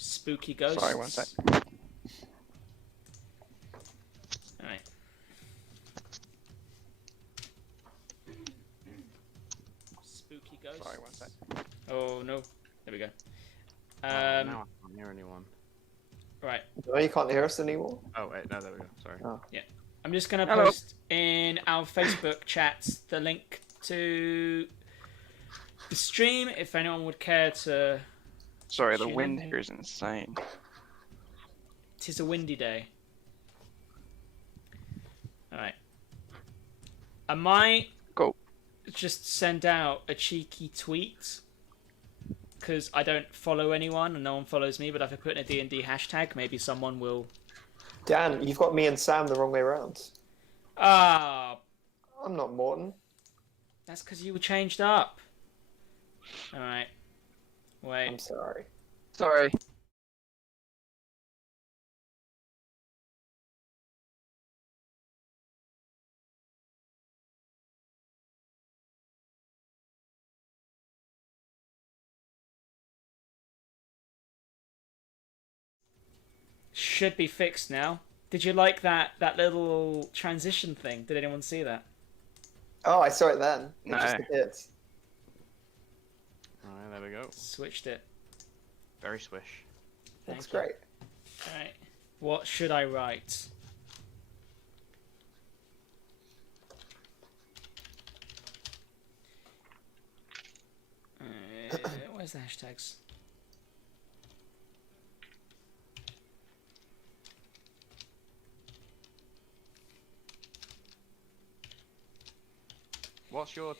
spooky ghosts. Sorry, 1 sec. Alright. Spooky ghosts. Sorry, 1 sec. Oh no. There we go. Now I can't hear anyone. Right. No, you can't hear us anymore. Oh wait, no, there we go. Sorry. Oh. I'm just gonna Hello. post in our Facebook chat the link to the stream if anyone would care to. Sorry, the Tune wind in. here is insane. Tis a windy day. Alright. I might Go. just send out a cheeky tweet because I don't follow anyone and no one follows me, but if I put in a D&D hashtag, maybe someone will. Dan, you've got me and Sam the wrong way around. Ah, I'm not Morton. that's because you were changed up. Alright. Wait. I'm sorry. Sorry. Should be fixed now. Did you like that little transition thing? Did anyone see that? Oh, I saw it then. It No. just appeared. Alright, there we go. Switched it. Very swish. That's Thank you. great. Alright. What should I write? Where's the hashtags? What's your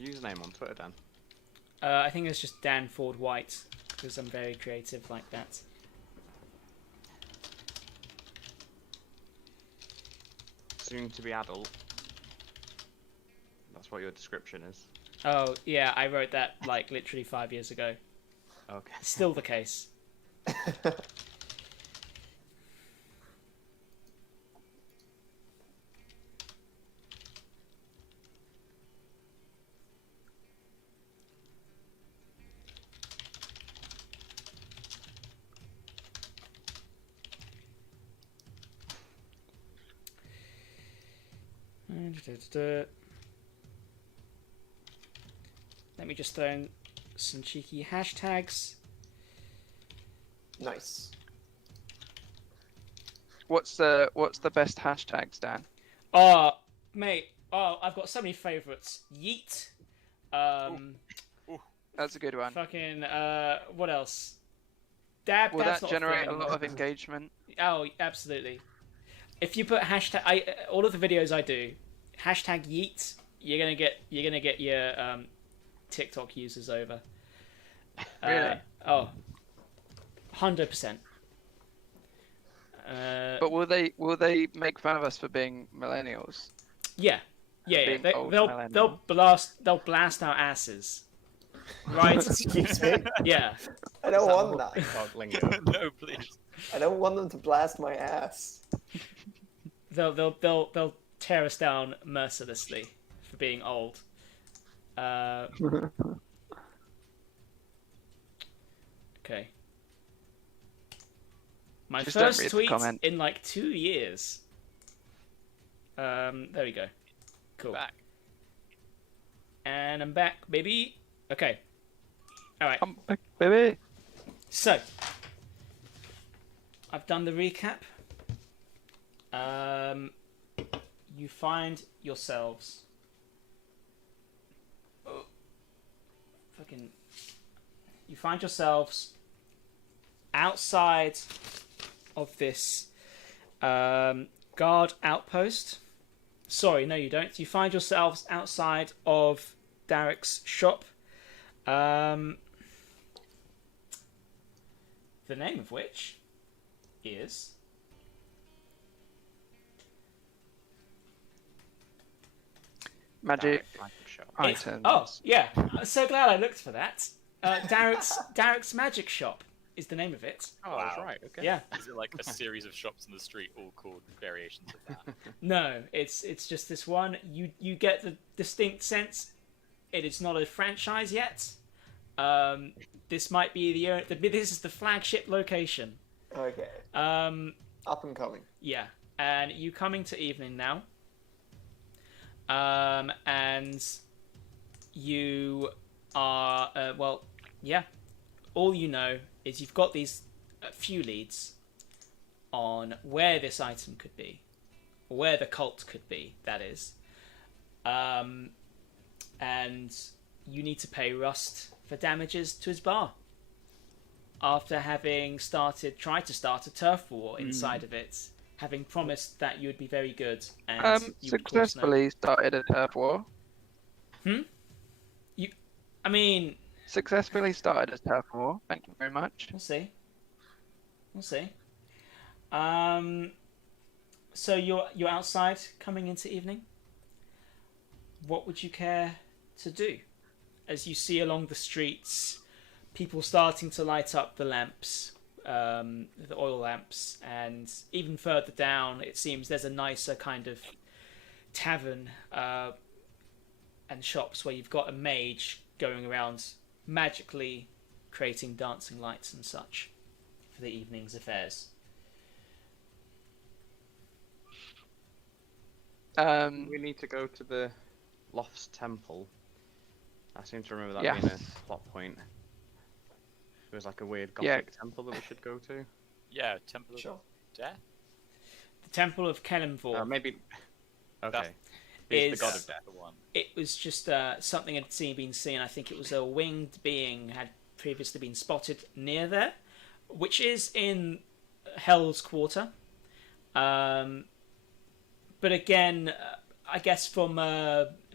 username on Twitter, Dan? I think it's just Dan Ford White because I'm very creative like that. Soon to be adult. That's what your description is. Oh yeah, I wrote that like literally 5 years ago. Okay. Still the case. Let me just throw in some cheeky hashtags. Nice. What's the best hashtags, Dan? Oh, mate. Oh, I've got so many favorites. Yeet. That's a good one. Fucking. What else? Dab. Will Dab's that not generate a thing. lot of engagement? Oh, absolutely. If you put hashtag, all of the videos I do, hashtag Yeet, you're gonna get your TikTok users over. Really? Oh, 100%. But will they make fun of us for being millennials? Yeah. Being old millennial. They'll blast our asses. Right? Excuse me. Yeah. I don't want that. Dog lingo. No, please. I don't want them to blast my ass. They'll tear us down mercilessly for being old. Okay. My Just don't first read the tweet comment. in like 2 years. There we go. Cool. Back. And I'm back, baby. Okay. All right. I'm back, baby. So, I've done the recap. You find yourselves. Oh, fucking. You find yourselves outside of this guard outpost. Sorry, no, you don't. You find yourselves outside of Derek's shop. The name of which is Magic Magic shop. items. Oh, yeah. I'm so glad I looked for that. Derek's Magic Shop is the name of it. Oh, that's Wow. right. Okay. Yeah. Is it like a series of shops in the street, all called variations of that? No, it's just this one. You get the distinct sense it is not a franchise yet, This might be this is the flagship location. Okay. Up and coming. Yeah, and you coming to evening now. And you are all you know is you've got these few leads on where this item could be, where the cult could be, that is. And you need to pay Rust for damages to his bar after having tried to start a turf war inside of it, having promised that you would be very good and you would cause Successfully started a turf war. Successfully started a turf war. Thank you very much. We'll see. So you're outside coming into evening. What would you care to do as you see along the streets people starting to light up the lamps, the oil lamps, and even further down it seems there's a nicer kind of tavern and shops where you've got a mage going around magically creating dancing lights and such for the evening's affairs. We need to go to the Lofts Temple. I seem to remember that being a plot point. It was like a weird Gothic temple that we should go to. Yeah, Temple of Sure. Death? The Temple of Kelemvor. Maybe. Okay. That's- Is the god of death. The one. It was just something had been seen. I think it was a winged being had previously been spotted near there, which is in Hell's Quarter. But again, I guess from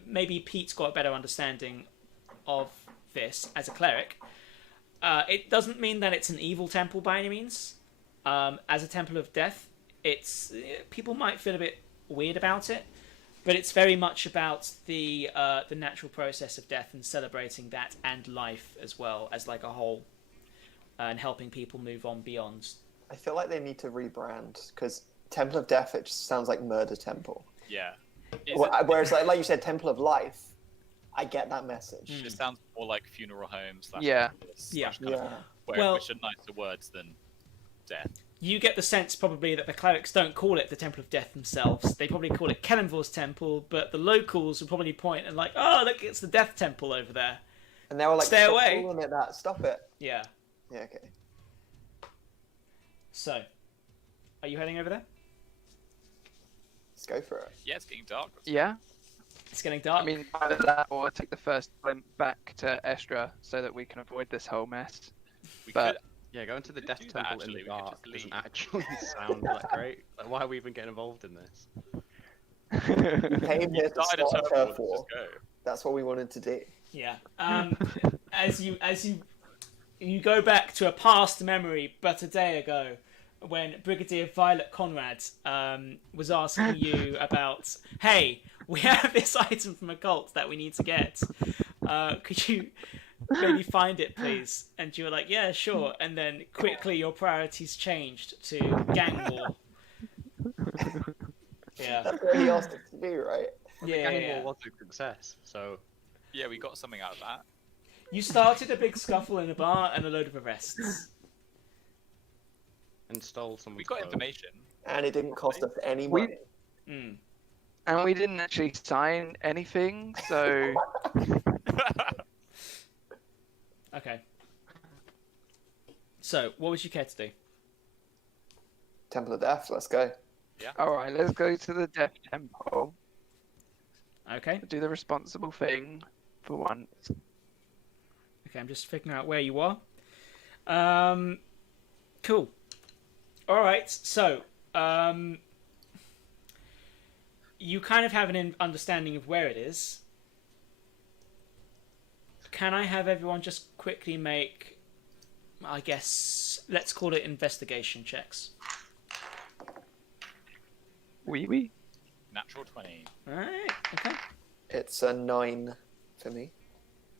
maybe Pete's got a better understanding of this as a cleric. It doesn't mean that it's an evil temple by any means. As a temple of death, it's people might feel a bit weird about it, but it's very much about the natural process of death and celebrating that and life as well as like a whole, and helping people move on beyond. I feel like they need to rebrand because Temple of Death, it just sounds like Murder Temple. Yeah. Whereas, like you said, Temple of Life, I get that message. It sounds more like funeral homes. Yeah. Which are nicer words than death. You get the sense probably that the clerics don't call it the Temple of Death themselves. They probably call it Kelemvor's Temple, but the locals will probably point and like, oh, look, it's the Death Temple over there. And they were like, stay stop away. calling it that. Stop it. Yeah. Yeah, okay. So, are you heading over there? Let's go for it. Yeah, it's getting dark. Yeah. It's getting dark. I mean, either that or take the first blimp back to Estra so that we can avoid this whole mess. We But- could. Yeah, going to the could Death do that, Temple in actually. the We could dark just doesn't leave. actually sound that great. Like, why are we even getting involved in this? We came here to Started a start a turf war, turf war. just go. That's what we wanted to do. Yeah. As you go back to a past memory, but a day ago, when Brigadier Violet Conrad was asking you about, hey, we have this item from a cult that we need to get. Could you maybe find it, please? And you were like, yeah, sure. And then quickly your priorities changed to gang war. Yeah. That's what he asked us to do, right? Yeah. Gang War was a success, so Yeah, we got something out of that. You started a big scuffle in a bar and a load of arrests. and stole someone's We got boat. information. And it didn't cost us any We- money. Mm. And we didn't actually sign anything, so Okay. So, what would you care to do? Temple of Death, let's go. alright, let's go to the Death Temple. Okay. Do the responsible thing for once. Okay, I'm just figuring out where you are. Cool. All right. So, you kind of have an understanding of where it is. Can I have everyone just quickly make, I guess, let's call it investigation checks. Oui. Natural 20. All right. Okay. It's a 9 for me.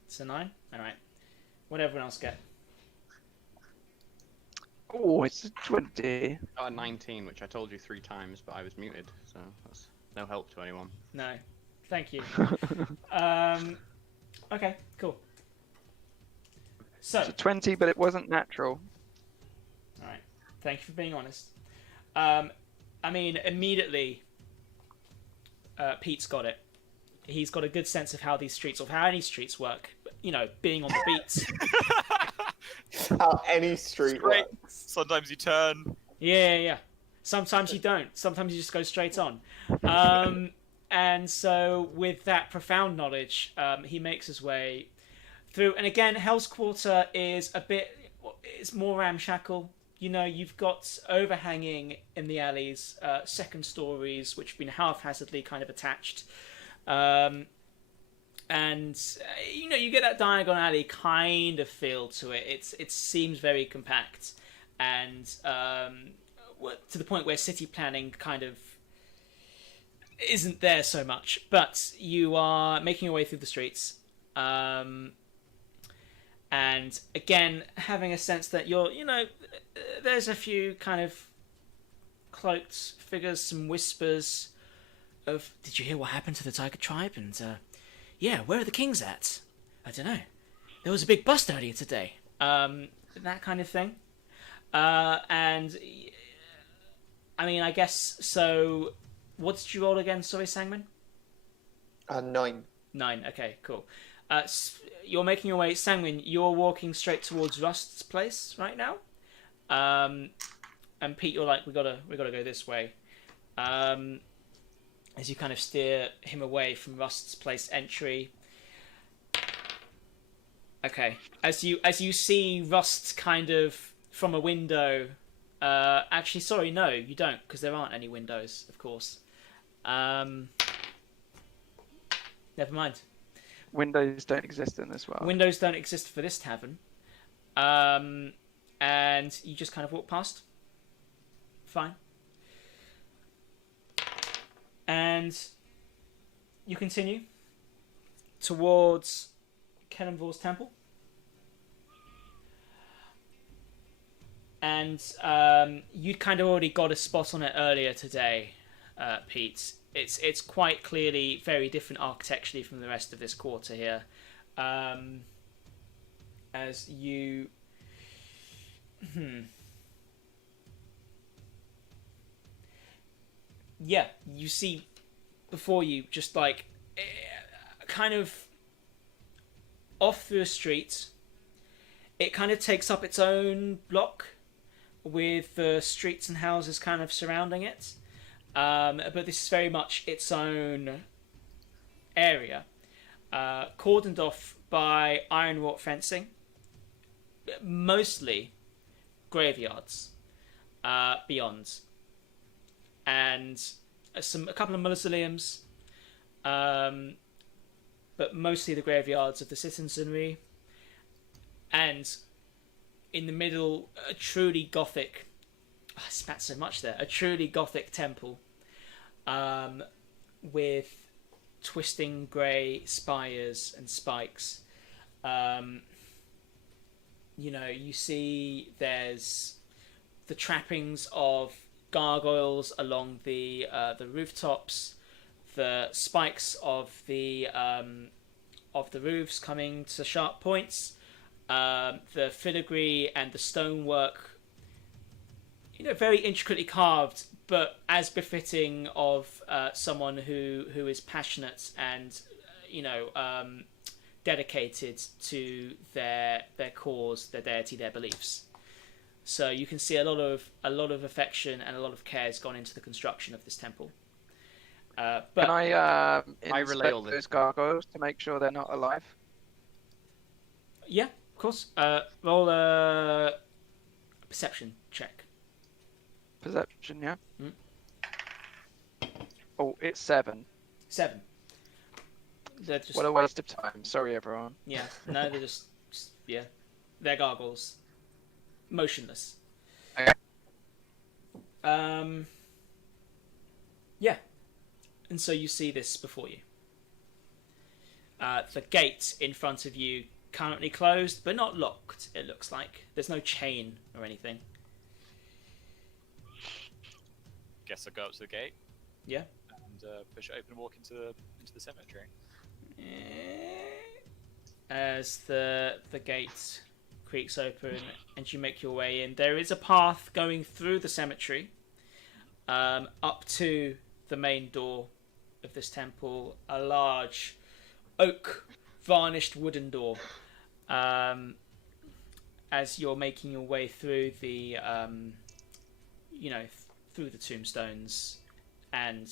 It's a 9. All right. What did everyone else get? Oh, it's a 20. I got a 19, which I told you 3 times, but I was muted, so that's no help to anyone. No. Thank you. Okay, cool. So, It's a 20, but it wasn't natural. all right. Thank you for being honest. I mean, immediately, Pete's got it. He's got a good sense of how these streets, or how any streets work. You know, being on the beats. How any street Straight. works. Sometimes you turn. Yeah. Sometimes you don't. Sometimes you just go straight on. And so, with that profound knowledge, he makes his way through. And again, Hell's Quarter is it's more ramshackle. You know, you've got overhanging in the alleys, second stories, which have been haphazardly kind of attached. You know, you get that Diagon Alley kind of feel to it. It seems very compact. And to the point where city planning kind of isn't there so much. But you are making your way through the streets. And again, having a sense that there's a few kind of cloaked figures, some whispers of, did you hear what happened to the Tiger Tribe? And, yeah, where are the kings at? I don't know. There was a big bust earlier today. That kind of thing. And, I mean, I guess, so, what did you roll again, sorry, Sangman? 9. 9, okay, cool. You're making your way, Sangwin, you're walking straight towards Rust's place right now. And Pete, you're like, we gotta go this way. As you kind of steer him away from Rust's place entry. Okay. As you see Rust kind of from a window. Actually, sorry, no, you don't, because there aren't any windows, of course. Never mind. Windows don't exist in this world. Windows don't exist for this tavern. And you just kind of walk past. Fine. And you continue towards Kelemvor's temple. And you'd kind of already got a spot on it earlier today, Pete. It's quite clearly very different architecturally from the rest of this quarter here. As you... Yeah, you see before you, just like, kind of off through a street. It kind of takes up its own block with the streets and houses kind of surrounding it. But this is very much its own area, cordoned off by ironwrought fencing, mostly graveyards beyond, and a couple of mausoleums, but mostly the graveyards of the citizenry, and in the middle, a truly Gothic. I spat so much there. A truly Gothic temple, with twisting grey spires and spikes. You see there's the trappings of gargoyles along the rooftops, the spikes of the roofs coming to sharp points, the filigree and the stonework. Very intricately carved, but as befitting of someone who is passionate and dedicated to their cause, their deity, their beliefs. So you can see a lot of affection and a lot of care has gone into the construction of this temple. But can I relay all inspect this. those gargoyles to make sure they're not alive? Yeah, of course. Roll a perception check. Perception, yeah. Mm. Oh, it's 7. 7. They're just, What a waste of time. Sorry, everyone. yeah, no, they're just yeah, they're gargoyles, motionless. Okay. Yeah, and so you see this before you. The gate in front of you currently closed, but not locked. It looks like there's no chain or anything. Guess I'll go up to the gate Yeah. and push it open and walk into the cemetery. As the gate creaks open, and you make your way in. There is a path going through the cemetery up to the main door of this temple, a large oak varnished wooden door. As you're making your way through the through the tombstones and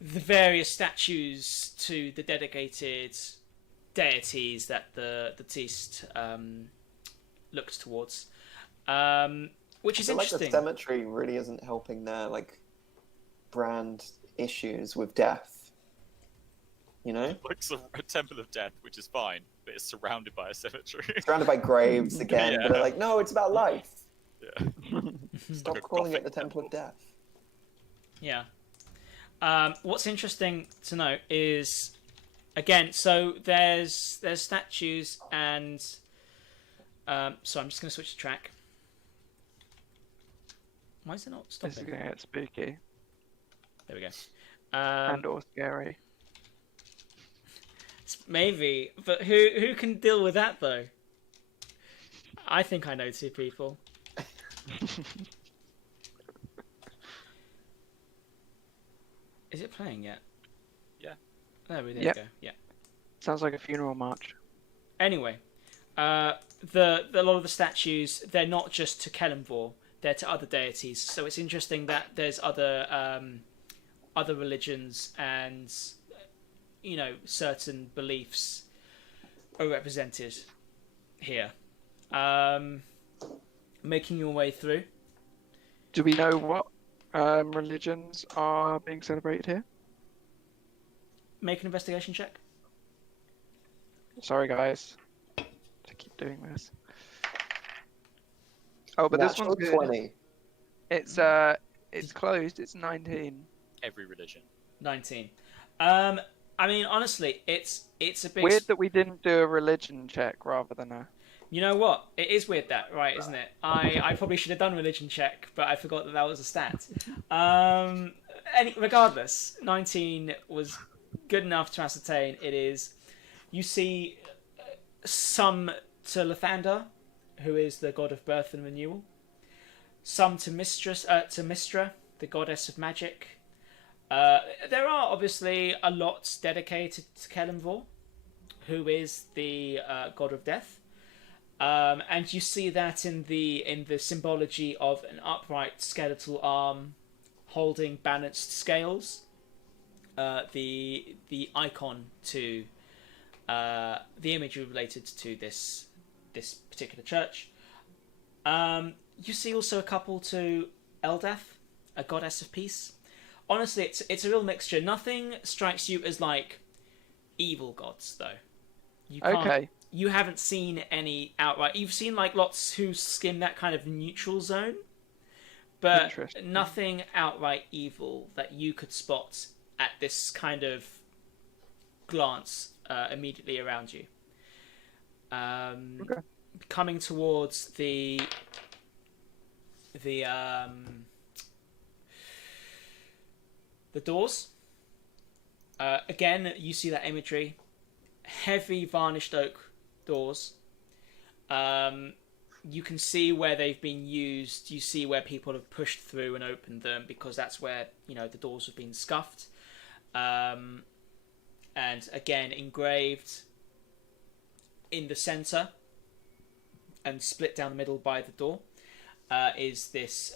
the various statues to the dedicated deities that the deceased looked towards, which is interesting. Like the cemetery really isn't helping their brand issues with death. Like a temple of death, which is fine, but it's surrounded by a cemetery. Surrounded by graves again, Yeah. but they're like, no, it's about life. Yeah. Stop Like a calling it Gothic the Temple of temple. Death. Yeah. What's interesting to note is, again, so there's statues and so I'm just going to switch the track. Why is it not This is stopping? gonna get spooky There we go. and or scary. Maybe, but who can deal with that though? I think I know two people. Is it playing yet? Yeah. There we Yep. go. Yeah. Sounds like a funeral march. Anyway, the a lot of the statues, they're not just to Kelemvor, they're to other deities. So it's interesting that there's other religions and certain beliefs are represented here. Making your way through. Do we know what religions are being celebrated here? Make an investigation check. Sorry, guys, to keep doing this. Oh, but this Natural one's good. 20. It's closed. It's 19. Every religion. 19. I mean, honestly, it's a big. Weird that we didn't do a religion check rather than a. You know what? It is weird that, right? Isn't it? I probably should have done religion check, but I forgot that was a stat. Regardless, 19 was good enough to ascertain it is. You see some to Lathander, who is the god of birth and renewal. Some to Mistra, the goddess of magic. There are obviously a lot dedicated to Kelemvor, who is the god of death. And you see that in the symbology of an upright skeletal arm holding balanced scales. The icon to the imagery related to this particular church. You see also a couple to Eldath, a goddess of peace. Honestly, it's a real mixture. Nothing strikes you as like evil gods, though. You can't, Okay. You haven't seen any outright. You've seen like lots who skim that kind of neutral zone, but Interesting. nothing outright evil that you could spot at this kind of glance immediately around you. Okay. Coming towards the doors. Again, you see that imagery. Heavy varnished oak doors. You can see where they've been used. You see where people have pushed through and opened them because that's where the doors have been scuffed. And again, engraved in the center and split down the middle by the door is this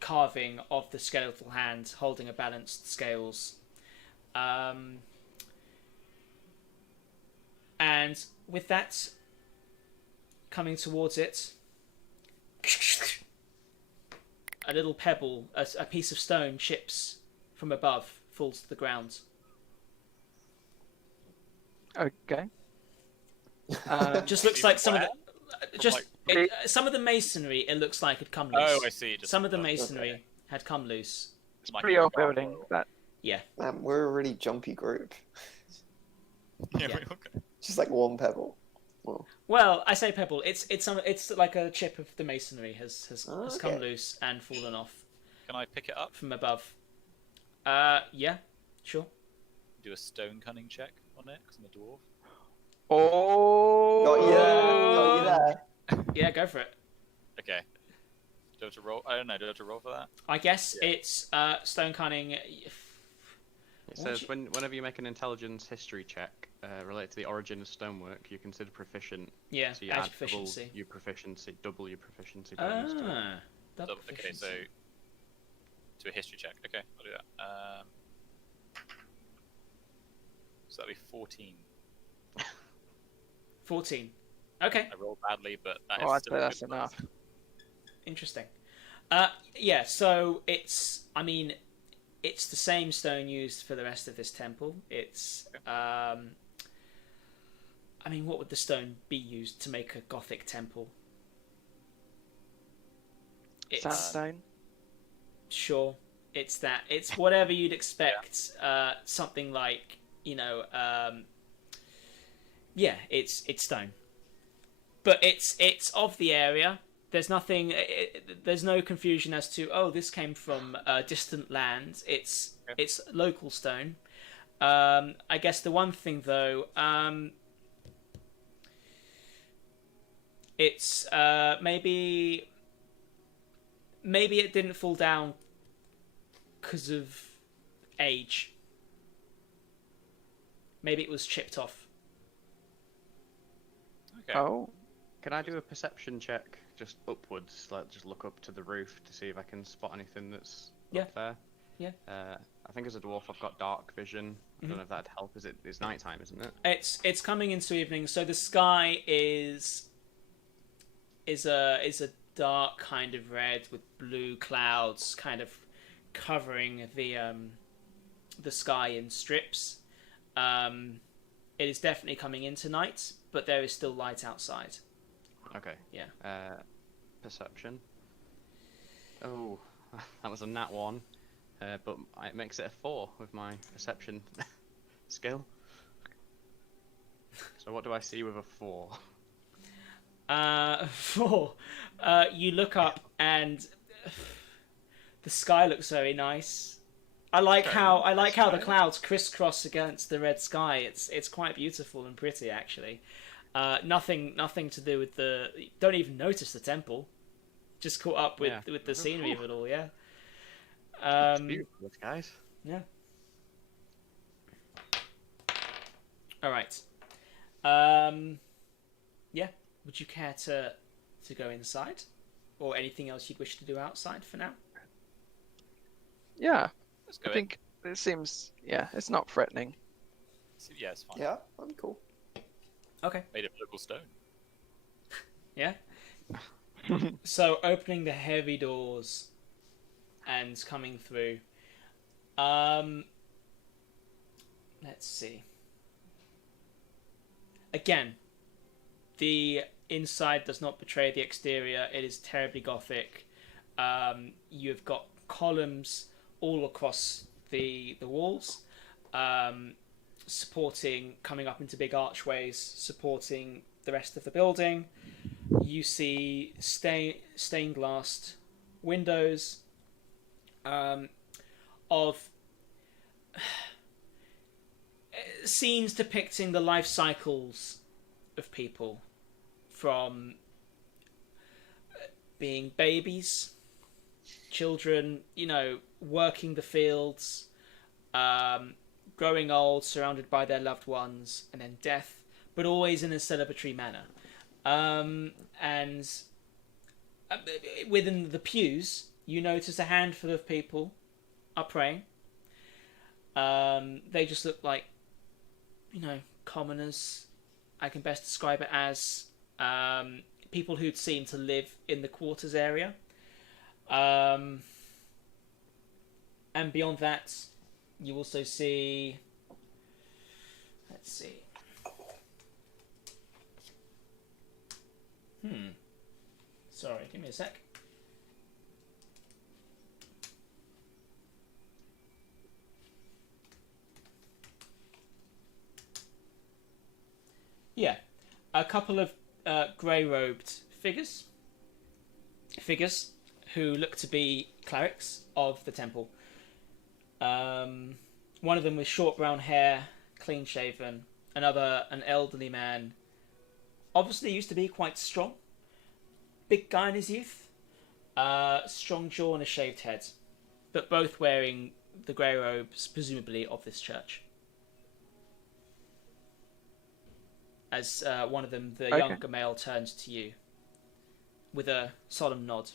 carving of the skeletal hand holding a balanced scales. And with that, coming towards it, a little pebble, a piece of stone chips from above, falls to the ground. Okay. Just looks like some of the, From, some of the masonry. It looks like had come loose. Oh, I see. Just Some of the okay. masonry had come loose. It's like Pretty a- old building. That. Yeah. We're a really jumpy group. Yeah, Yeah. okay. Just like one pebble. Well, Well, I say pebble. It's like a chip of the masonry has Oh, come okay. loose and fallen off Can I pick it up? from above. Yeah, sure. Do a stone cunning check on it because I'm a dwarf. Oh! Got you there. Got you there. Yeah, go for it. Okay. Do I have to roll? I don't know. Do I have to roll for that? I guess it's stone cunning. It says whenever you make an intelligence history check related to the origin of stonework, you consider proficient. Yeah, So you add add proficiency. double your proficiency bonus to it. Double Okay, proficiency. so to a history check. Okay, I'll do that. So that'll be 14. 14. Okay, I rolled badly, but that is Oh, I'd still say a that's good enough. interesting. Yeah, so it's the same stone used for the rest of this temple. It's what would the stone be used to make a Gothic temple? It's Sandstone. sure. It's whatever you'd expect. Something like it's stone, but it's of the area. There's nothing. There's no confusion as to this came from distant lands. It's local stone. I guess the one thing though, it's maybe it didn't fall down because of age. Maybe it was chipped off. Okay. Oh. Can I do a perception check just upwards, like just look up to the roof to see if I can spot anything that's up there? Yeah. I think as a dwarf I've got dark vision. I don't know if that'd help. It's nighttime, isn't it? It's coming into evening, so the sky is a dark kind of red with blue clouds kind of covering the sky in strips. It is definitely coming into night, but there is still light outside. Okay. Yeah. Perception. Oh, that was a nat 1. But it makes it a 4 with my perception skill. So what do I see with a 4? 4. You look up and the sky looks very nice. I like how the clouds crisscross against the red sky. It's quite beautiful and pretty actually. Nothing to do with don't even notice the temple. Just caught up with the scenery of it all. Yeah. It's beautiful, guys. Yeah. All right. Yeah. Would you care to go inside, or anything else you'd wish to do outside for now? Yeah. Let's go I think it seems. Yeah, it's not threatening. Yeah, it's fine. Yeah, I'm cool. Okay. Made of local stone. Yeah. So opening the heavy doors and coming through. Let's see. Again, the inside does not betray the exterior. It is terribly Gothic. You've got columns all across the walls, coming up into big archways, supporting the rest of the building. You see stained glass windows of scenes depicting the life cycles of people, from being babies, children, working the fields, growing old, surrounded by their loved ones, and then death, but always in a celebratory manner. And within the pews, you notice a handful of people are praying. They just look like, commoners. I can best describe it as people who'd seem to live in the quarters area. And beyond that, you also see... Let's see. Sorry, give me a sec. Yeah, a couple of grey-robed figures who look to be clerics of the temple. One of them with short brown hair, clean-shaven. an elderly man, obviously used to be quite strong. Big guy in his youth, strong jaw and a shaved head, but both wearing the grey robes, presumably of this church. As one of them, the younger male, turns to you with a solemn nod.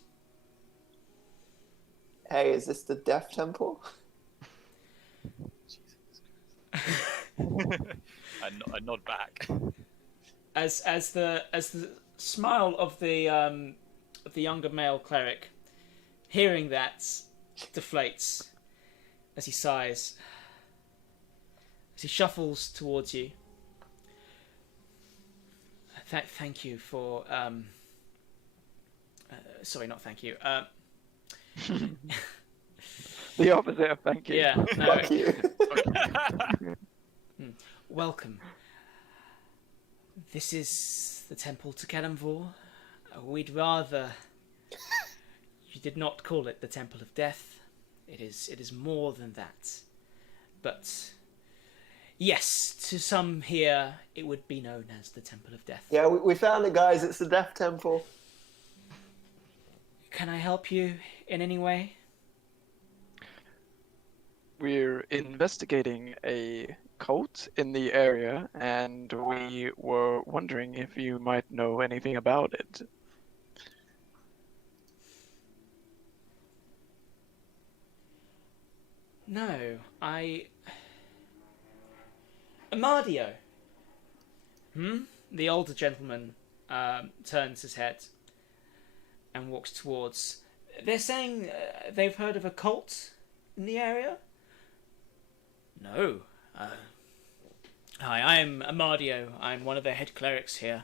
Hey, is this the Death Temple? I nod back. As the smile of the younger male cleric, hearing that, deflates as he sighs, as he shuffles towards you. Thank you for sorry, not thank you. The opposite of thank you. Yeah, no. Fuck you. Welcome. This is the temple to Kelemvor. We'd rather you did not call it the Temple of Death. It is more than that. But yes, to some here it would be known as the Temple of Death. Yeah, we found it, guys. It's the Death Temple. Can I help you in any way? We're investigating a cult in the area, and we were wondering if you might know anything about it. No, Amadio. The older gentleman turns his head and walks towards. They're saying they've heard of a cult in the area? No. Hi, I'm Amadio. I'm one of the head clerics here.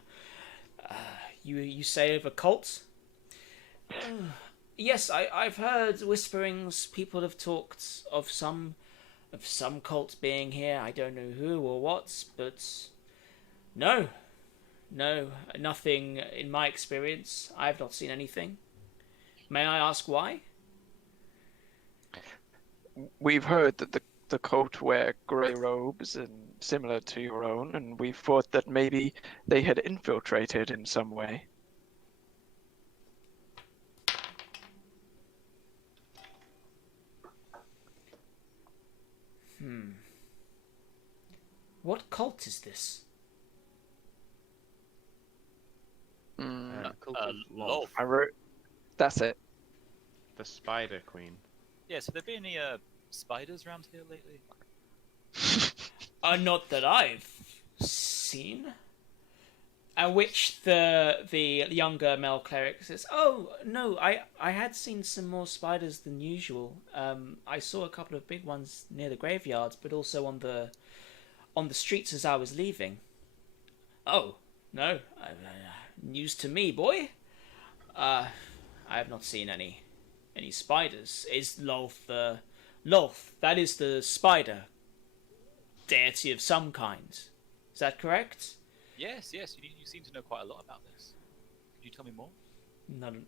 You say of a cult? Yes, I've heard whisperings. People have talked of some cult being here. I don't know who or what, but no, nothing in my experience. I've not seen anything. May I ask why? We've heard that the cult wear grey robes and similar to your own, and we thought that maybe they had infiltrated in some way. What cult is this? Cult of Lolth. I wrote. That's it. The Spider Queen. Yeah, so there been any spiders around here lately? Not that I've seen. At which the younger male cleric says, "Oh no, I had seen some more spiders than usual. I saw a couple of big ones near the graveyards, but also on the streets as I was leaving." "Oh no, news to me, boy. I have not seen any spiders. Is Lolth Lolth? That is the spider deity of some kind. Is that correct?" Yes, you seem to know quite a lot about this. Can you tell me more? None.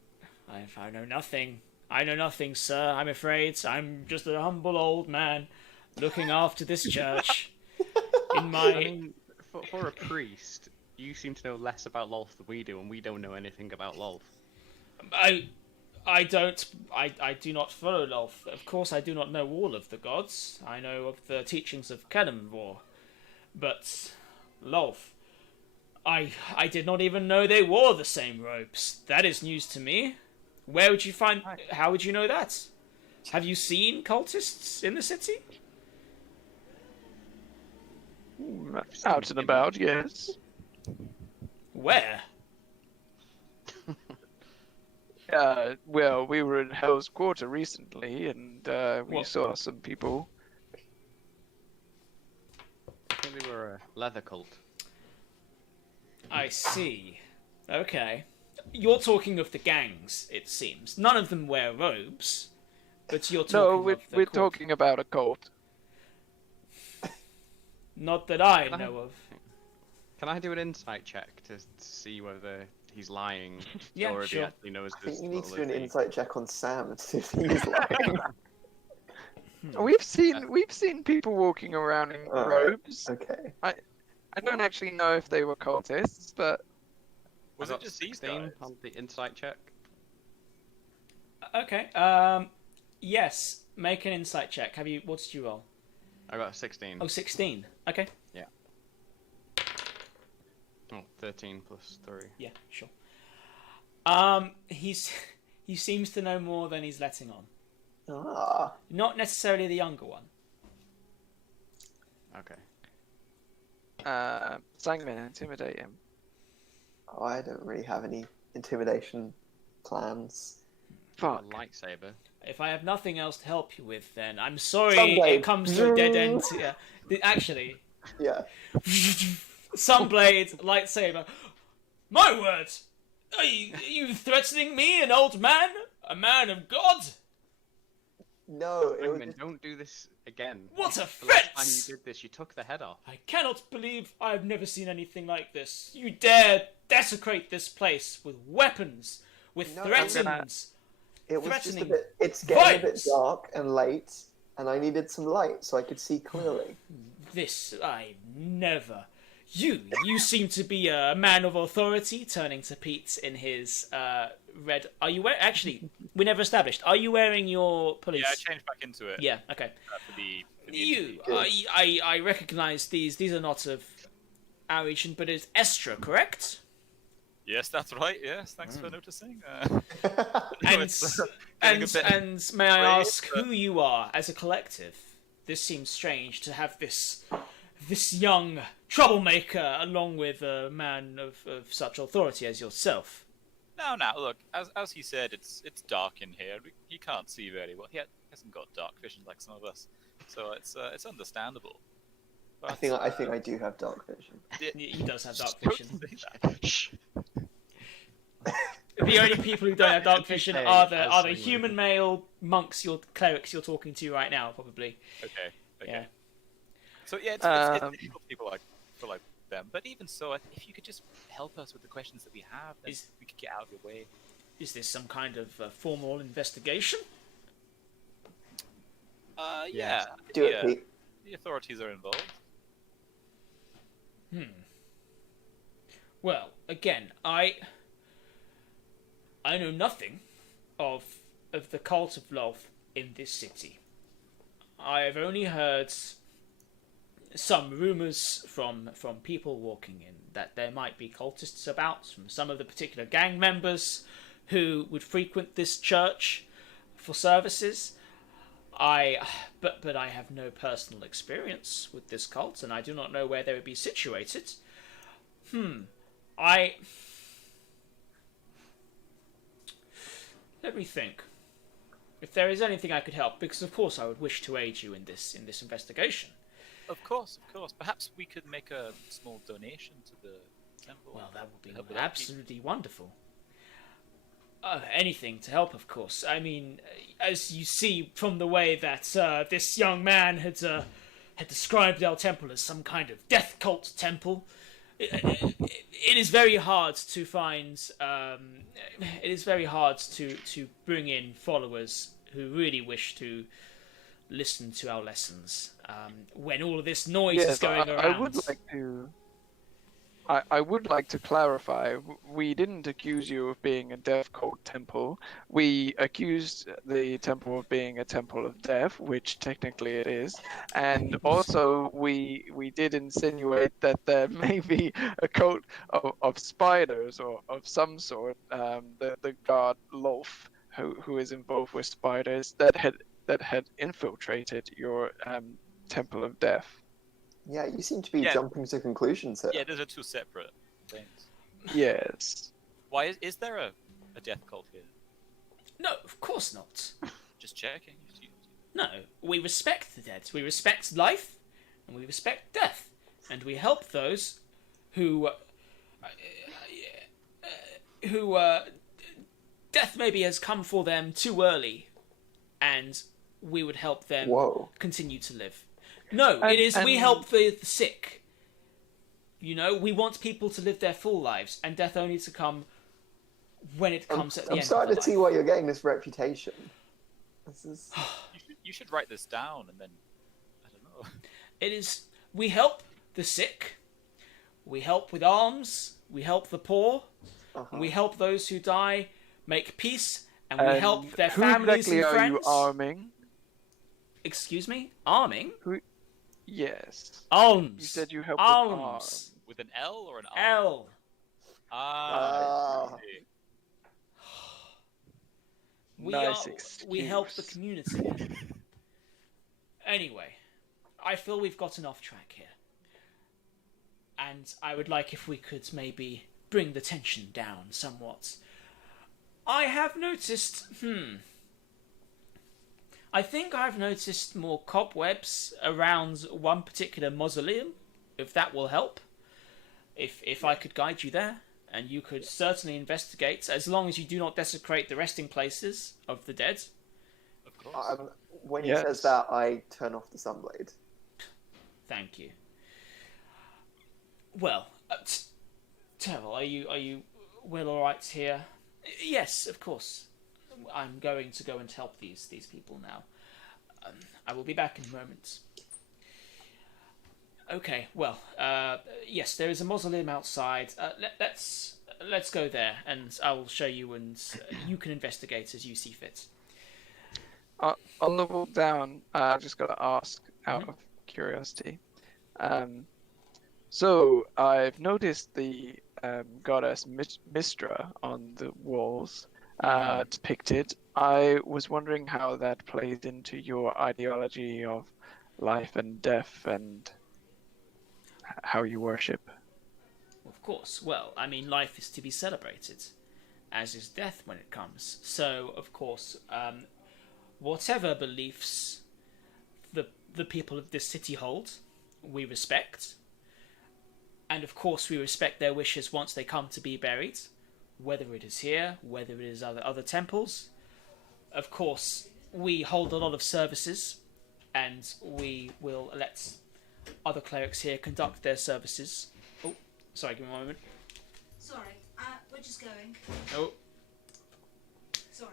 I know nothing. I know nothing, sir. I'm afraid. I'm just a humble old man looking after this church. In my. I mean, for a priest, you seem to know less about Lolth than we do, and we don't know anything about Lolth. I do not follow Lolth. Of course, I do not know all of the gods. I know of the teachings of Kelemvor, but Lolth, I did not even know they wore the same robes. That is news to me. Where would you find? How would you know that? Have you seen cultists in the city? Out and about, yes. Where? Well, we were in Hell's Quarter recently, and we saw some people. I think they were a leather cult. I see. Okay. You're talking of the gangs, it seems. None of them wear robes, but you're talking No, of the we're cult. talking about a cult. Not that I Can I- know of. Can I do an insight check to see whether he's lying Yeah, or if he sure. actually knows I this? think you need to do little an thing? insight check on Sam and see if he's lying. We've seen people walking around in Alright. robes. Okay. I don't actually know if they were cultists, but Was I it got just these 16 guys? on the insight check? Okay. Yes. Make an insight check. What did you roll? I got a 16. Oh, 16. Okay. Oh, 13 plus 3. Yeah, sure. He seems to know more than he's letting on. Ah, Not necessarily the younger one. Okay. Sangman, intimidate him. oh, I don't really have any intimidation plans. Fuck. A lightsaber. If I have nothing else to help you with, then I'm sorry Sunblade. it comes to a dead end. Yeah. Actually, Yeah. Sunblade, lightsaber. My word! Are you threatening me, an old man? A man of God? No, it was Sangman, don't do this again. What a The last time you fence! did this, you took the head off. I cannot believe I have never seen anything like this. You dare desecrate this place with weapons, with No, threatens. it was just a threatening bit. It's getting a bit violence. dark and late, and I needed some light so I could see clearly. This I never. You seem to be a man of authority. Turning to Pete in his red. Are you wearing? Actually, we never established. Are you wearing your police? Yeah, I changed back into it. Yeah. Okay. For the You. interview. I recognise these. These are not of our region, but it's Estra, correct? Yes, that's right. Yes, thanks for noticing. And it's, getting a bit and may I brave, ask but- who you are as a collective? This seems strange to have this young troublemaker along with a man of such authority as yourself. No, look, as he said, it's dark in here. He can't see very well. He hasn't got dark vision like some of us, so it's understandable. I think I do have dark vision. He does have dark Don't vision. say that. Shh. The only people who don't have dark vision Hey, are the as they human would. male monks, clerics you're talking to right now, probably. Okay. Yeah. So yeah, it's difficult for people like them. But even so, if you could just help us with the questions that we have, then Is- we could get out of your way. Is this some kind of formal investigation? Yeah. Do it, Pete. The authorities are involved. Well, again, I know nothing of the cult of Lolth in this city. I have only heard some rumours from people walking in that there might be cultists about, from some of the particular gang members who would frequent this church for services. But I have no personal experience with this cult, and I do not know where they would be situated. Let me think. If there is anything I could help, because of course I would wish to aid you in this investigation. Of course. Perhaps we could make a small donation to the temple. Well, that would be Help with upkeep. absolutely wonderful. Anything to help, of course. I mean, as you see from the way that this young man had described our temple as some kind of death cult temple, it is very hard to find. It is very hard to bring in followers who really wish to listen to our lessons when all of this noise is going around. I would like to clarify. We didn't accuse you of being a death cult temple. We accused the temple of being a temple of death, which technically it is. And also, we did insinuate that there may be a cult of spiders or of some sort. The god Lolth, who is involved with spiders, that had infiltrated your temple of death. Yeah, you seem to be Yeah. jumping to conclusions here. Yeah, those are two separate things. Yes. Why is there a death cult here? No, of course not. Just checking. No, we respect the dead. We respect life, and we respect death, and we help those who death maybe has come for them too early, and we would help them Whoa. continue to live. No, And- it is we and- help the sick. You know, we want people to live their full lives, and death only to come when it comes at the I'm end starting of to see life. why you're getting this reputation. This is You should write this down and then I don't know. It is we help the sick, We help with alms. We help the poor. Uh-huh. We help those who die. Make peace, and we help their who families exactly and are friends. you arming? Excuse me, arming. Yes. Alms. You said you help alms. With an L or an R? L. Ah. Ah. I see. We help the community. Anyway, I feel we've gotten off track here. And I would like if we could maybe bring the tension down somewhat. I have noticed, I think I've noticed more cobwebs around one particular mausoleum, if that will help. If I could guide you there, and you could certainly investigate, as long as you do not desecrate the resting places of the dead. Of course. When he says that, I turn off the sunblade. Thank you. Well, Terrell, are you well all right here? Yes, of course. I'm going to go and help these people now. I will be back in a moment. Okay, well, yes, there is a mausoleum outside. Let's go there, and I will show you, and you can investigate as you see fit. On the walk down, I've just got to ask out of curiosity. So I've noticed the goddess Mistra on the walls depicted. I was wondering how that plays into your ideology of life and death and how you worship. Of course. Well, I mean, life is to be celebrated, as is death when it comes. So, of course, whatever beliefs the people of this city hold, we respect. And of course, we respect their wishes once they come to be buried, whether it is here, whether it is other temples. Of course, we hold a lot of services, and we will let other clerics here conduct their services. Oh, sorry, give me a moment. Sorry, we're just going. Oh. Sorry,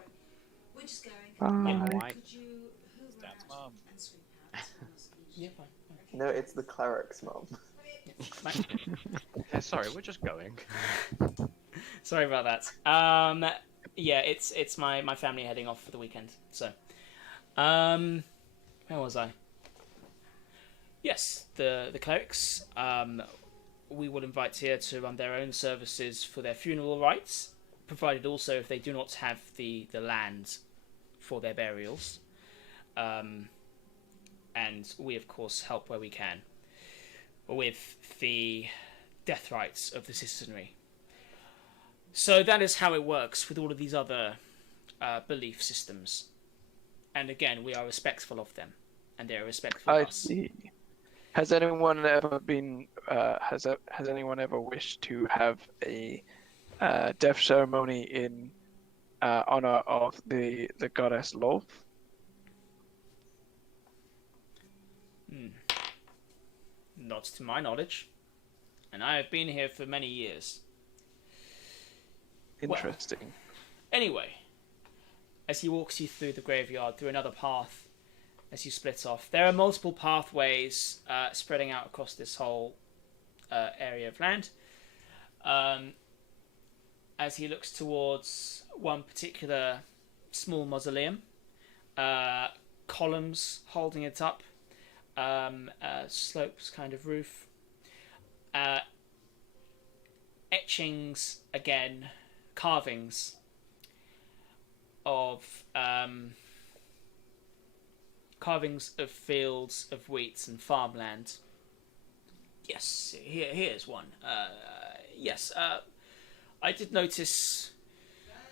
we're just going. Why? Could you hoover Dad's out mum. and sweep out? Yeah, fine. No, it's the cleric's mum. Yeah, sorry, we're just going. Sorry about that. Yeah, it's my family heading off for the weekend. So, where was I? Yes, the clerics. We will invite here to run their own services for their funeral rites, provided also if they do not have the land for their burials. And we of course help where we can with the death rites of the citizenry. So that is how it works with all of these other belief systems. And again, we are respectful of them, and they are respectful of us. I see. Has anyone ever been? Has anyone ever wished to have a death ceremony in honor of the goddess Lolth? Not to my knowledge, and I have been here for many years. Interesting. Well, anyway, as he walks you through the graveyard, through another path, as you split off, there are multiple pathways spreading out across this whole area of land. As he looks towards one particular small mausoleum, columns holding it up, sloped kind of roof, etchings again, carvings of fields of wheat and farmland. Yes, here's one. Yes, I did notice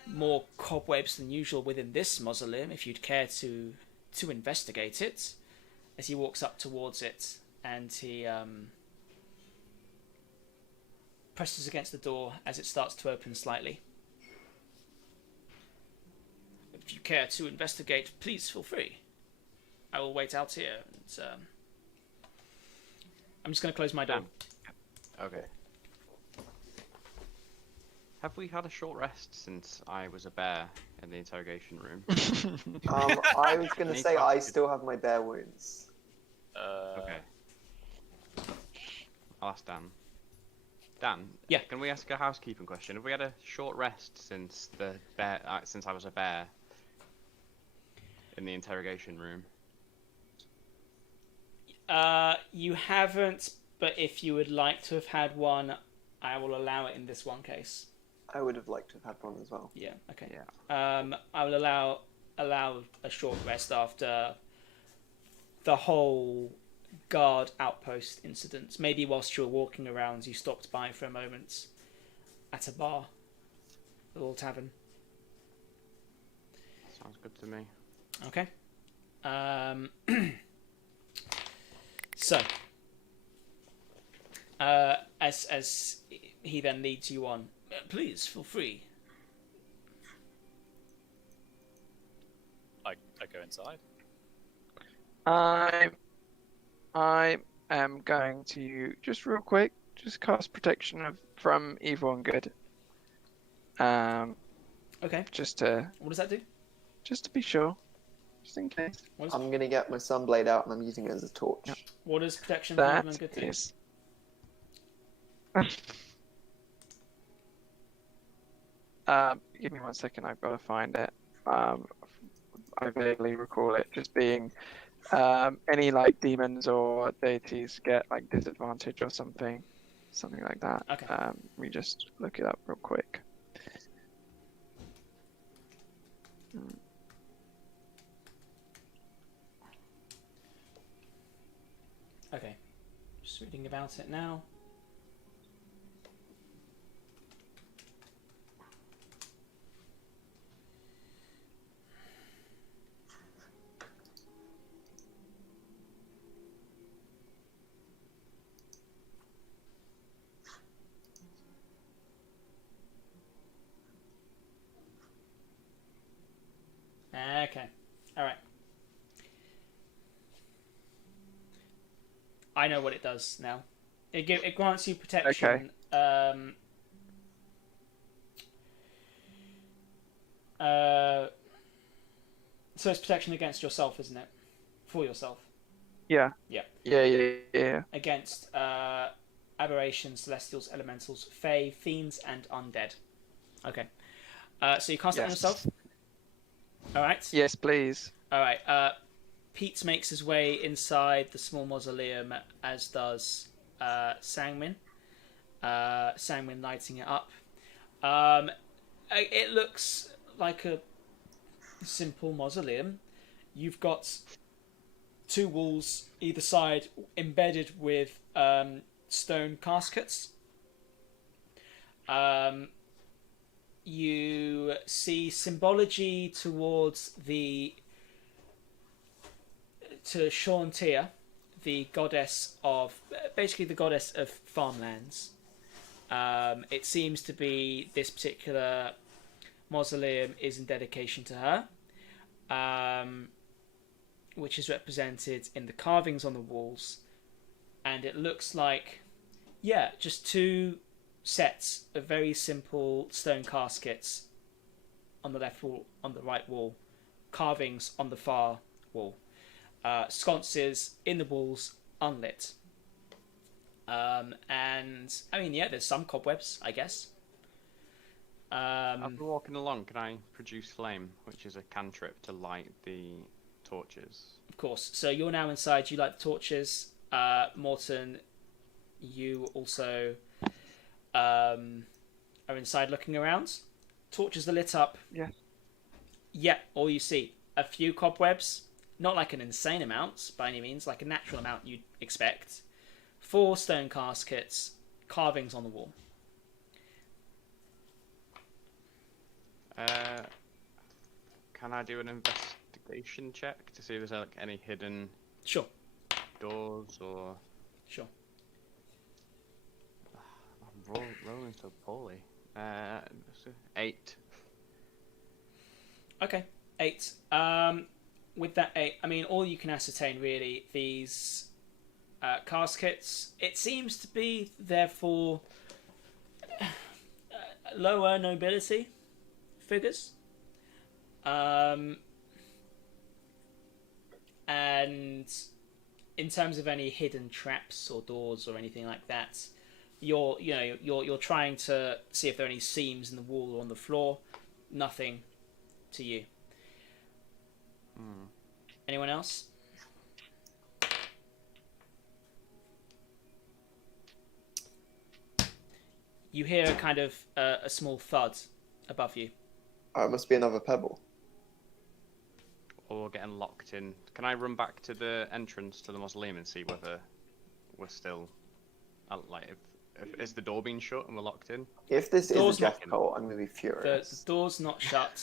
more cobwebs than usual within this mausoleum, if you'd care to investigate it. As he walks up towards it, and he presses against the door as it starts to open slightly. If you care to investigate, please feel free. I will wait out here, and I'm just going to close my door. Okay. Have we had a short rest since I was a bear in the interrogation room? I was going to Any say I questions? still have my bear wounds. Okay. I'll ask Dan. Dan. Yeah. Can we ask a housekeeping question? Have we had a short rest since since I was a bear in the interrogation room? You haven't, but if you would like to have had one, I will allow it in this one case. I would have liked to have had one as well. Yeah. Okay. Yeah. I will allow a short rest after the whole guard outpost incident. Maybe whilst you were walking around, you stopped by for a moment at a bar, a little tavern. Sounds good to me. Okay. So, as he then leads you on, please feel free. I go inside. I am going to just real quick cast protection from evil and good. Okay. Just to What does that do? be sure, just in case. I'm gonna get my sunblade out and I'm using it as a torch. Yep. What does protection from That evil and good do? is. Give me 1 second. I've got to find it. I vaguely recall it just being any like demons or deities get like disadvantage or something like that. Okay. Let me just look it up real quick. Okay. Just reading about it now. Okay. All right. I know what it does now. It grants you protection. Okay. So it's protection against yourself, isn't it? For yourself. Yeah. Yeah. Yeah. Against aberrations, celestials, elementals, fae, fiends, and undead. Okay. So you cast it on yourself. All right. Yes, please. All right. Pete makes his way inside the small mausoleum, as does Sangmin. Sangmin lighting it up. It looks like a simple mausoleum. You've got two walls either side embedded with stone caskets. You see symbology towards to Shauntia, the goddess of farmlands. It seems to be this particular mausoleum is in dedication to her, which is represented in the carvings on the walls, and it looks like, just two sets of very simple stone caskets on the left wall, on the right wall, carvings on the far wall, sconces in the walls unlit. And I mean, there's some cobwebs, I guess. After walking along, can I produce flame, which is a cantrip to light the torches? Of course. So you're now inside. You light the torches. Morton, you also are inside looking around. Torches are lit up. Yeah. Yeah, all you see, a few cobwebs. Not like an insane amount, by any means, like a natural amount you'd expect. 4 stone caskets, carvings on the wall. Can I do an investigation check to see if there's like any hidden Sure. doors or? Sure. I'm rolling so poorly. 8. Okay, 8. With that 8, I mean, all you can ascertain really, these caskets, it seems to be therefore lower nobility figures. And in terms of any hidden traps or doors or anything like that, you're trying to see if there are any seams in the wall or on the floor. Nothing to you. Anyone else? You hear a kind of a small thud above you. Oh, it must be another pebble. Or we're getting locked in. Can I run back to the entrance to the mausoleum and see whether we're still like if is the door being shut and we're locked in? If this Door's is a death not- cult, I'm going to be The furious. door's not shut.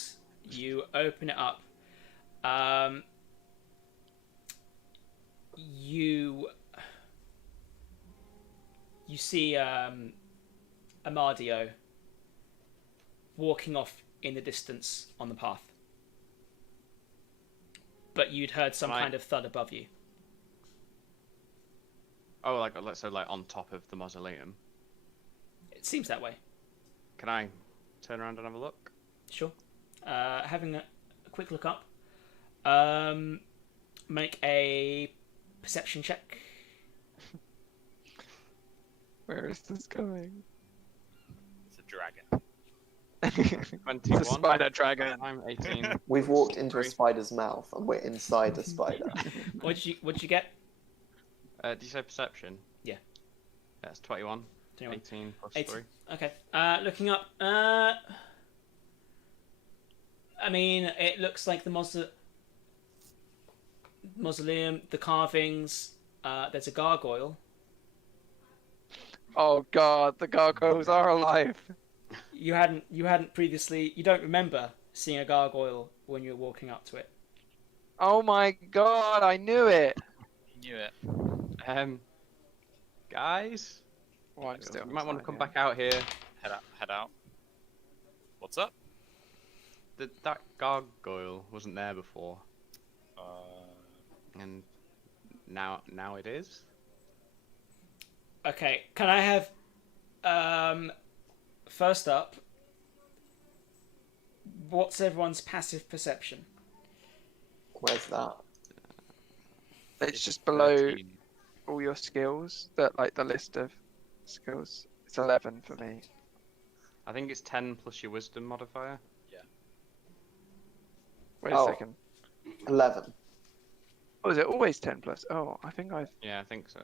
You open it up. You see Amadio walking off in the distance on the path. But you'd heard some Right. kind of thud above you. Oh, so like on top of the mausoleum. It seems that way. Can I turn around and have a look? Sure. Having a quick look up. Make a perception check. Where is this going? It's a dragon. It's 21. a spider dragon. I'm 18. We've walked into a 3. spider's mouth and we're inside a spider. What'd you get? Did you say perception? Yeah. That's 21. 21. 18 plus 8. 3. Okay. Looking up. I mean, it looks like the mausoleum, the carvings. There's a gargoyle. Oh god, the gargoyles are alive. You hadn't previously. You don't remember seeing a gargoyle when you were walking up to it. Oh my god, I knew it. You knew it. Guys, Oh, I'm still you might want to inside, come yeah. back out here. Head out. What's up? That gargoyle wasn't there before, and now it is. Okay. Can I have? First up, what's everyone's passive perception? Where's that? It's just below 13. all your skills, that like the list of skills. It's 11 for me. I think it's 10 plus your wisdom modifier. Wait Oh. a second. 11. Oh, is it always 10 plus? Oh, I think Yeah, I think so.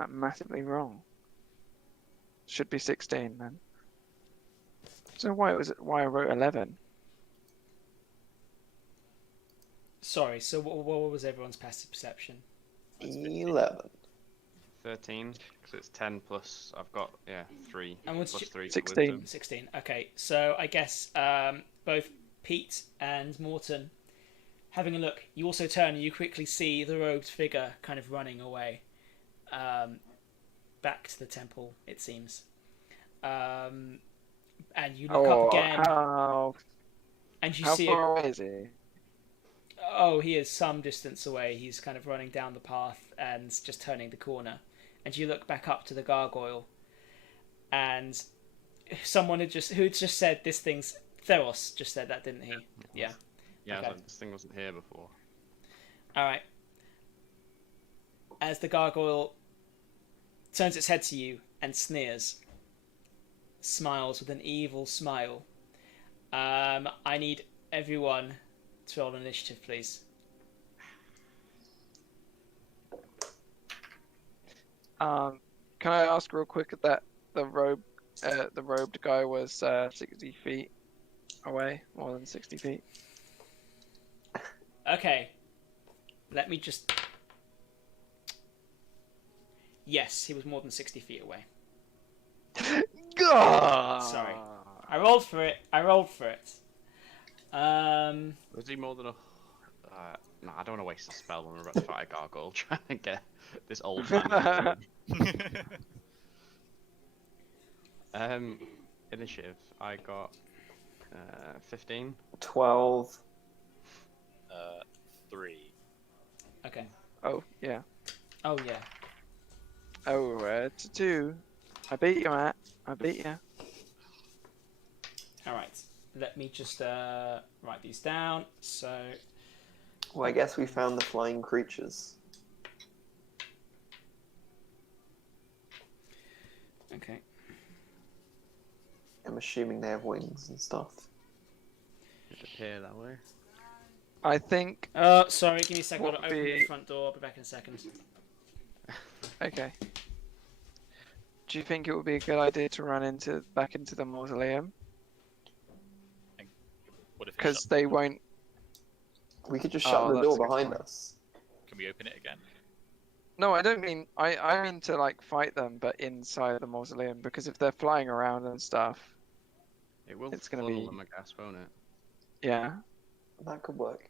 I'm massively wrong. Should be 16 then. So why I wrote 11? Sorry. So what was everyone's passive perception? 11. 13, because it's 10 plus. I've got 3 And what's plus your- 3. 16. Wisdom. 16. Okay. So I guess both Pete and Morton, having a look, you also turn and you quickly see the robed figure kind of running away, back to the temple. It seems. And you look up again, and you How see far away is he? Oh, he is some distance away. He's kind of running down the path and just turning the corner. And you look back up to the gargoyle, and someone who'd just said this thing's Theros just said that, didn't he? Yeah. Yeah, Okay. like, this thing wasn't here before. All right. As the gargoyle turns its head to you and sneers, smiles with an evil smile. I need everyone to roll initiative, please. Can I ask real quick that the robed guy was 60 feet away, more than 60 feet? Okay. Let me just... Yes, he was more than 60 feet away. God! Sorry. I rolled for it. Was he more than a... no, I don't want to waste a spell when we're about to fight a gargoyle trying to get this old man. Initiative. I got 15. 12. 3. Okay. Oh, yeah. Oh, yeah. Oh, it's a 2. I beat you, Matt. I beat you. Alright. Let me just write these down. So, Well, I guess we found the flying creatures. Okay. I'm assuming they have wings and stuff. It appear that way. I think. Sorry, give me a second. I'll What open would the be- front door. I'll be back in a second. Okay. Do you think it would be a good idea to run back into the mausoleum? What if it's Because shut? they won't. We could just Oh, shut the that's door a good behind point. us. Can we open it again? No, I don't mean. I mean to like fight them, but inside the mausoleum. Because if they're flying around and stuff, It will It's gonna funnel be- them, I guess, won't it? yeah. That could work.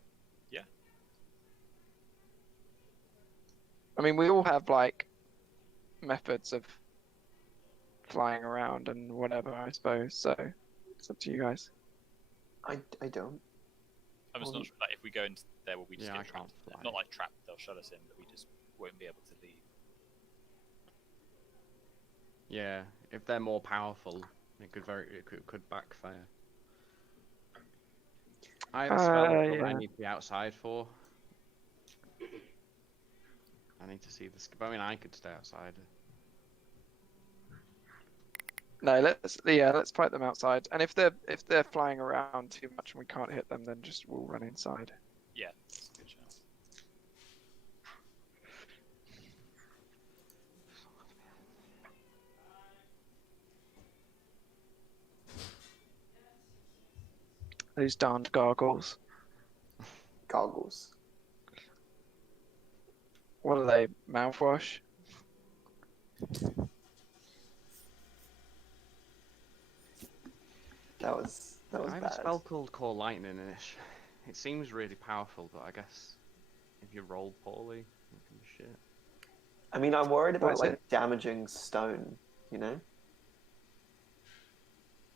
I mean, we all have like methods of flying around and whatever, I suppose. So it's up to you guys. I don't. I'm just not sure that if we go into there, will we just Yeah, get I trapped? can't fly. Not like trapped, they'll shut us in, but we just won't be able to leave. Yeah, if they're more powerful, it could backfire. I have a spell that I yeah. need to be outside for. I need to see this. I mean, I could stay outside. No, let's fight them outside. And if they're flying around too much and we can't hit them, then just we'll run inside. Yeah, that's a good shout. Those darned gargoyles. Goggles. What are they? Mouthwash? That was I have bad. a spell called Call Lightning, and it seems really powerful, but I guess if you roll poorly, it can be shit. I mean, I'm worried about What's like it? damaging stone. You know,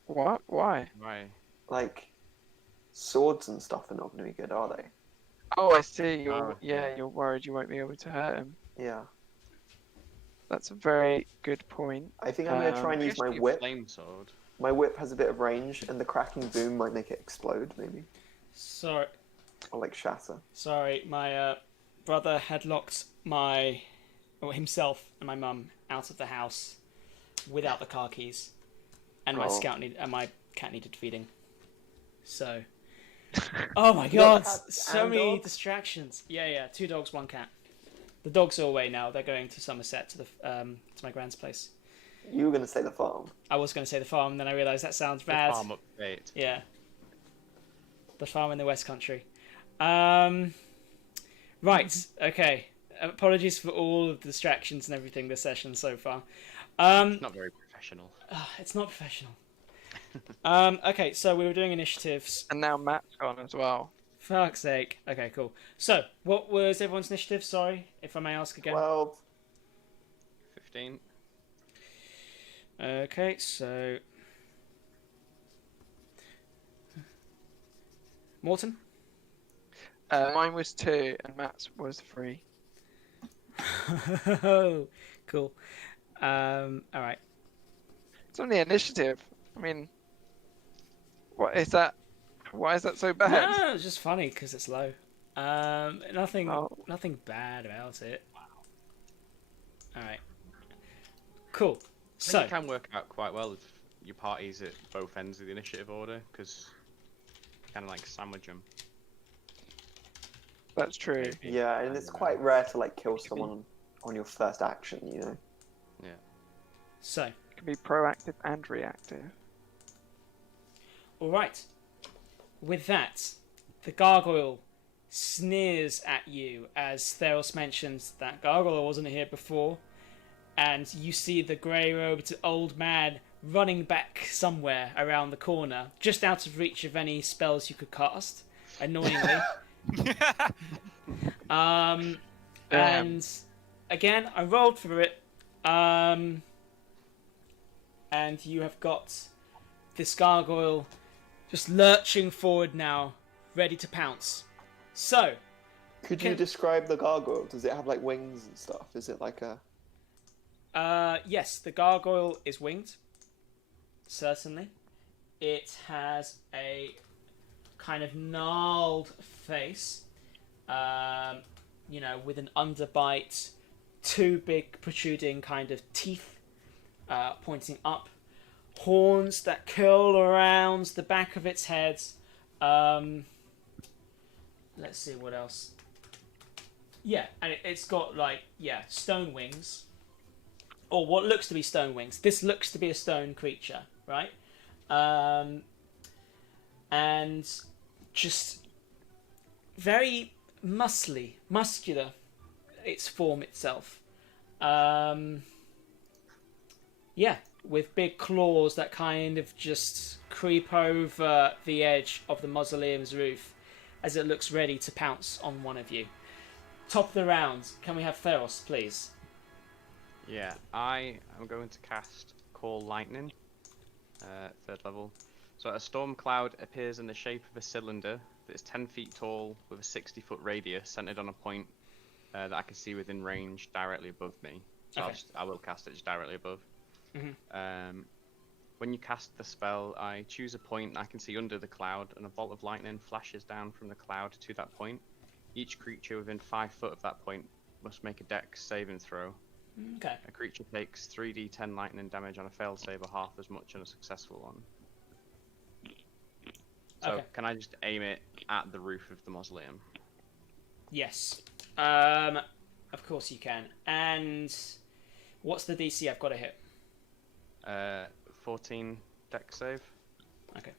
What? Why? Right. like swords and stuff are not going to be good, are they? Oh, I see. Oh, You're worried you won't be able to hurt him. Yeah. That's a very good point. I think I'm going to try and I use guess my your whip. flame sword. My whip has a bit of range, and the cracking boom might make it explode, maybe, Sorry, or like shatter. my brother had locked himself and my mum out of the house without the car keys, and my Oh. my cat needed feeding. So, oh my You got god, cats so and many dogs? distractions. Yeah, 2 dogs, 1 cat. The dogs are away now. They're going to Somerset to to my grand's place. You were going to say the farm. I was going to say the farm, then I realised that sounds The bad. farm update. Yeah. The farm in the West Country. Right, okay. Apologies for all of the distractions and everything this session so far. Not very professional. It's not professional. Okay, so we were doing initiatives. And now Matt's gone as well. Fuck's sake. Okay, cool. So, what was everyone's initiative? Sorry, if I may ask again. 12. 15. Okay, so... Morton? Mine was 2 and Matt's was 3. Oh, cool. Alright. It's on the initiative. I mean, what is that? Why is that so bad? No, it's just funny because it's low. Nothing Oh. bad about it. Alright. Cool. I So, think it can work out quite well if your party's at both ends of the initiative order, because kind of like sandwich them. That's true. Yeah, and it's quite rare to like kill someone on your first action, you know. so, It can be proactive and reactive. alright. With that, the gargoyle sneers at you as Theros mentions that gargoyle wasn't here before, and you see the grey-robed old man running back somewhere around the corner, just out of reach of any spells you could cast, annoyingly. And again, I rolled for it. And you have got this gargoyle just lurching forward now, ready to pounce. So, Could you Can- describe the gargoyle? Does it have like wings and stuff? Is it like a... yes, the gargoyle is winged. Certainly. It has a kind of gnarled face, with an underbite, 2 big protruding kind of teeth, pointing up, horns that curl around the back of its head. Let's see what else. Yeah, and it's got stone wings, or what looks to be stone wings. This looks to be a stone creature, right? And just very muscular, its form itself. With big claws that kind of just creep over the edge of the mausoleum's roof as it looks ready to pounce on one of you. Top of the round, can we have Theros, please? Yeah, I am going to cast Call Lightning, 3rd level. So a storm cloud appears in the shape of a cylinder that is 10 feet tall with a 60-foot radius centered on a point that I can see within range directly above me. So Okay. I will cast it just directly above. Mm-hmm. When you cast the spell, I choose a point I can see under the cloud, and a bolt of lightning flashes down from the cloud to that point. Each creature within 5 foot of that point must make a dex saving throw. Okay. A creature takes 3d10 lightning damage on a failed save, or half as much on a successful one. So Okay. can I just aim it at the roof of the mausoleum? Yes. Of course you can. And what's the DC I've got to hit? 14 dex save. Okay.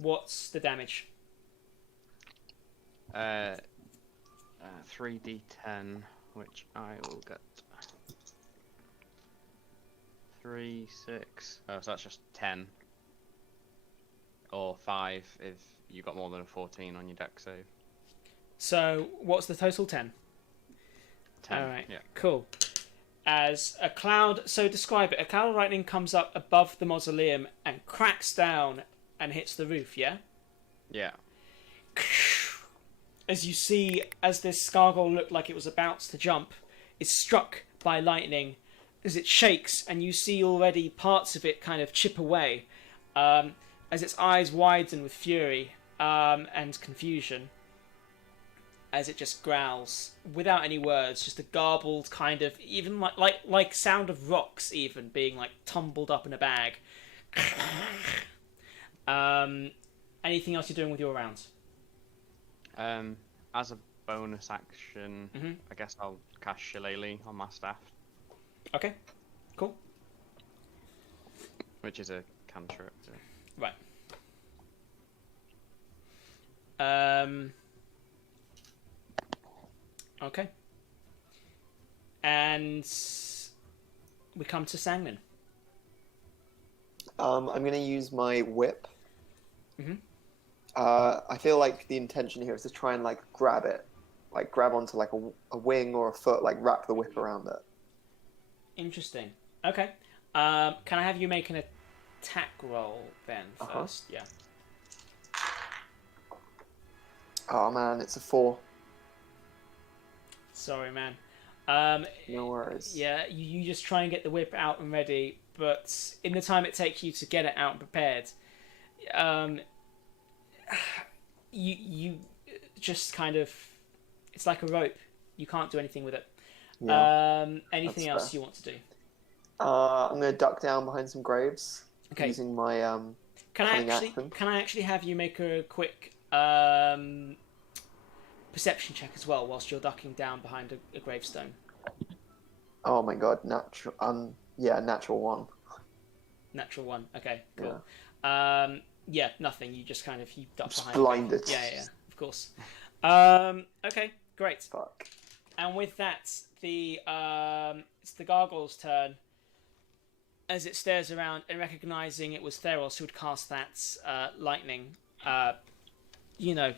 What's the damage? 3d10, which I will get. 3, 6. Oh, so that's just 10. Or 5 if you got more than a 14 on your dex save. So, what's the total? 10. 10. Alright, Yeah. cool. As a cloud, so describe it. A cloud of lightning comes up above the mausoleum and cracks down and hits the roof, yeah? Yeah. As you see, as this gargoyle looked like it was about to jump, is struck by lightning as it shakes, and you see already parts of it kind of chip away as its eyes widen with fury and confusion as it just growls without any words, just a garbled kind of, even like sound of rocks even being like tumbled up in a bag. Anything else you're doing with your round? As a bonus action, I guess I'll cast Shillelagh on my staff, Okay, cool. which is a cantrip. So. Right. Okay. And we come to Sangmin. I'm going to use my whip. Mhm. I feel like the intention here is to try and grab it, grab onto a wing or a foot, wrap the whip around it. Interesting. Okay. Can I have you make an attack roll then first? Yeah. Oh man, it's a 4. Sorry, man. No worries. Yeah, you just try and get the whip out and ready, but in the time it takes you to get it out and prepared, you just kind of, it's like a rope. You can't do anything with it. Yeah, anything that's else fair. you want to do? I'm going to duck down behind some graves Okay. using my Can cunning I accent. actually have you make a quick perception check as well whilst you're ducking down behind a gravestone? Oh my god, natural 1. Natural 1. Okay, cool. Yeah. Nothing. You just kind of duck Just behind. blinded. Yeah, of course. Okay, great. Fuck. And with that, it's the gargoyle's turn. As it stares around and recognizing it was Theros who had cast that lightning,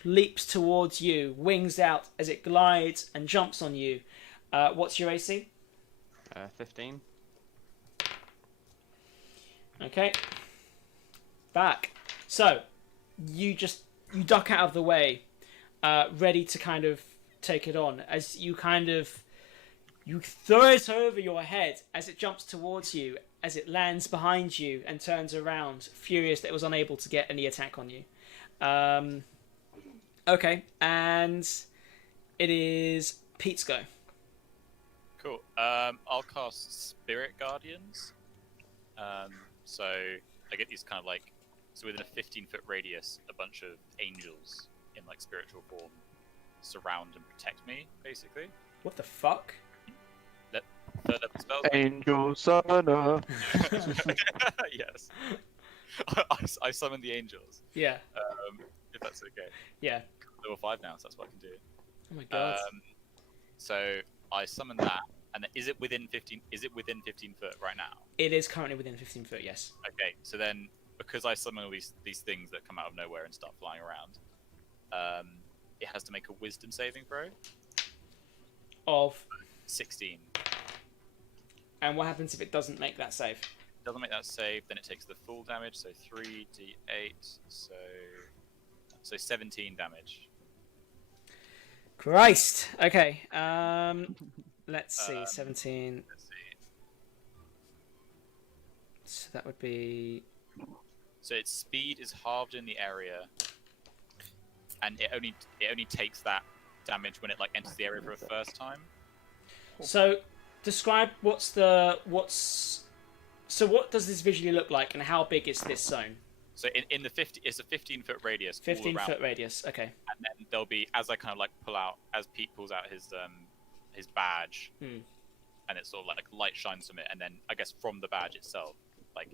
leaps towards you, wings out as it glides and jumps on you. What's your AC? 15. Okay. Back. So, you duck out of the way, ready to kind of take it on. As you throw it over your head as it jumps towards you, as it lands behind you and turns around, furious that it was unable to get any attack on you. Okay, and it is Pete's go. Cool. I'll cast Spirit Guardians. So I get these kind of like, so within a 15-foot radius, a bunch of angels in like spiritual form surround and protect me, basically. What the fuck? Third level spells. Angel Summoner. Yes. I summon the angels. Yeah, If that's okay. yeah. Level 5 now, so that's what I can do. Oh my god. So I summon that, and then is it within 15? Is it within 15 foot right now? It is currently within 15 foot, yes. Okay, so then because I summon all these things that come out of nowhere and start flying around, it has to make a Wisdom saving throw. Of 16. And what happens if it doesn't make that save? Doesn't make that save, then it takes the full damage, so 3d8, so 17 damage. Christ. Okay. Let's see. 17. Let's see. So that would be. So its speed is halved in the area, and it only takes that damage when it like enters the area for the first time. So, describe So what does this visually look like, and how big is this zone? So in the 50, it's a 15-foot radius. 15 all around, foot radius. Okay. and then there'll be, as I kind of like pull out, as Pete pulls out his badge, Hmm. and it sort of like light shines from it, and then I guess from the badge itself, like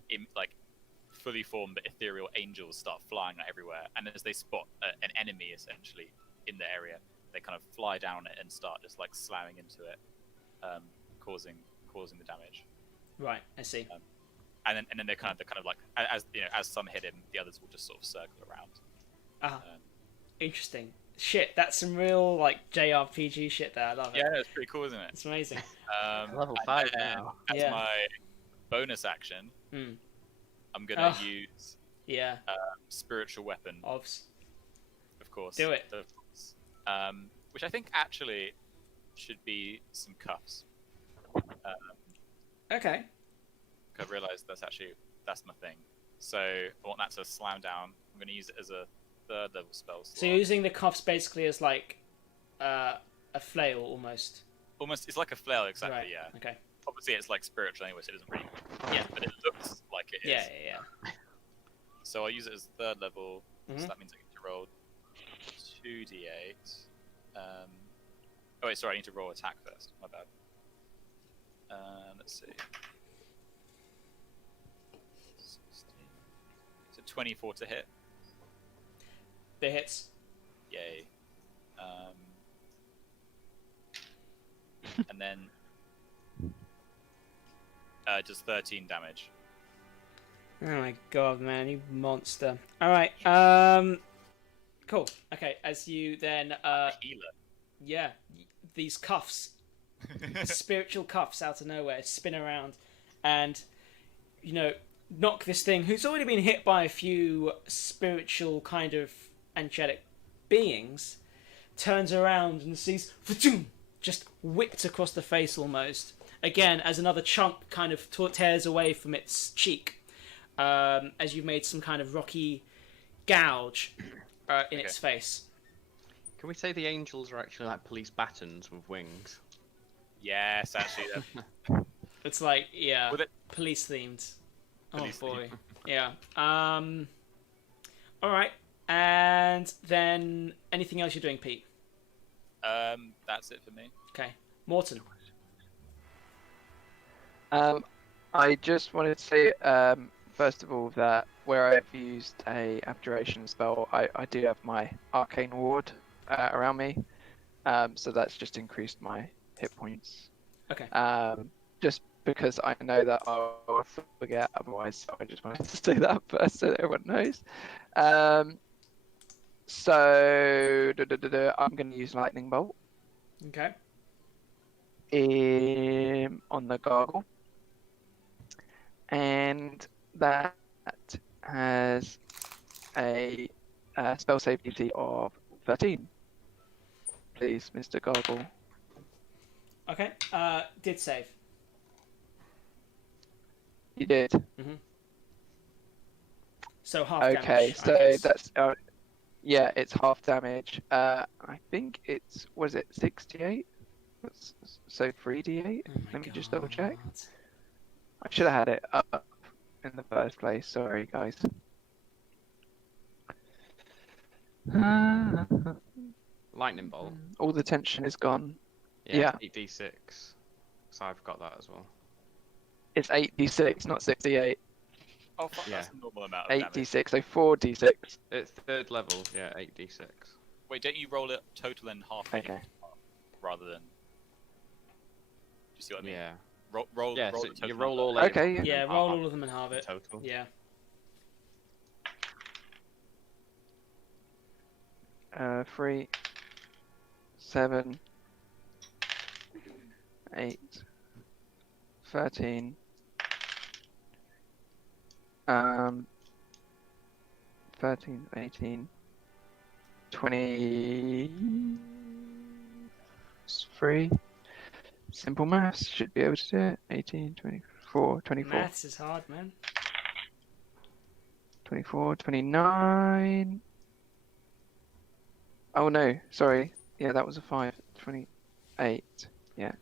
fully formed but ethereal angels start flying everywhere, and as they spot an enemy essentially in the area, they kind of fly down it and start just like slamming into it, causing the damage. Right. I see. And then they're kind of like, as you know, as some hit him, the others will just sort of circle around. Ah. Um, Interesting. Shit. That's some real like JRPG shit there. I love it. Yeah, it's pretty cool, isn't it? It's amazing. Level and 5 then, now. As Yeah. my bonus action, Hmm. I'm gonna Oh. use Yeah. spiritual weapon, Obvs. of course. Do it. Of course. Which I think actually should be some cuffs. Okay. I've realised that's my thing. So I want that to slam down. I'm gonna use it as a 3rd level spell slot. So you're using the cuffs basically as like a flail almost. Almost, it's like a flail, exactly. Right. Yeah. Okay. Obviously, it's like spiritual anyway, so it doesn't really. Yeah, but it looks like it is. Yeah. Yeah. So I'll use it as 3rd level. Mhm. So that means I get to roll 2d8. Oh wait, sorry, I need to roll attack first. My bad. Let's see. 16. So 24 to hit. The hits. Yay. And then just 13 damage. Oh my god, man, you monster. Alright, cool. Okay, as you then, Healer. yeah, these cuffs, spiritual cuffs out of nowhere, spin around and, you know, knock this thing, who's already been hit by a few spiritual kind of angelic beings, turns around and sees, just whipped across the face almost. Again, as another chunk kind of tears away from its cheek. As you've made some kind of rocky gouge in its face. Can we say the angels are actually like police batons with wings? Yes, actually. It's like, yeah, With it- police themed. Police Oh boy. Yeah. Alright. And then anything else you're doing, Pete? That's it for me. Okay. Morton. I just wanted to say, first of all, that where I've used a abjuration spell, I do have my arcane ward around me, so that's just increased my hit points. Okay. Just because I know that I'll forget otherwise, so I just wanted to say that first so that everyone knows. So I'm going to use lightning bolt Okay. on the gargle. And that has a spell save DC of 13. Please, Mr. Gargle. Okay. Did save. You did. So half Okay, damage. I so guess. that's Yeah, it's half damage. I think it's, was it 68? So 3d8? Oh my Let me just double check. God. I should have had it up in the first place. Sorry, guys. Lightning bolt. All the tension is gone. Yeah. Yeah. 8d6. So I've got that as well. It's 8d6, not 68. Oh, fuck, Yeah. that's a normal amount of damage. 8d6, so 4d6. It's 3rd level. Yeah, 8d6. Wait, don't you roll it total in half Okay. rather than? Do you see what I mean? Yeah. Roll. Yeah. roll So the total you roll number. all 8. Okay, yeah. Yeah, and roll half all of them and halve the it. total. Yeah. 3, 7, 8, 13. 13, 18, 23. Simple maths, should be able to do it. 18, 24, 24. Maths is hard, man. 24, 29. Oh no, sorry. Yeah, that was a 5. 28. Yeah.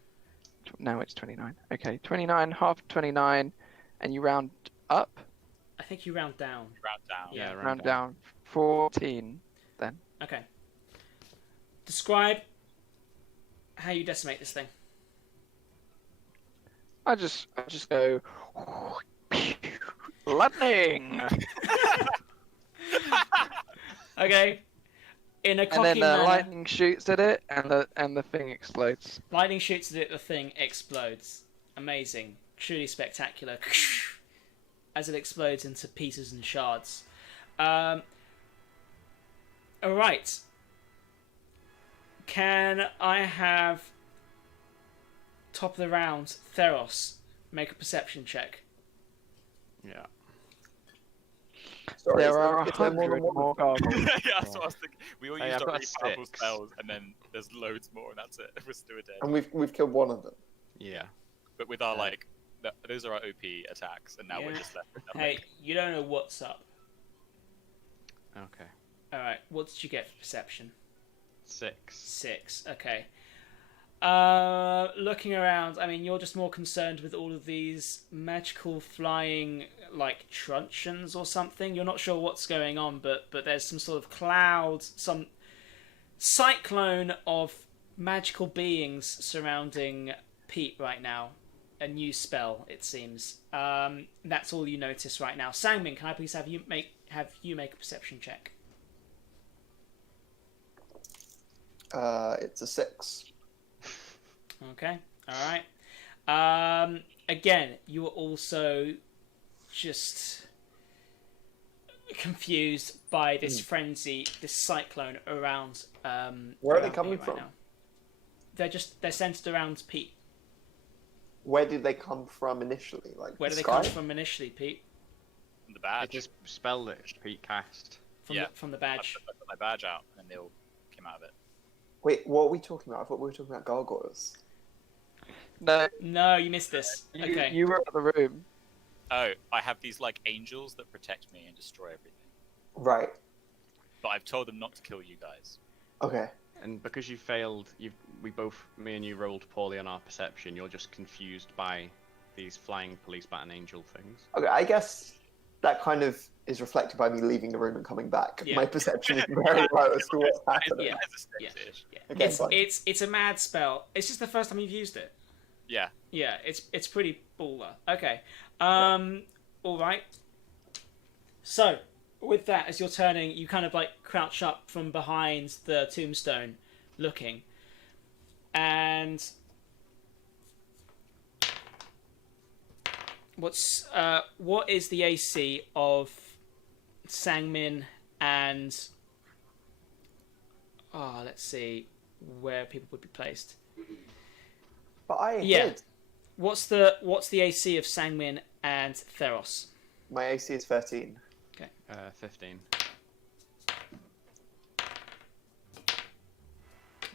Now it's 29. Okay, 29, half 29, and you round up, I think you round down. Round down. Yeah. round down. 14. Okay. Describe how you decimate this thing. I just go lightning, Okay. In a and cocky then manner, lightning shoots at it, and the thing explodes. lightning shoots at it, the thing explodes. Amazing. Truly spectacular. As it explodes into pieces and shards. Alright. Can I have top of the round, Theros, make a perception check? Yeah. Sorry, There is are is there more 100 than one? more gargoyles. Yeah, that's what I was thinking. We all Hey, used I've our got really powerful 6. spells, and then there's loads more, and that's it. We're still dead. And we've killed one of them. Yeah. But with our those are our OP attacks, and now we're Yeah. just left with nothing. Hey, you don't know what's up. Okay. Alright, what did you get for perception? 6. 6. Okay. Looking around, I mean, you're just more concerned with all of these magical flying, like, truncheons or something. You're not sure what's going on, but there's some sort of cloud, some cyclone of magical beings surrounding Pete right now. A new spell, it seems. That's all you notice right now. Sangmin, can I please have you make a perception check? It's a 6. Okay, alright. Again, you were also just confused by this frenzy, this cyclone around. Where are they around coming Pete right from? now. They're centered around Pete. Where did they come from initially? Like Where the did they sky? come from initially, Pete? The I badge. just spelled it. Pete cast. Yeah. From the I badge. put my badge out, and they all came out of it. Wait, what are we talking about? I thought we were talking about gargoyles. No, No, you missed this. Okay. you were at the room. Oh, I have these like angels that protect me and destroy everything. Right. But I've told them not to kill you guys. Okay. And because you failed, me and you rolled poorly on our perception. You're just confused by these flying police bat and angel things. Okay, I guess that kind of is reflected by me leaving the room and coming back. Yeah. My perception is very low as to what's happening. Yeah. Yeah. Yeah. Okay, It's, fine. it's a mad spell. It's just the first time you've used it. Yeah. Yeah, it's pretty baller. Okay. All right. So, with that, as you're turning, you kind of like crouch up from behind the tombstone, looking, and what is the AC of Sangmin and let's see where people would be placed. But I Yeah. hid. What's the AC of Sangmin and Theros? My AC is 13. 15.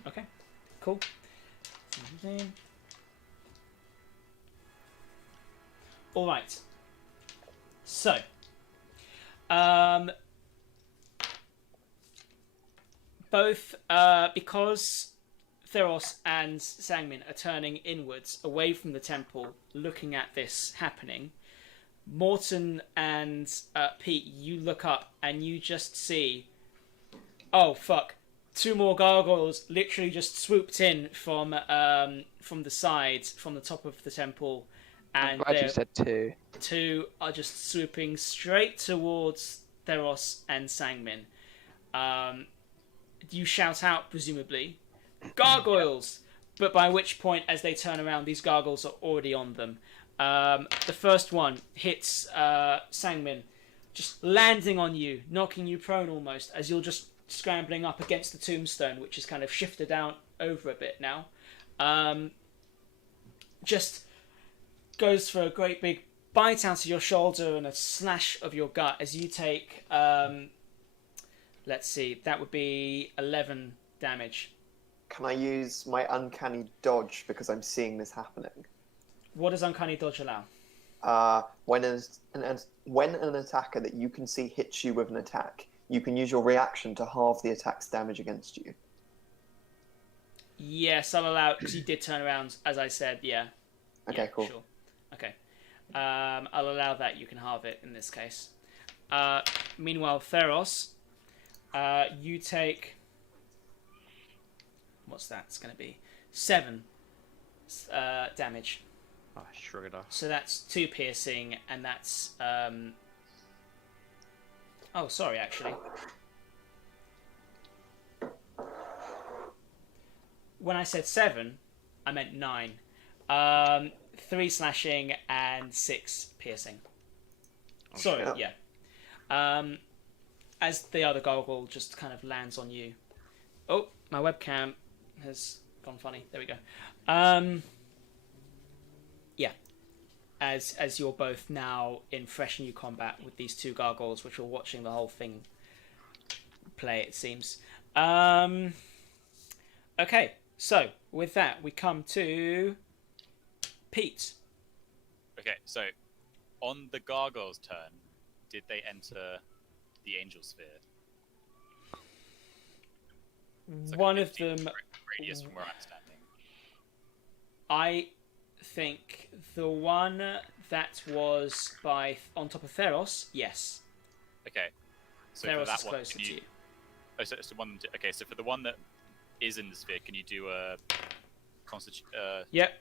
Okay, cool. 17. All right. So, both because Theros and Sangmin are turning inwards, away from the temple, looking at this happening. Morton and Pete, you look up and you just see, oh fuck, 2 more gargoyles literally just swooped in from the sides, from the top of the temple, I'm and glad you said 2. 2 are just swooping straight towards Theros and Sangmin. You shout out, presumably, gargoyles! But by which point, as they turn around, these gargoyles are already on them. The first one hits Sangmin, just landing on you, knocking you prone almost, as you're just scrambling up against the tombstone, which is kind of shifted out over a bit now. Just goes for a great big bite out of your shoulder and a slash of your gut as you take, let's see, that would be 11 damage. Can I use my uncanny dodge because I'm seeing this happening? What does Uncanny Dodge allow? When an attacker that you can see hits you with an attack, you can use your reaction to halve the attack's damage against you. Yes, I'll allow it, because you did turn around, as I said, yeah. Okay, Yeah, cool. Sure. Okay. I'll allow that, you can halve it in this case. Meanwhile, Theros, you take... What's that? It's going to be 7 damage. Oh, shrug it off. So that's 2 piercing, and that's... Oh, sorry, actually. When I said 7, I meant 9. 3 slashing and 6 piercing. Oh, Sorry, shit. yeah. As the other gargoyle just kind of lands on you. Oh, my webcam has gone funny. There we go. Yeah. As you're both now in fresh new combat with these 2 gargoyles, which are watching the whole thing play, it seems. Okay, so with that, we come to Pete. Okay, so on the gargoyle's turn, did they enter the angel sphere? It's like a One of 15 them, radius from where I'm standing. I think the one that was on top of Theros, yes. Okay, so for Theros that is one, closer can to you? you. Oh, so it's the one. Okay, so for the one that is in the sphere, can you do a Yep.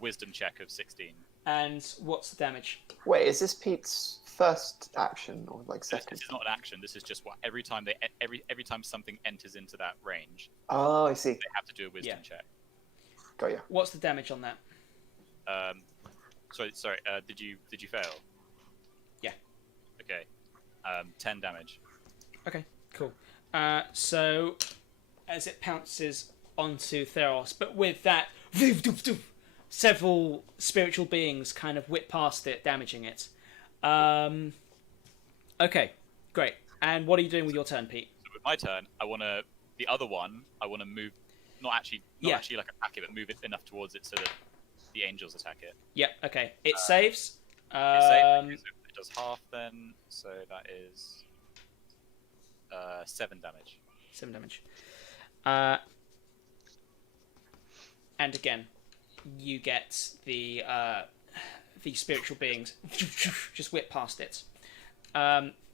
wisdom check of 16? And what's the damage? Wait, is this Pete's first action or like This second? is not an action. This is just what every time every time something enters into that range, Oh, I see. they have to do a wisdom Yeah. check. Got you. What's the damage on that? Sorry. Did you fail? Yeah. Okay. 10 damage. Okay, cool. So, as it pounces onto Theros, but with that, several spiritual beings kind of whip past it, damaging it. Okay, great. And what are you doing with your turn, Pete? So with my turn, I want to move, not actually like attack it, but move it enough towards it so that the angels attack it. Yep, okay. It saves. It's safe, okay, so it does half then, so that is 7 damage. 7 damage. And again, you get the spiritual beings just whip past it.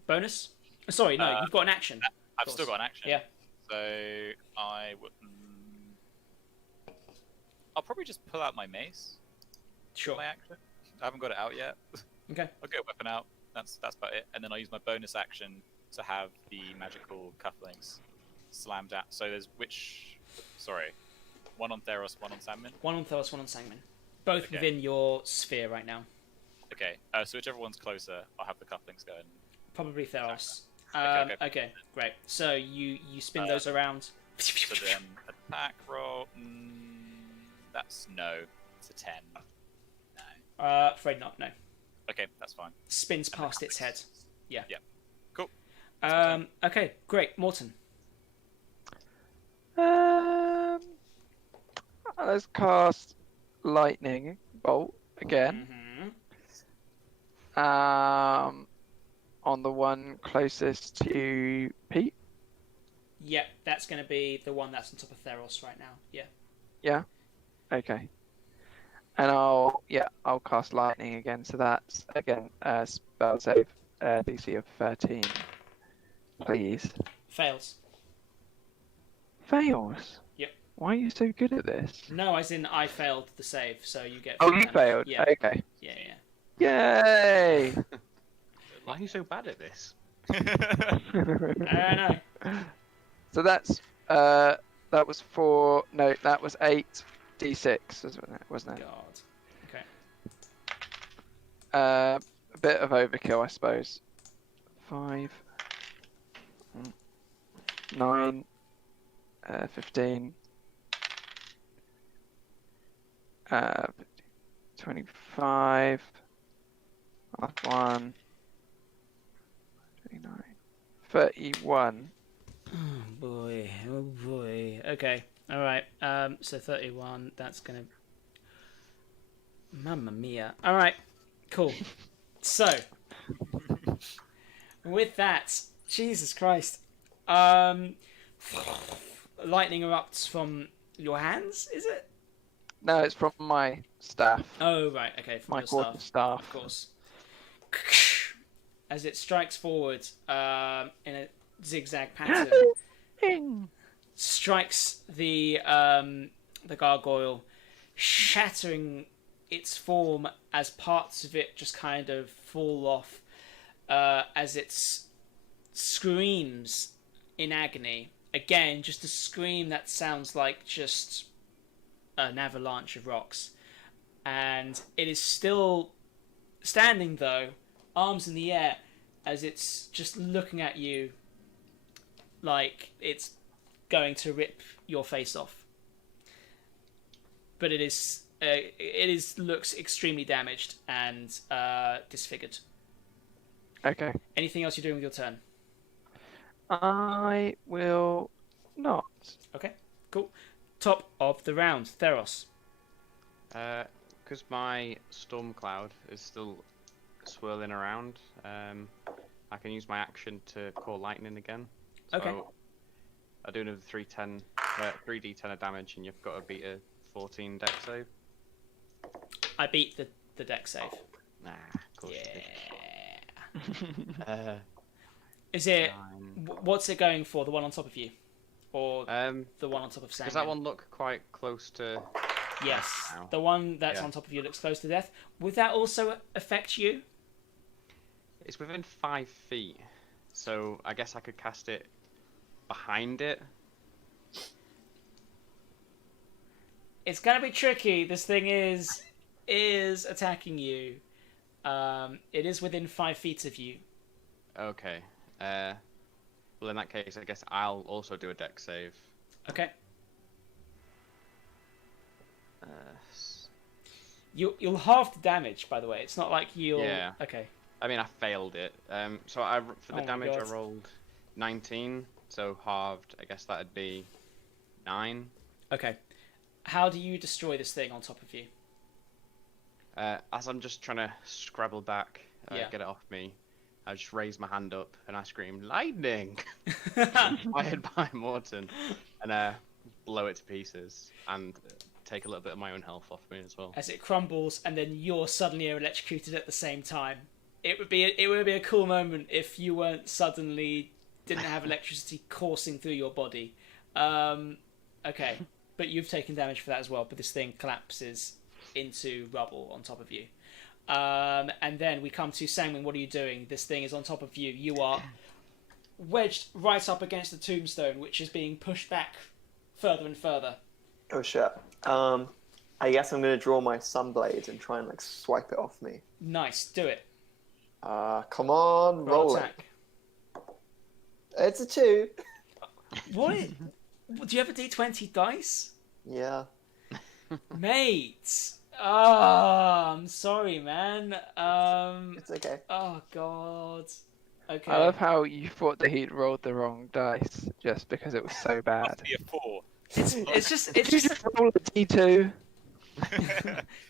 Bonus? Sorry, no, you've got an action. I've still got an action. Yeah. So I would. I'll probably just pull out my mace. Sure. My action. I haven't got it out yet. Okay. I'll get a weapon out. That's about it. And then I'll use my bonus action to have the magical cufflinks slammed out. So there's one on Theros, one on Sandman. One on Theros, one on Sangman. Both Okay. within your sphere right now. Okay. So whichever one's closer, I'll have the cufflinks going. Probably Theros. Okay. Okay, great. So you spin those around. So then attack roll. That's no. It's a 10. No. Afraid not, no. Okay, that's fine. Spins past its head. Yeah. Yeah. Cool. Okay, great. Morton. Let's cast lightning bolt again. Mm-hmm. On the one closest to Pete. Yep, that's going to be the one that's on top of Theros right now. Yeah. Yeah. Okay. And I'll cast lightning again. So that's again spell save DC of 13. Please. Fails. Fails. Yep. Why are you so good at this? No, as in I failed the save, so you get. Oh, full you damage. failed. Yeah. Okay. Yeah. Yay! Why are you so bad at this? I don't know. So that's that was 4. No, that was 8d6, wasn't it? God. Okay. A bit of overkill, I suppose. 5, 9, 15, 25, plus 1, 29, 31. Oh boy. Okay. All right. So 31. That's gonna. Mamma mia. All right. Cool. So, with that, Jesus Christ, lightning erupts from your hands. Is it? No, it's from my staff. Oh right. Okay. From My your quarter staff. staff. Of course. As it strikes forward in a zigzag pattern, strikes the gargoyle, shattering its form as parts of it just kind of fall off as it screams in agony. Again, just a scream that sounds like just an avalanche of rocks. And it is still standing, though, arms in the air, as it's just looking at you like it's going to rip your face off. But it looks extremely damaged and disfigured. Okay. Anything else you're doing with your turn? I will not. Okay, cool. Top of the round, Theros. Because my storm cloud is still swirling around, I can use my action to call lightning again. So Okay. I do another 3d10 of damage, and you've got to beat a 14 dex save. I beat the deck save. Nah, of course you did. Yeah. Is it? 9. What's it going for? The one on top of you, or Um, the one on top of Sam? does that one look quite close to? Yes, Ow. the one that's Yeah. on top of you looks close to death. Would that also affect you? It's within 5 feet, so I guess I could cast it behind it. It's gonna be tricky. This thing is attacking you. It is within 5 feet of you. Okay. Well, in that case, I guess I'll also do a dex save. Okay. Uh, s- You'll halve the damage, by the way. It's not like you'll. Yeah. Okay. I mean, I failed it. So for Oh the my damage, I God. rolled 19, so halved. I guess that'd be 9. Okay. How do you destroy this thing on top of you? As I'm just trying to scrabble back, Yeah. get it off me, I just raise my hand up and I scream, "Lightning!" Fired by Morton, and blow it to pieces, and take a little bit of my own health off me as well. As it crumbles, and then you're suddenly electrocuted at the same time. It would be a cool moment if you weren't suddenly didn't have electricity coursing through your body. Okay, but you've taken damage for that as well. But this thing collapses into rubble on top of you. And then we come to Sangwin. What are you doing? This thing is on top of you. You are wedged right up against the tombstone, which is being pushed back further and further. Oh shit. I guess I'm gonna draw my sunblade and try and like swipe it off me. Nice, do it. Come on, roll it. attack. It's a 2. What? Do you have a D20 dice? Yeah. Mate. Oh, I'm sorry, man. It's okay. Oh god. Okay. I love how you thought that he'd rolled the wrong dice just because it was so bad. Must be a 4. It's just. Did you just roll a d2?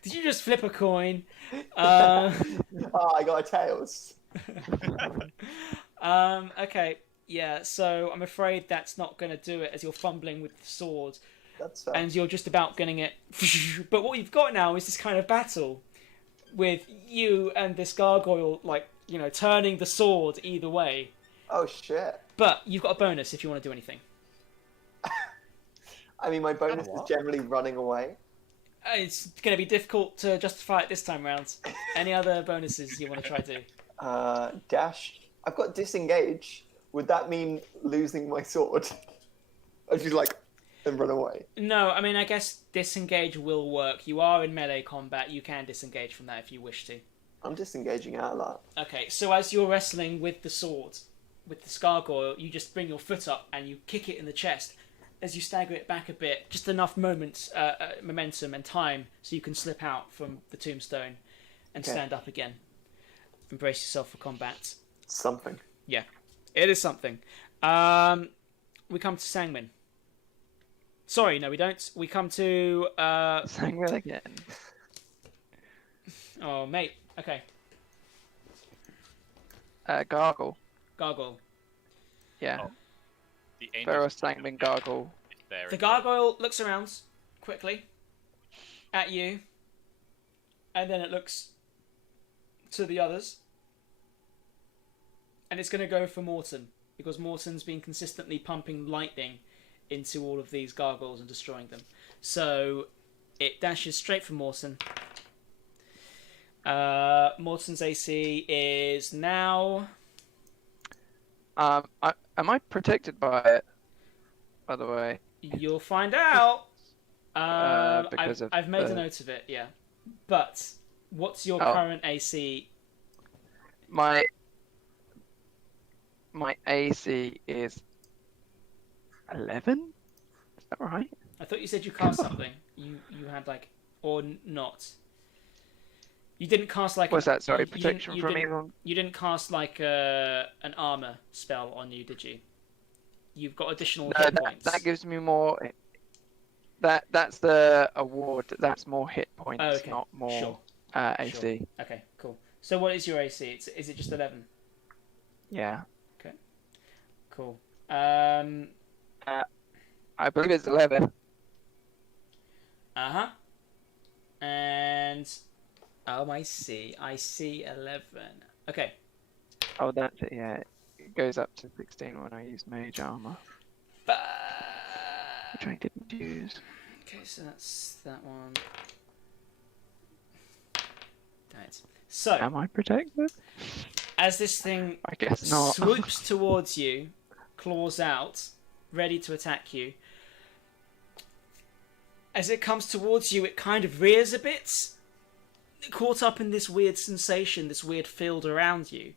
Did you just flip a coin? Oh, I got a tails. Okay. Yeah, so I'm afraid that's not going to do it as you're fumbling with the sword That's fair. and you're just about getting it. But what you've got now is this kind of battle with you and this gargoyle, like, turning the sword either way. Oh shit. But you've got a bonus if you want to do anything. I mean, my bonus is what? generally running away. It's going to be difficult to justify it this time round. Any other bonuses you want to try to? Dash. I've got disengage. Would that mean losing my sword? I just like and run away. No, I mean, I guess disengage will work. You are in melee combat. You can disengage from that if you wish to. I'm disengaging out of that. Okay, so as you're wrestling with the sword, with the gargoyle, you just bring your foot up and you kick it in the chest. As you stagger it back a bit, just enough momentum and time so you can slip out from the tombstone and Okay. stand up again. Embrace yourself for combat. Something. Yeah, it is something. We come to Sangmin. Sorry, no, we don't. We come to... Sangwell again. Oh, mate. Okay, Gargle. gargoyle. Yeah. Oh. The angels. Feroz Sangmin Gargle. If they're The in- gargoyle looks around quickly at you, and then it looks to the others, and it's going to go for Morton because Morton's been consistently pumping lightning into all of these gargoyles and destroying them. So it dashes straight for Morton. Morton's AC is now... Am I protected by it? By the way. You'll find out. Because I've made a the- note of it, yeah. But what's your Oh. current AC? My AC is 11. Is that right? I thought you said you cast something. You had like, or not. You didn't cast like. What's that? Sorry, you didn't- protection you from didn't- evil. You didn't cast like an armor spell on you, did you? You've got additional No, hit that, points. that gives me more. That's the award. That's more hit points, Oh, okay. not more Sure. AC. Okay, cool. So what is your AC? Is it just 11? Yeah, Cool. I believe it's 11. Uh-huh. And I see 11. Okay. Oh, that's it. Yeah, it goes up to 16 when I use mage armor, which I didn't use. Okay, so that's that one. Right. So, Am I protected? as this thing I guess not. swoops towards you, claws out, ready to attack you, as it comes towards you, it kind of rears a bit, caught up in this weird sensation, this weird field around you.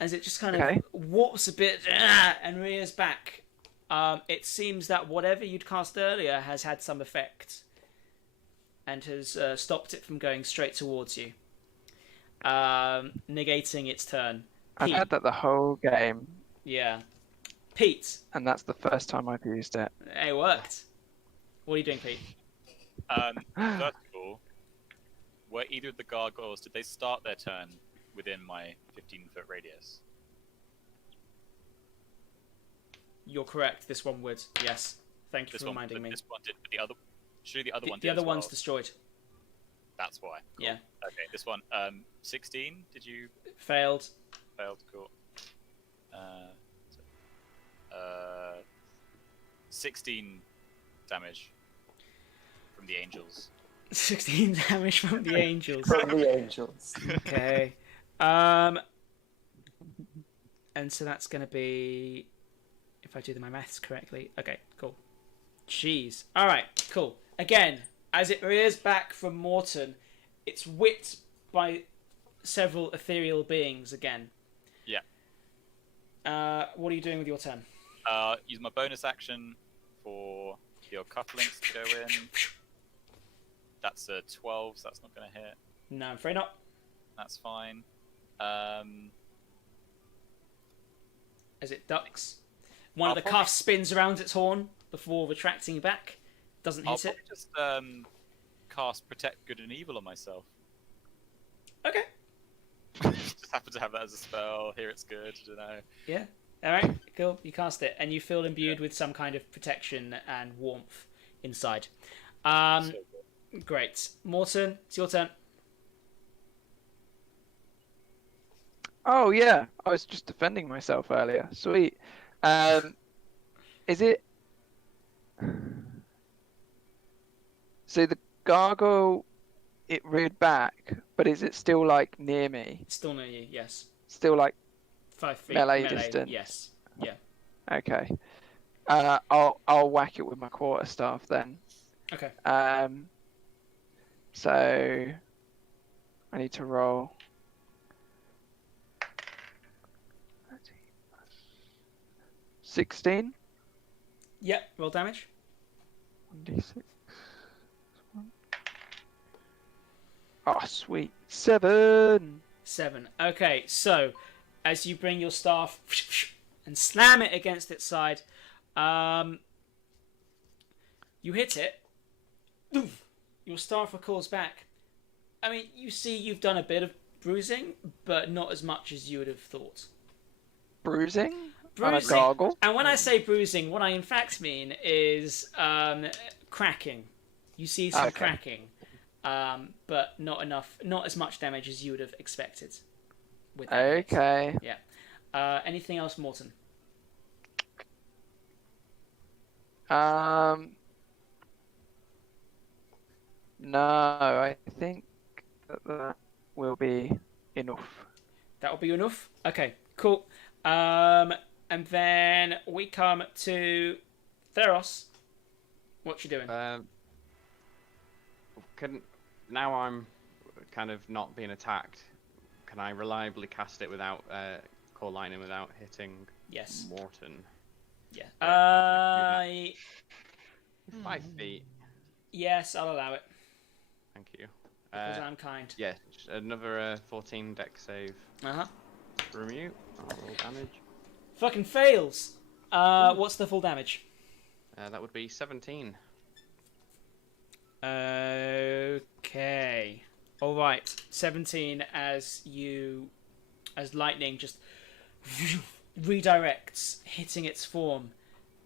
As it just kind Okay. of warps a bit and rears back. It seems that whatever you'd cast earlier has had some effect and has stopped it from going straight towards you, negating its turn. I've Pete. had that the whole game, Yeah. Pete, and that's the first time I've used it. it worked. What are you doing, Pete? First of all, were either of the gargoyles, did they start their turn within my 15-foot radius? You're correct. This one would. Yes. Thank you This for one, reminding me. this one did, but the other, surely the other one did The other as well. one's destroyed. That's why. Cool. Yeah. Okay, this one, 16. Did you Failed. failed? Cool. 16 damage from the angels. 16 damage from the angels. From the angels. Okay. And so that's going to be, if I do my maths correctly. Okay, cool. Jeez. All right, cool. Again, as it rears back from Morton, it's whipped by several ethereal beings again. Yeah. What are you doing with your turn? Use my bonus action for your cufflinks to go in. That's a 12, so that's not going to hit. No, I'm afraid not. That's fine. As it ducks. One I'll of the probably- cuffs spins around its horn before retracting back. Doesn't I'll hit it. probably just cast Protect Good and Evil on myself. Okay. Just happen to have that as a spell. Here it's good. I don't know. Yeah. All right, cool. You cast it, and you feel imbued with some kind of protection and warmth inside. Great. Morton, it's your turn. Oh yeah, I was just defending myself earlier. Sweet. Is it? So the gargoyle, it reared back, but is it still like near me? It's still near you. Yes. Still like 5 feet melee distance? Yes. Yeah. Okay. I'll whack it with my quarterstaff then. Okay. So I need to roll. 16. Yep. Roll damage. 1d6. Oh, sweet. 7. 7. Okay. So, as you bring your staff and slam it against its side, you hit it. Your staff recalls back. I mean, you see, you've done a bit of bruising, but not as much as you would have thought. Bruising? On a Bruising. gargle? And when I say bruising, what I in fact mean is cracking. You see some Okay. cracking, but not enough, not as much damage as you would have expected. With that hit. Okay. Yeah. Anything else, Morton? No, I think that will be enough. That will be enough. Okay, cool. And then we come to Theros. What you doing? Now I'm kind of not being attacked. Can I reliably cast it without Call Lightning without hitting Yes. Morton? Yeah. Yeah, 5 feet. Yes, I'll allow it Thank you. because I'm kind. Yeah, another 14 deck save Uh-huh. from you. I'll roll damage. Fucking fails. What's the full damage? That would be 17. Okay. All right. 17 as lightning just redirects, hitting its form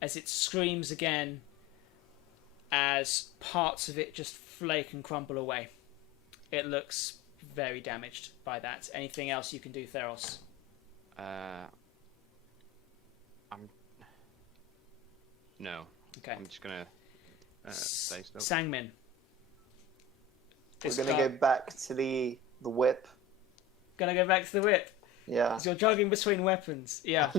as it screams again as parts of it just flake and crumble away. It looks very damaged by that. Anything else you can do, Theros? No. Okay. I'm just gonna stay still. Sangmin. We're This gonna guy- go back to the whip. Gonna go back to the whip. Yeah. So you're jogging between weapons. Yeah.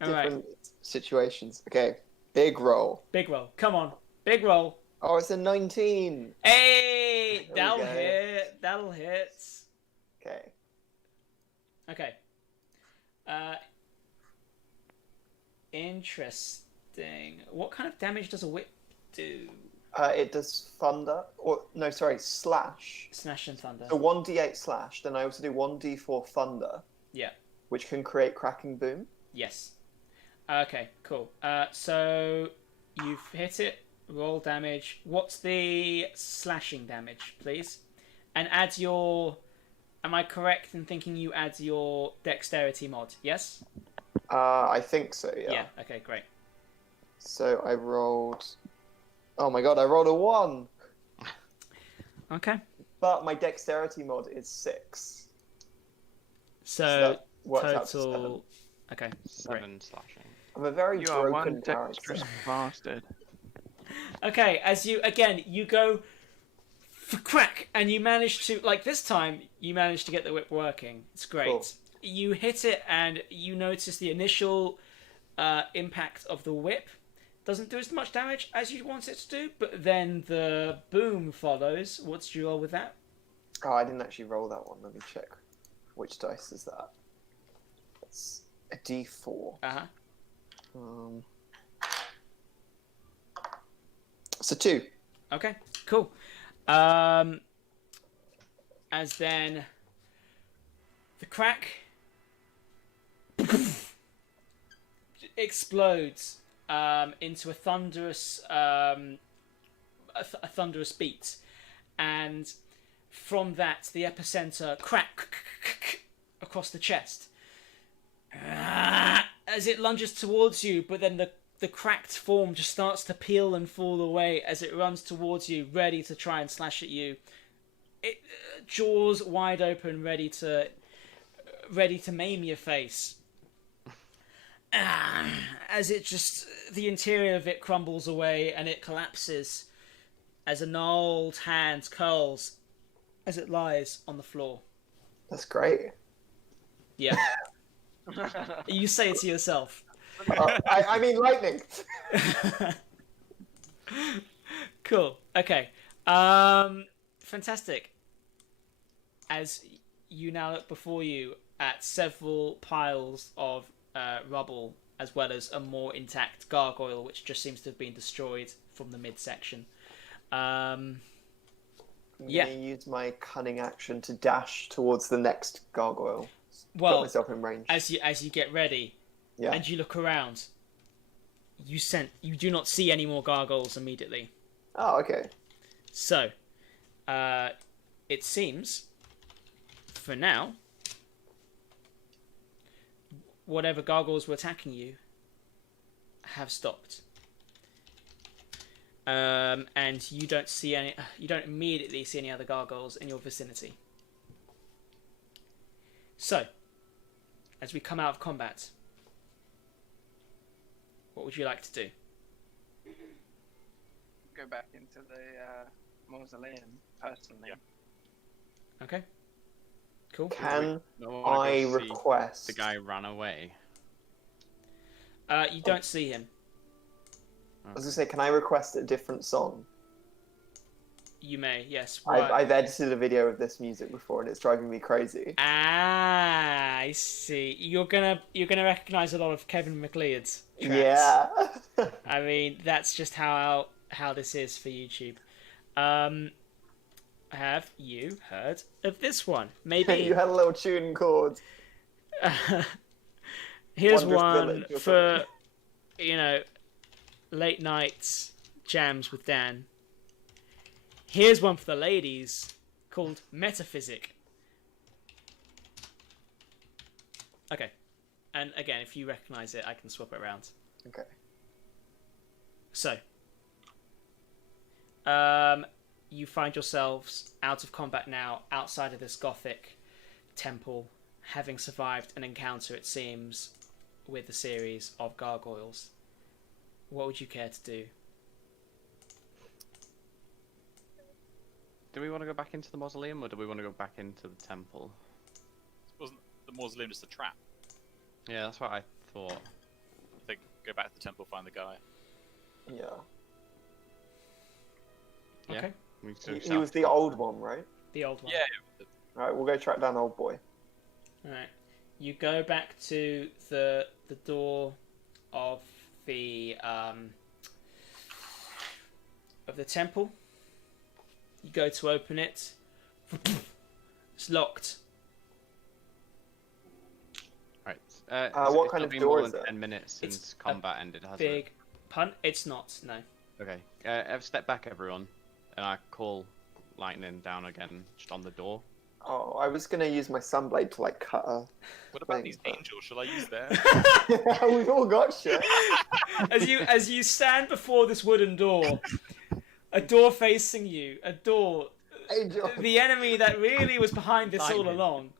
Different situations. Okay. Big roll. Big roll. Come on. Big roll. Oh, it's a 19. Hey! we That'll go. hit. That'll hit. Okay. Okay. Interesting. What kind of damage does a whip do? It does thunder, or no, sorry, slash. Slash and thunder. So 1d8 slash. Then I also do 1d4 thunder, Yeah. which can create cracking boom. Yes. Okay, cool. So you've hit it. Roll damage. What's the slashing damage, please? And add your... Am I correct in thinking you add your dexterity mod? Yes? I think so. Yeah. Yeah. Okay, great. So I rolled. Oh my god! I rolled a 1, Okay. but my dexterity mod is 6. So that works out to 7. total... Okay, great. 7 slashing. I'm a very You are broken one character. dexterous bastard. Okay, as you you go for crack, and you manage to this time you manage to get the whip working. It's great. Cool. You hit it, and you notice the initial impact of the whip doesn't do as much damage as you want it to do, but then the boom follows. What's your roll with that? Oh, I didn't actually roll that one. Let me check. Which dice is that? It's a D4. Uh huh. It's a 2. Okay, cool. As then the crack explodes into a thunderous a thunderous beat, and from that the epicenter crack across the chest. as it lunges towards you, but then the cracked form just starts to peel and fall away as it runs towards you, ready to try and slash at you. It, jaws wide open, ready to maim your face. As it just, the interior of it crumbles away and it collapses as a gnarled hand curls as it lies on the floor. That's great. Yeah. You say it to yourself. I mean lightning. Cool. Okay. Fantastic. As you now look before you at several piles of rubble, as well as a more intact gargoyle, which just seems to have been destroyed from the midsection. I'm Yeah. gonna use my cunning action to dash towards the next gargoyle. Put Well, myself in range. as you get ready Yeah. and you look around, you do not see any more gargoyles immediately. Oh, okay. So, it seems, for now, whatever gargoyles were attacking you have stopped. And you don't immediately see any other gargoyles in your vicinity. So, as we come out of combat, what would you like to do? Go back into the mausoleum personally. Yeah. Okay. Cool. Can No one wanna I go see request? the guy ran away. You don't see him. I was gonna say, can I request a different song? You may, yes. I've edited a video of this music before, and it's driving me crazy. Ah, I see. You're gonna recognize a lot of Kevin MacLeod's tracks. Yeah. I mean, that's just how this is for YouTube. Have you heard of this one? Maybe. You had a little tune chord. Here's Wondrous one Village or for, late nights jams with Dan. Here's one for the ladies called Metaphysic. Okay. And again, if you recognize it, I can swap it around. Okay. So, you find yourselves out of combat now, outside of this gothic temple, having survived an encounter, it seems, with a series of gargoyles. What would you care to do? Do we want to go back into the mausoleum, or do we want to go back into the temple? Wasn't the mausoleum just a trap? Yeah, that's what I thought. I think go back to the temple, find the guy. Yeah. Yeah. Okay. He was the old one, right? The old one. Yeah. Alright, we'll go track down old boy. Alright. You go back to the door of the temple. You go to open it. It's locked. Right. what it's kind not of been door more is than it? 10 minutes It's since a combat ended, has Big pun. It's not. No. it? Okay. Step back, everyone, and I call lightning down again, just on the door. Oh, I was gonna use my sunblade to like cut her. What about Thing, these but- angels? Shall I use theirs? We've all got shit. As you stand before this wooden door, a door facing you, a door, Angel. the enemy that really was behind this all Lightning. along.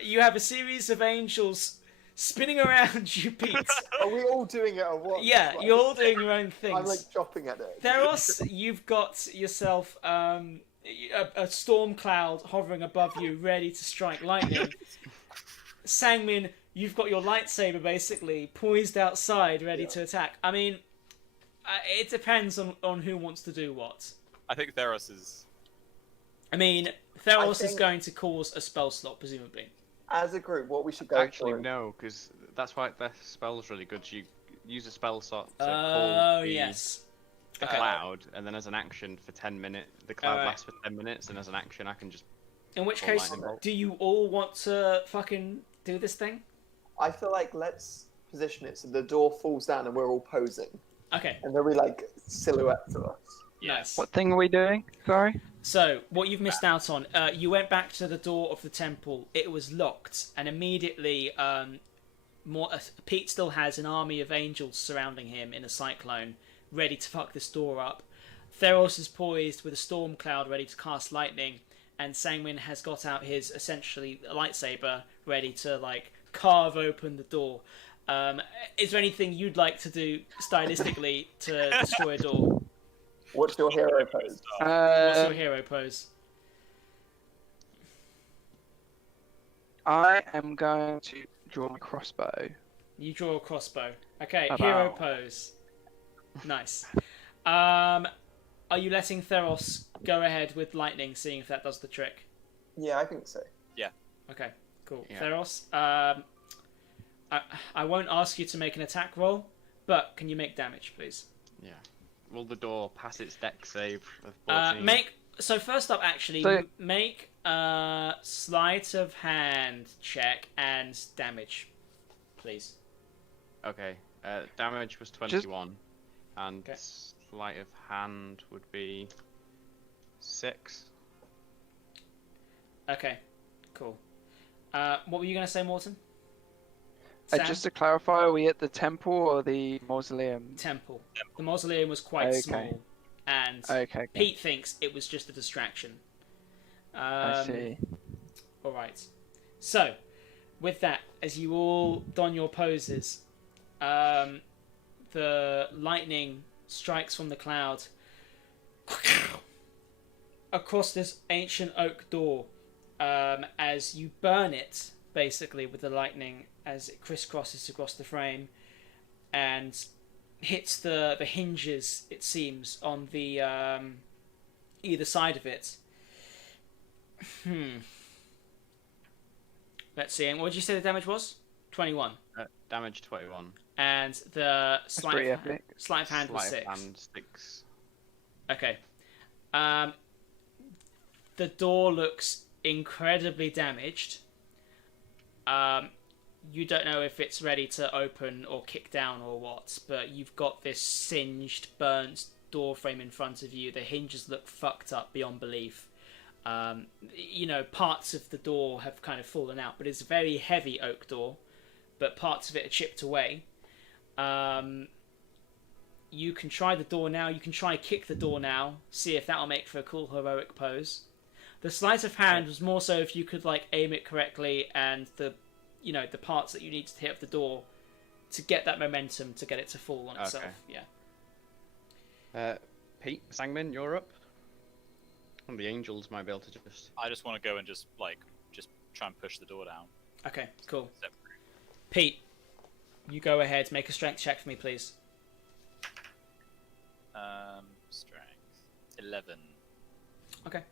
You have a series of angels spinning around you, Pete. Are we all doing it at once? Yeah, Like, you're all doing your own I'm things. like chopping at it. Theros, you've got yourself a storm cloud hovering above you, ready to strike lightning. Sangmin, you've got your lightsaber basically poised outside, ready to attack. I mean, it depends on who wants to do what. I think Theros is. I mean, Theros is think- going to cause a spell slot, presumably. As a group, what we should go Actually, for. no, because that's why the spell's really good. You use a spell slot to Oh, call yes. the Okay. cloud, and then as an action for 10 minutes, the cloud Alright. lasts for 10 minutes, and as an action, I can just. In which Or case, lightning bolt. do you all want to fucking do this thing? I feel like let's position it so the door falls down and we're all posing. Okay, And then we like silhouette to us. nice. What thing are we doing? Sorry. So, what you've missed out on, you went back to the door of the temple. It was locked, and immediately Pete still has an army of angels surrounding him in a cyclone, ready to fuck this door up. Theros is poised with a storm cloud ready to cast lightning, and Sangmin has got out his essentially lightsaber ready to like carve open the door. Is there anything you'd like to do stylistically to destroy a door? What's your hero pose? What's your hero pose? I am going to draw my crossbow. You draw a crossbow. Okay, About. hero pose. Nice. Are you letting Theros go ahead with lightning, seeing if that does the trick? Yeah, I think so. Okay, cool. Yeah. Theros, I won't ask you to make an attack roll, but can you make damage, please? Yeah. Will the door pass its deck save of 14? So first up, actually, So- make a sleight of hand check and damage, please. Okay. Damage was 21, and Okay. sleight of hand would be 6. Okay, cool. What were you going to say, Morton? Sam? Just to clarify, are we at the temple or the mausoleum? Temple. The mausoleum was quite Okay. small, and Okay. Pete thinks it was just a distraction. I see. All right. So, with that, as you all don your poses, the lightning strikes from the cloud across this ancient oak door, as you burn it basically with the lightning as it crisscrosses across the frame and hits the hinges, it seems, on the either side of it. Let's see. And what did you say the damage was? 21. Damage 21. And the pretty sleight epic. of hand was Sleight 6. of hand 6. Okay. The door looks incredibly damaged. You don't know if it's ready to open or kick down or what, but you've got this singed, burnt door frame in front of you. The hinges look fucked up beyond belief. Parts of the door have kind of fallen out, but it's a very heavy oak door, but parts of it are chipped away. You can try the door now. You can try kick the door now. See if that'll make for a cool heroic pose. The sleight of hand was more so if you could aim it correctly and the parts that you need to hit up the door to get that momentum to get it to fall on itself. Okay. Yeah. Pete, Sangmin, you're up. And the angels might be able to just... I just want to go and just try and push the door down. Okay. Cool. Step Pete, you go ahead. Make a strength check for me, please. Strength 11. Okay.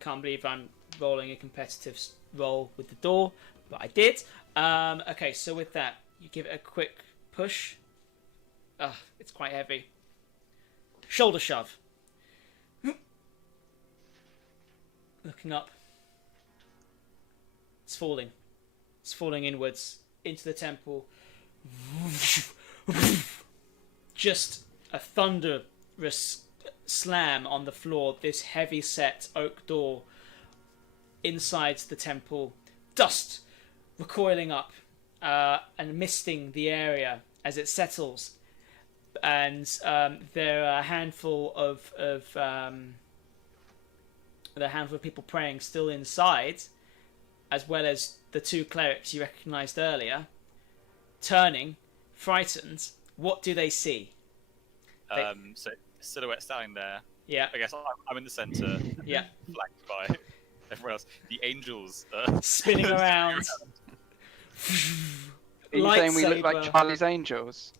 Can't believe I'm rolling a competitive roll with the door, but I did. Okay, so with that, you give it a quick push. It's quite heavy. Shoulder shove. Looking up. It's falling. It's falling inwards into the temple. Just a thunderous slam on the floor. This heavy set oak door inside the temple. Dust recoiling up and misting the area as it settles. And there are a handful of people praying still inside, as well as the 2 clerics you recognised earlier, turning, frightened. What do they see? So silhouette standing there. Yeah, I guess I'm in the center, yeah. flanked by everyone else. The angels are Spinning around. Are you saying we look like Lightsaber. Charlie's Angels?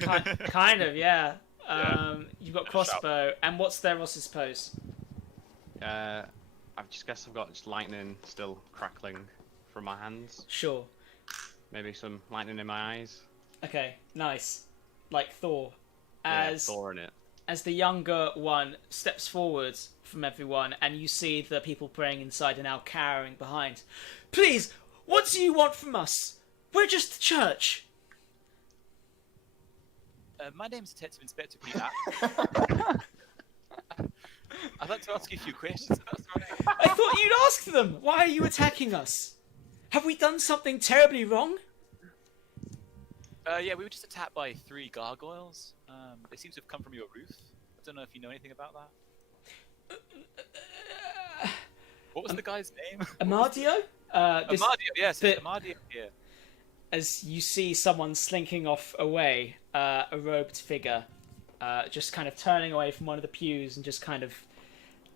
Kind of, yeah. Yeah. You've got crossbow, and what's Theros' pose? I just guess I've got just lightning still crackling from my hands. Sure. Maybe some lightning in my eyes. Okay, nice. Like Thor. Yeah, Thor in it. As the younger one steps forward from everyone, and you see the people praying inside are now cowering behind. Please, what do you want from us? We're just the church. My name's Detective Inspector Peter. I'd like to ask you a few questions. If that's all right. I thought you'd ask them. Why are you attacking us? Have we done something terribly wrong? Yeah, we were just attacked by 3 gargoyles. They seem to have come from your roof. I don't know if you know anything about that. What was the guy's name? Amadio? Amadio, yes, the- it's Amadio here. As you see someone slinking off away, a robed figure, just kind of turning away from one of the pews and just kind of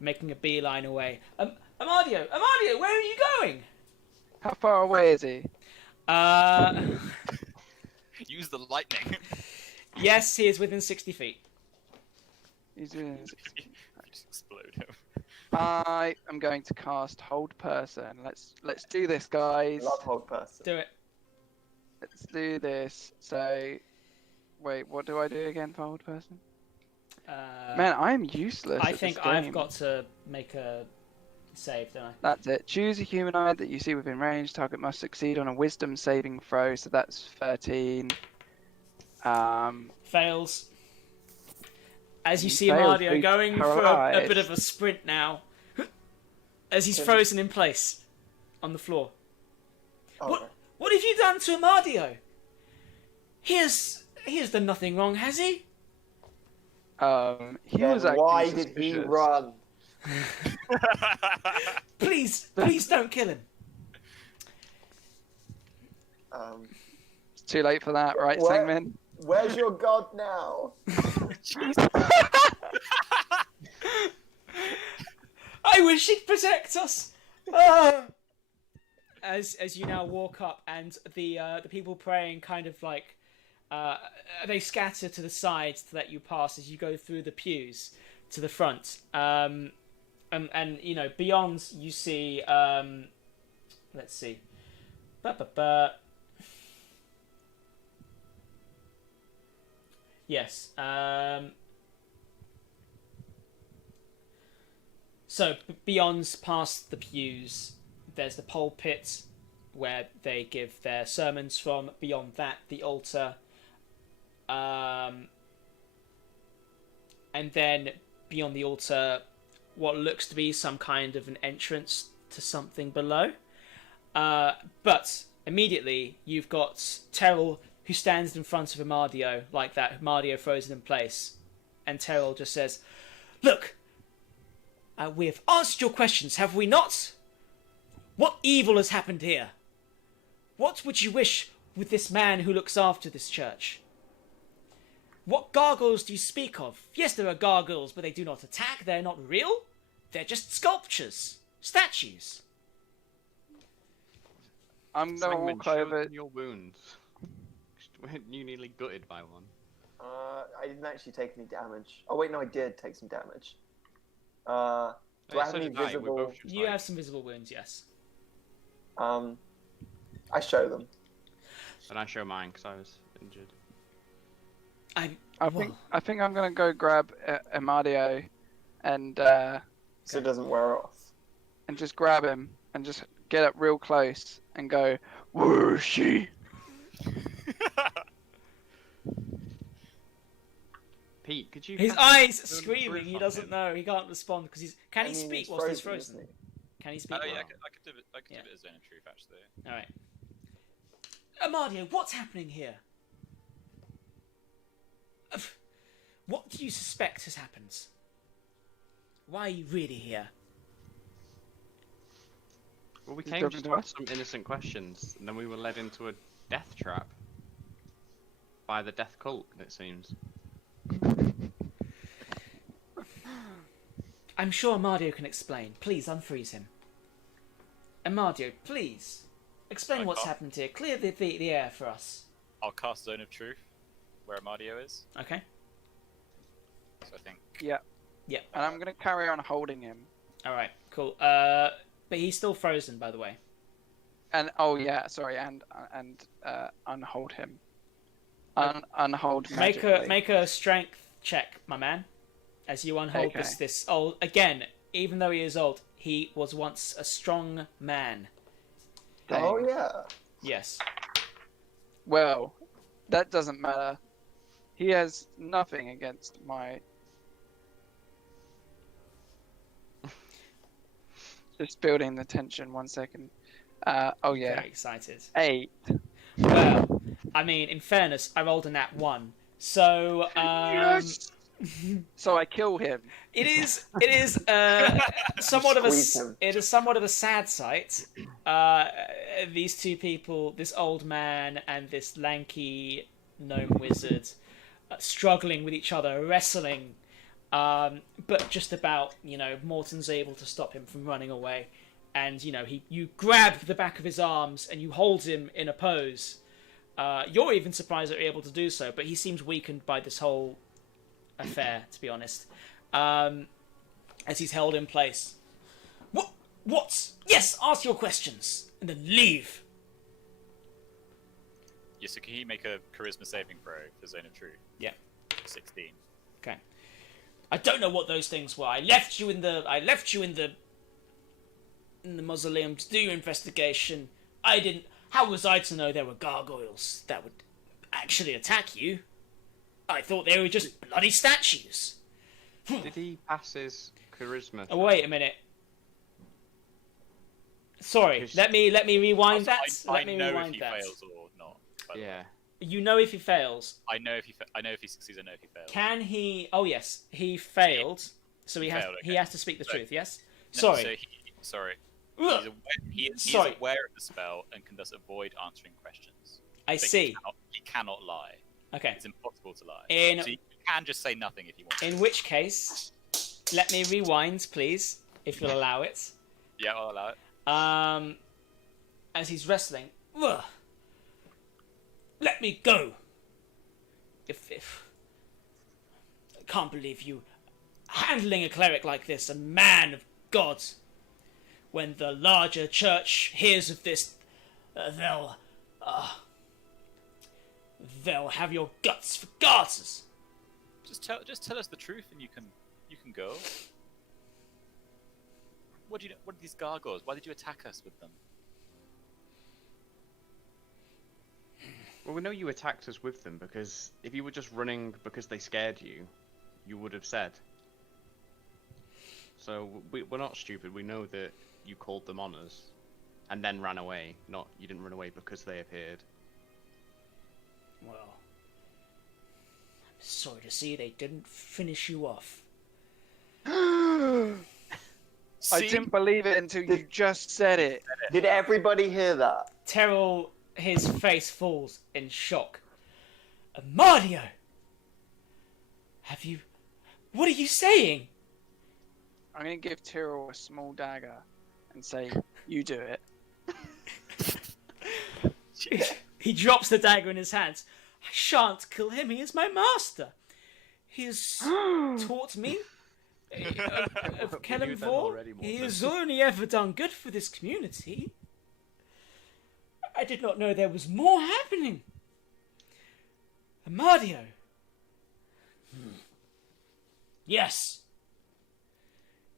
making a beeline away. Amadio, where are you going? How far away is he? Use the lightning. Yes, he is within 60 feet. He's doing. Just explode him. I am going to cast Hold Person. Let's do this, guys. Love hold person. Do it. Let's do this. So, wait, what do I do again for Hold Person? Man, I am useless. I at think this I've game. got to make a save, don't I? That's it. Choose a humanoid that you see within range. Target must succeed on a Wisdom saving throw. So that's 13. Fails. As you He see fails, Amadio he's going for a paralyzed. bit of a sprint now, as he's frozen in place on the floor. Oh, What have you done to Amadio? He has done nothing wrong, has he? He then was actually why did he suspicious. run? Please don't kill him. It's too late for that, right, Where- Sangmin? Where's your god now? I wish he'd protect us. Ah. As you now walk up, and the people praying kind of like they scatter to the sides to let you pass as you go through the pews to the front. And you know, beyond you see let's see. Yes. So beyond past the pews, there's the pulpit where they give their sermons from. Beyond that, the altar. And then beyond the altar, what looks to be some kind of an entrance to something below. But immediately you've got Terrell, who stands in front of Amadio like that, Amadio frozen in place. And Terrell just says, "Look, we have answered your questions, have we not? What evil has happened here? What would you wish with this man who looks after this church? What gargoyles do you speak of? Yes, there are gargoyles, but they do not attack. They're not real. They're just sculptures, statues." I'm gonna Sangman, walk show over. them your wounds. Weren't you nearly gutted by one? I didn't actually take any damage. Oh wait, no, I did take some damage. Do Oh, I have so any did I. We're visible? both just You like- have some visible wounds, yes. I show them. And I show mine because I was injured. I think I'm gonna go grab Amadio, and So it doesn't wear off. just grab him and just get up real close and go, "Where is she?" Pete, could you? His cast eyes are Stone screaming. Proof He on doesn't him? know. He can't respond because he's. Can he I mean, speak he's whilst he's frozen, frozen? isn't Can he speak? Oh yeah, now? I could do it. I could Yeah. do it as Zone of Truth actually. All right. Amadio, what's happening here? What do you suspect has happened? Why are you really here? Well, we He's came talking just to to us. ask some innocent questions, and then we were led into a death trap by the death cult. It seems. I'm sure Amadio can explain. Please unfreeze him. Amadio, please explain I what's can't. happened here. Clear the air for us. I'll cast Zone of Truth, where Amadio is. Okay. So I think. Yeah. And I'm gonna carry on holding him. All right. Cool. But he's still frozen, by the way. And and unhold him. Unhold. magically. Make a strength check, my man, as you unhold Okay. this old. Again, even though he is old, he was once a strong man. Dang. Oh yeah. Yes. Well, that doesn't matter. He has nothing against my. Just building the tension. 1 second. Oh yeah. Very excited. 8. Well, I mean, in fairness, I rolled a nat 1. So, Yes! So I kill him. it is somewhat of a Squeeze him. it is somewhat of a sad sight. These two people, this old man and this lanky gnome wizard, struggling with each other, wrestling. But just about, Morton's able to stop him from running away, and you grab the back of his arms and you hold him in a pose. You're even surprised that you're able to do so, but he seems weakened by this whole affair, to be honest. As he's held in place. What? Yes, ask your questions, and then leave. Yeah, so can he make a charisma saving throw for Zone of Truth? Yeah. 16. Okay. I don't know what those things were. I left you in the mausoleum to do your investigation. I didn't. How was I to know there were gargoyles that would actually attack you? I thought they were just bloody statues. Did he pass his charisma? Oh, wait a minute. Sorry, Because- let me rewind Also, that. I Let me know rewind if he that. fails or not. by the way. Yeah. You know if he fails. I know if he succeeds. I know if he fails. Can he? Oh yes, he failed. So he has Failed, he okay. has to speak the So- truth. Yes. No, Sorry. So sorry. Ugh, He is Sorry. aware of the spell and can thus avoid answering questions. I But see. He cannot lie. Okay. It's impossible to lie. In- So you can just say nothing if you want. In which case, let me rewind, please, if you'll allow it. Yeah, I'll allow it. As he's wrestling. Ugh. Let me go. If I can't believe you handling a cleric like this, a man of God. When the larger church hears of this, they'll have your guts for garters. Just tell us the truth, and you can go. What do you know? What are these gargoyles? Why did you attack us with them? Well, we know you attacked us with them because if you were just running because they scared you, you would have said. So we're not stupid. We know that you called them on us and then ran away. Not you didn't run away because they appeared. Well, I'm sorry to see they didn't finish you off. I See? didn't believe it until you just said it. Did everybody hear that? Terrell, his face falls in shock. Amadio! What are you saying? I'm going to give Tyrrell a small dagger and say, you do it. He drops the dagger in his hands. I shan't kill him. He is my master. He has taught me of We knew that Kellenvor. already, He Morton. has only ever done good for this community. I did not know there was more happening. Amadio. Yes.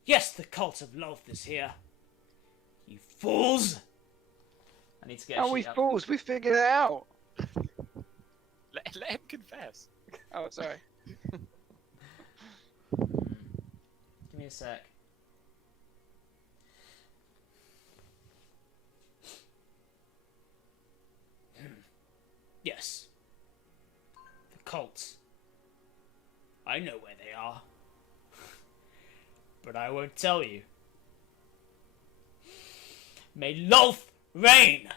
Yes, the cult of Loth is here. You fools. I need to get a Oh, we sheet up. fools, we figured it out. Let him confess. Oh, sorry. Give me a sec. Yes. The cults. I know where they are. But I won't tell you. May Lolth reign!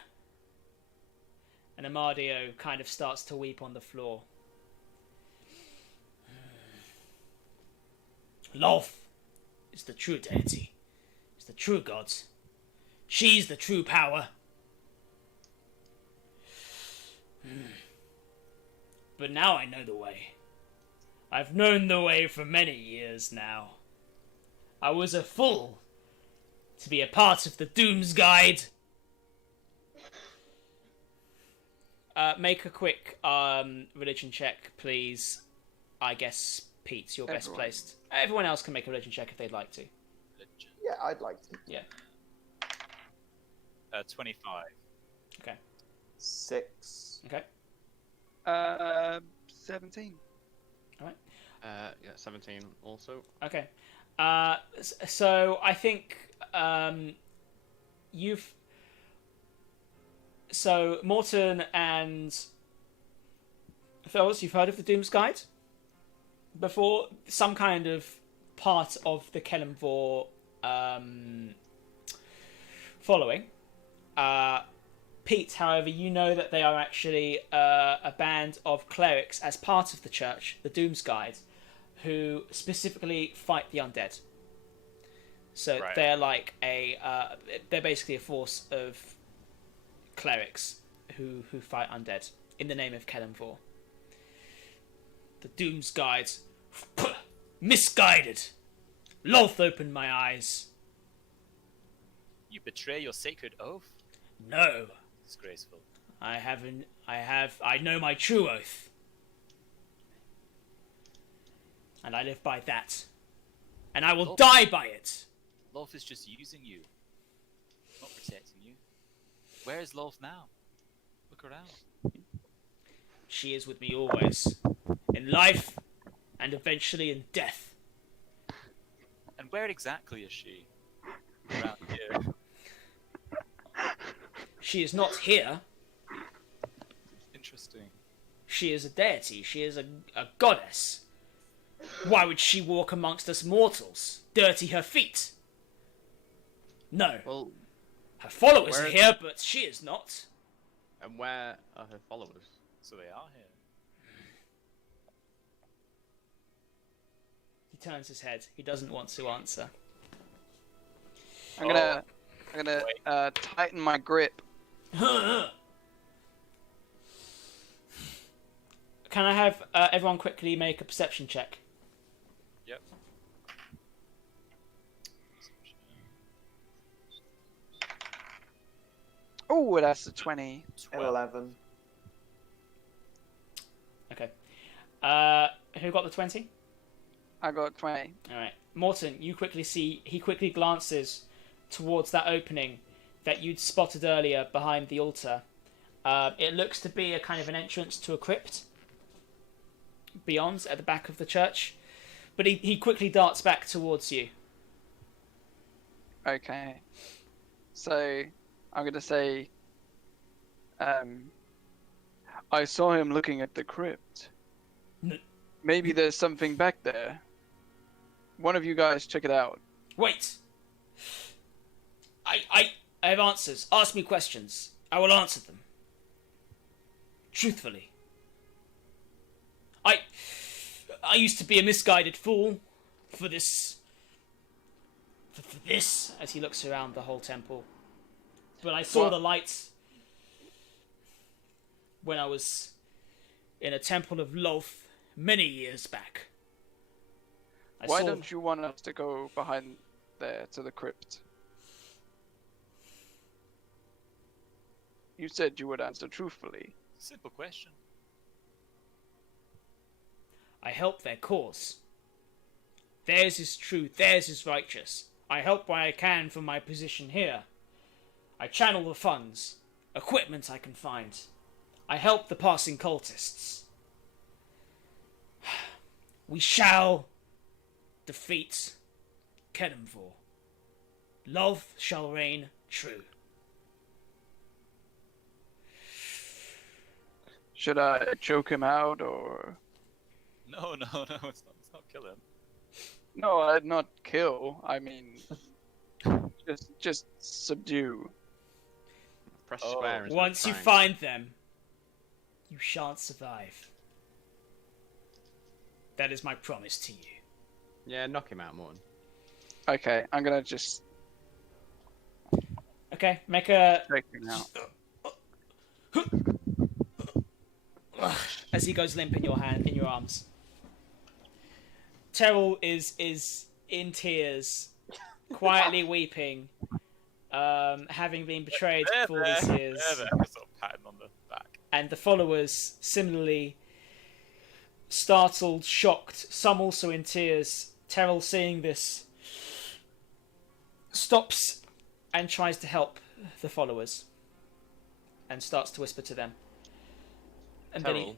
And Amadio kind of starts to weep on the floor. Lolth is the true deity. Is the true gods. She's the true power. But now I know the way. I've known the way for many years now. I was a fool to be a part of the Doom's Guide. Make a quick religion check, please. I guess Pete's your best Everyone. placed. Everyone else can make a religion check if they'd like to. Yeah, I'd like to. Yeah. 25. Okay. 6. Okay. 17. Yeah, 17 also. Okay. So I think you've So Morton and fellas, you've heard of the Doom's Guide before? Some kind of part of the Kelemvor following. Pete, however, you know that they are actually a band of clerics as part of the church, the Doom's Guide, who specifically fight the undead. So Right. they're like they're basically a force of clerics who fight undead in the name of Kelemvor. The Doom's Guide, misguided. Loth opened my eyes. You betray your sacred oath? No, Disgraceful. I know my true oath. And I live by that. And I will Oh. die by it. Lolth is just using you. Not protecting you. Where is Lolth now? Look around. She is with me always. In life, and eventually in death. And where exactly is she? Around here. She is not here. Interesting. She is a deity. She is a goddess. Why would she walk amongst us mortals? Dirty her feet? No. Well, Her followers Where are is- here, but she is not. and where are her followers? So they are here. He turns his head. He doesn't want to answer. I'm gonna tighten my grip. Can I have everyone quickly make a perception check? Yep. Oh, that's a 20. 11. Okay. Who got the 20? I got 20. Alright. Morton, you quickly see, he quickly glances towards that opening that you'd spotted earlier behind the altar. It looks to be a kind of an entrance to a crypt beyond, at the back of the church. But he quickly darts back towards you. Okay. So, I'm gonna say, I saw him looking at the crypt. N- Maybe there's something back there. One of you guys check it out. Wait! I have answers. Ask me questions. I will answer them. Truthfully. I used to be a misguided fool for this. For this, as he looks around the whole temple. But I saw What? the lights when I was in a temple of Loth many years back. Why saw- don't you want us to go behind there to the crypt? You said you would answer truthfully. Simple question. I help their cause. Theirs is true, theirs is righteous. I help where I can from my position here. I channel the funds, equipment I can find. I help the passing cultists. We shall defeat Kelemvor. Love shall reign true. Should I choke him out or? No, it's not kill him. No, I'd not kill. I mean, just subdue. Press Oh. square. instead of Once you triangle. find them, you shan't survive. That is my promise to you. Yeah, knock him out, Morton. Okay, I'm gonna just Okay, make a choke him out. as he goes limp in your arms. Terrell is in tears, quietly weeping, having been betrayed for all these years. There. Sort of patting on the back. And the followers, similarly startled, shocked, some also in tears. Terrell, seeing this, stops and tries to help the followers and starts to whisper to them. And then Terrell,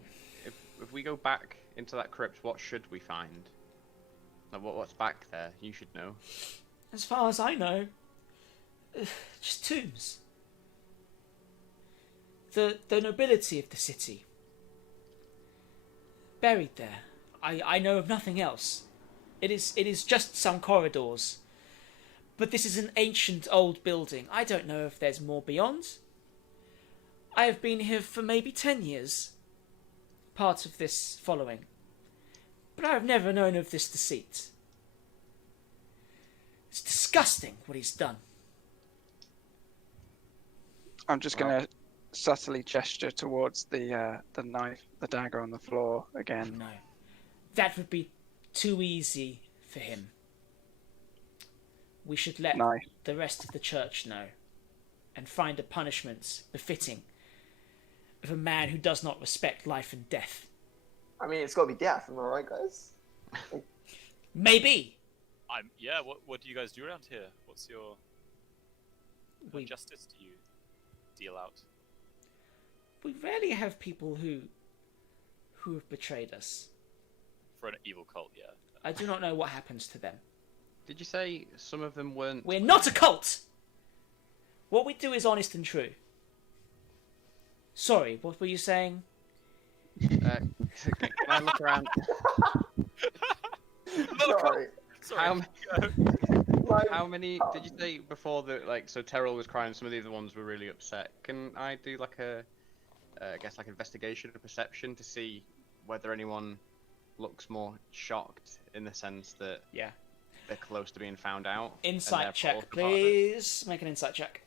if we go back into that crypt, what should we find? Like, what's back there? You should know. as far as I know, just tombs. the nobility of the city. Buried there. I know of nothing else. It is just some corridors. But this is an ancient old building. I don't know if there's more beyond. I have been here for maybe 10 years. Part of this following. But I have never known of this deceit. It's disgusting what he's done. I'm just gonna subtly gesture towards the knife, the dagger on the floor again. No. That would be too easy for him. We should let Knife. the rest of the church know and find a punishment befitting of a man who does not respect life and death. I mean, it's got to be death, am I right, guys? Maybe. Yeah. What do you guys do around here? What's your We justice do you deal out? we rarely have people who have betrayed us. For an evil cult, yeah. I do not know what happens to them. Did you say some of them weren't? We're not a cult. What we do is honest and true. Sorry, what were you saying? Can I look around? Sorry. How, Like, how many did you say before that? Like, so Terrell was crying. Some of the other ones were really upset. Can I do like I guess like investigation or perception to see whether anyone looks more shocked in the sense that Yeah. they're close to being found out? and Insight therefore check, also part of it? please. Make an insight check.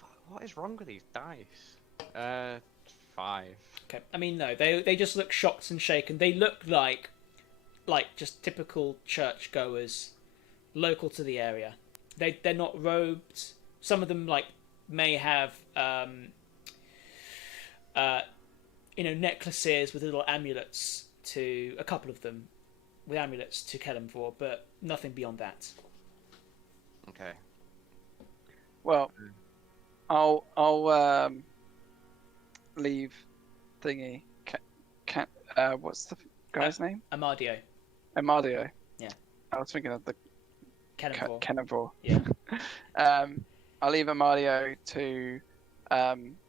Fuck, what is wrong with these dice? 5. Okay. I mean, no, they just look shocked and shaken. They look like just typical churchgoers, local to the area. They're not robed. Some of them may have necklaces with little amulets to a couple of them with amulets to Kelemvor, but nothing beyond that. Okay. Well, I'll leave thingy. What's the guy's name? Amadio, Amadio. Yeah. I was thinking of the Kelemvor. Kenevor. Yeah. I'll leave Amadio to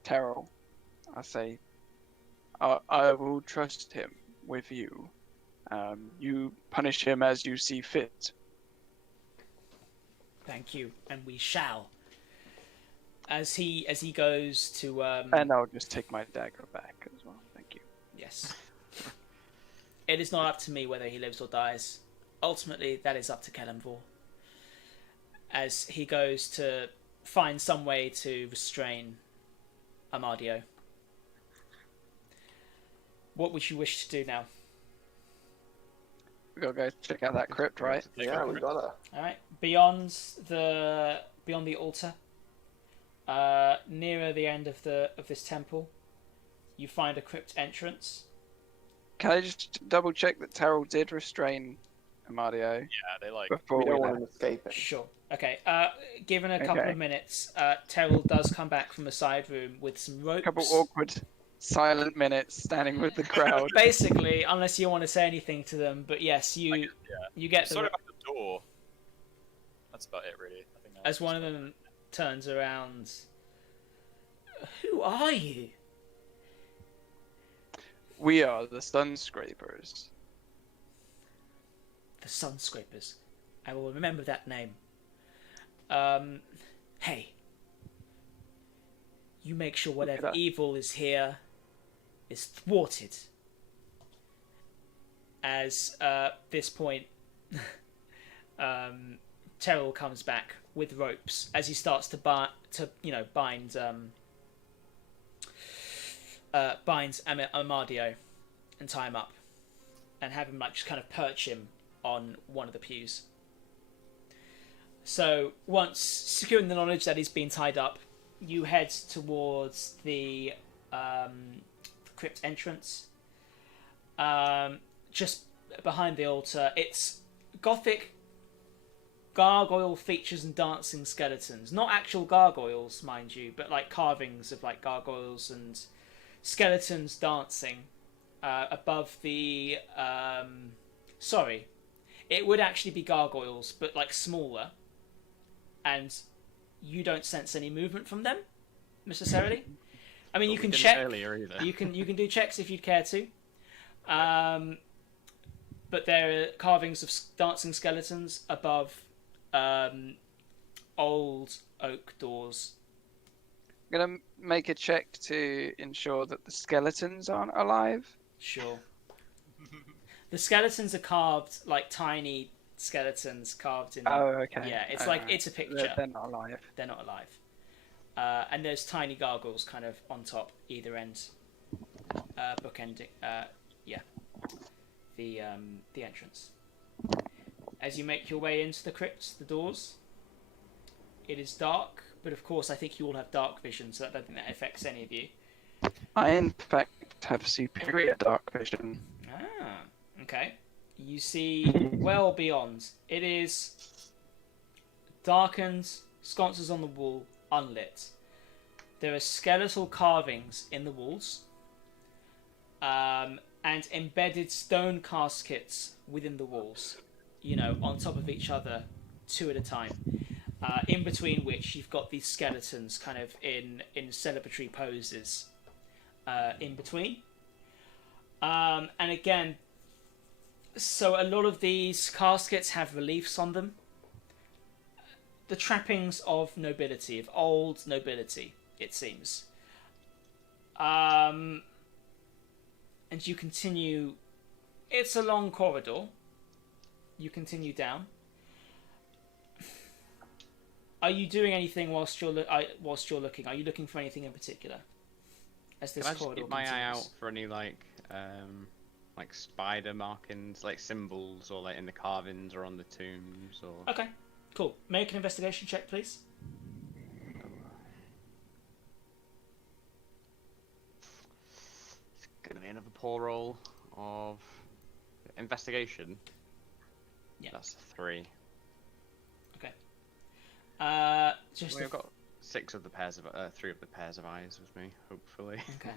Terrell. I say, I will trust him with you. You punish him as you see fit. Thank you, and we shall. As he goes to And I'll just take my dagger back as well. Thank you. yes. It is not up to me whether he lives or dies. Ultimately, that is up to Kelemvor. As he goes to find some way to restrain Amadio. What would you wish to do now? We gotta go check out that crypt, right? yeah, we got her. All right, beyond the altar, nearer the end of this temple, you find a crypt entrance. Can I just double check that Terrell did restrain Amadio Yeah, they before We we don't left? want him escaping. Sure. Okay. Given a couple Okay. of minutes, Terrell does come back from the side room with some ropes. A couple awkward, silent minutes standing with the crowd. Basically, unless you want to say anything to them, but yes, you get the sort of at the door. That's about it, really. I think as one of them turns around. Who are you? We are the Sun Scrapers. The Sunscrapers. I will remember that name. Hey. You make sure whatever that. evil is here is thwarted. As this point, Terrell comes back with ropes as he starts to bind Amadio and tie him up, and have him just kind of perch him on one of the pews. So once securing the knowledge that he's been tied up, you head towards the crypt entrance. Just behind the altar, it's Gothic gargoyle features and dancing skeletons. Not actual gargoyles, mind you, but carvings of gargoyles and skeletons dancing above the. Sorry, it would actually be gargoyles, but smaller, and you don't sense any movement from them. necessarily. I mean, you But we can didn't check. earlier either. You can do checks if you'd care to. But there are carvings of dancing skeletons above old oak doors. I'm gonna make a check to ensure that the skeletons aren't alive. Sure. The skeletons are carved like tiny skeletons carved in. Oh, okay. Yeah, it's Alright. it's a picture. They're not alive. They're not alive. And there's tiny gargoyles kind of on top either end, bookending. The entrance. As you make your way into the crypt, the doors. It is dark, but of course I think you all have dark vision, so I don't think that affects any of you. I in fact have superior dark vision. Ah, okay. You see well beyond. It is darkened, sconces on the wall, unlit. There are skeletal carvings in the walls, and embedded stone caskets within the walls, on top of each other, two at a time. In between which you've got these skeletons kind of in celebratory poses in between. And again, so a lot of these caskets have reliefs on them. The trappings of nobility, of old nobility, it seems. And you continue. It's a long corridor. You continue down. Are you doing anything whilst you're looking? Are you looking for anything in particular? As this Can I just corridor keep my eye out continues? for any like spider markings, like symbols, or like in the carvings or on the tombs, or? Okay, cool. Make an investigation check, please. It's gonna be another poor roll of investigation. Yeah. That's 3. Just We've got 6 of the pairs of 3 of the pairs of eyes with me, hopefully. okay.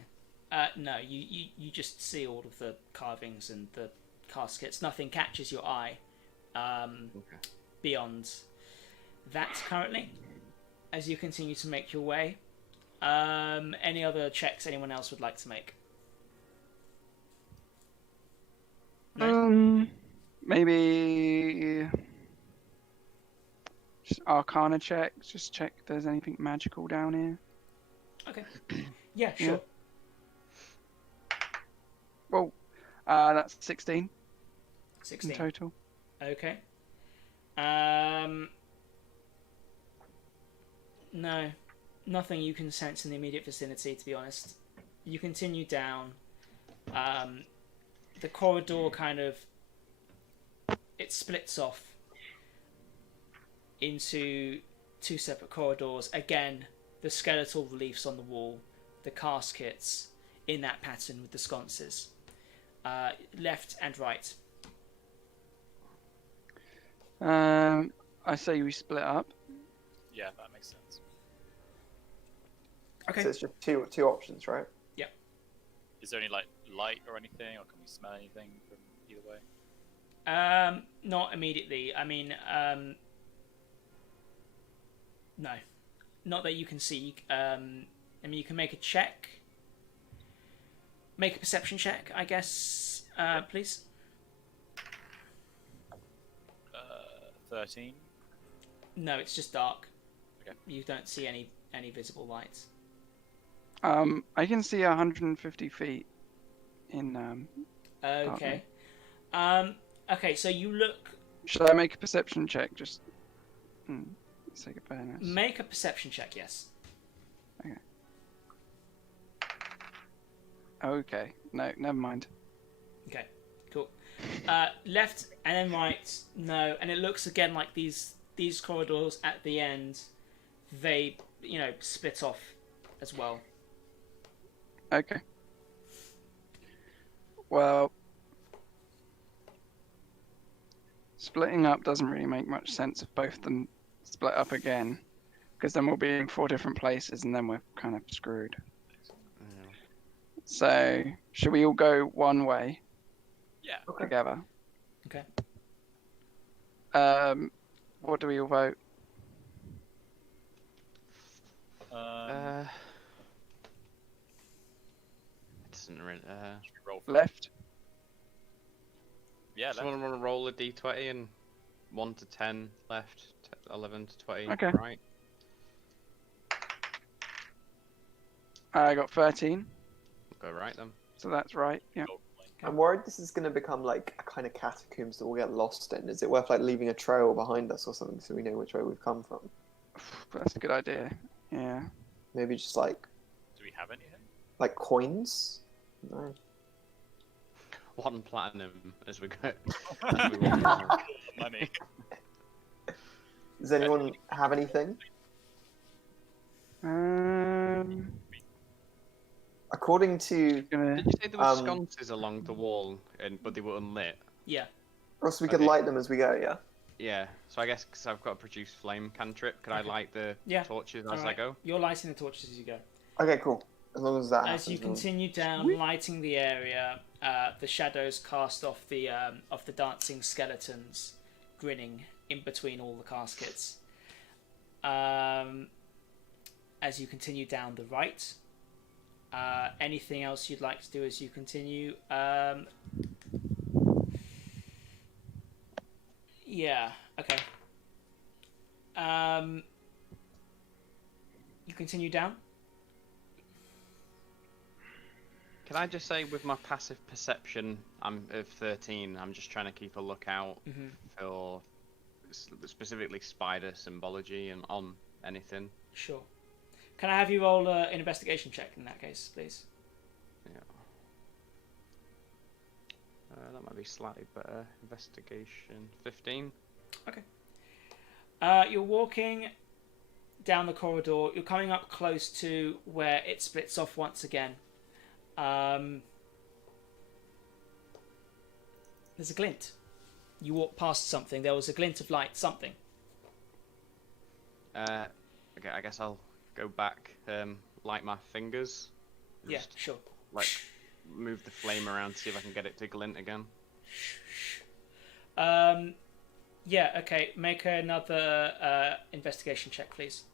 No, you just see all of the carvings and the caskets. Nothing catches your eye beyond that currently. As you continue to make your way, any other checks anyone else would like to make? No? Maybe just Arcana check. Just check if there's anything magical down here. Okay. Yeah, sure. Well, that's 16 16. in total. Okay. No, nothing you can sense in the immediate vicinity, to be honest. You continue down. The corridor it splits off into 2 separate corridors. Again, the skeletal reliefs on the wall, the caskets in that pattern with the sconces. Left and right. I say we split up. Yeah, that makes sense. Okay. So it's just two options, right? Is there any like light or anything, or can we smell anything from either way? Not immediately. I mean, no, not that you can see. I mean, you can make a check. Make a perception check, I guess. Please. 13. No, it's just dark. Okay. You don't see any visible lights. I can see 150 feet in. Okay. Okay, so you look. Should I make a perception check? Just. Let's take a fairness. Make a perception check. Yes. Okay. No, never mind. Okay. Cool. Left and then right. No, and it looks again like these corridors at the end. They split off as well. Okay. Well, splitting up doesn't really make much sense if both of them split up again, because then we'll be in 4 different places and then we're kind of screwed. So, should we all go one way Yeah. together? Okay. What do we all vote? isn't really. Should we roll for it? Left. Yeah, left. Someone want to roll a d20 and 1 to 10 left, 11 to 20 Okay. right. I got 13, Go right then. so that's right. Yeah. Roll. I'm worried this is going to become like a kind of catacombs that we'll get lost in. Is it worth like leaving a trail behind us or something so we know which way we've come from? That's a good idea. Yeah. Maybe just like Do we have anything? coins? No. 1 platinum as we go. as we walk along. Money. Does anyone have anything? According to Gonna... Did you say there were Um, sconces along the wall, but they were unlit? Yeah. Ross, we could Okay. light them as we go, yeah? Yeah. So I guess because I've got a produce flame cantrip, could I Okay. light the Yeah. torches as I Alright. go? You're lighting the torches as you go. Okay, cool. As long as that As happens. you then- continue down, lighting the area, the shadows cast off the dancing skeletons, grinning in between all the caskets. As you continue down the right, anything else you'd like to do as you continue? Yeah. Okay. You continue down. Can I just say, with my passive perception, I'm of 13. I'm just trying to keep a lookout Mhm. for specifically spider symbology and on anything. Sure. Can I have you roll an investigation check in that case, please? Yeah. That might be slightly better. Investigation 15. You're walking down the corridor. You're coming up close to where it splits off once again. There's a glint. You walk past something. There was a glint of light. Something. Okay, I guess I'll go back. Light my fingers. Yeah, Just, sure. like move the flame around, see if I can get it to glint again. Yeah. Okay. Make another investigation check, please.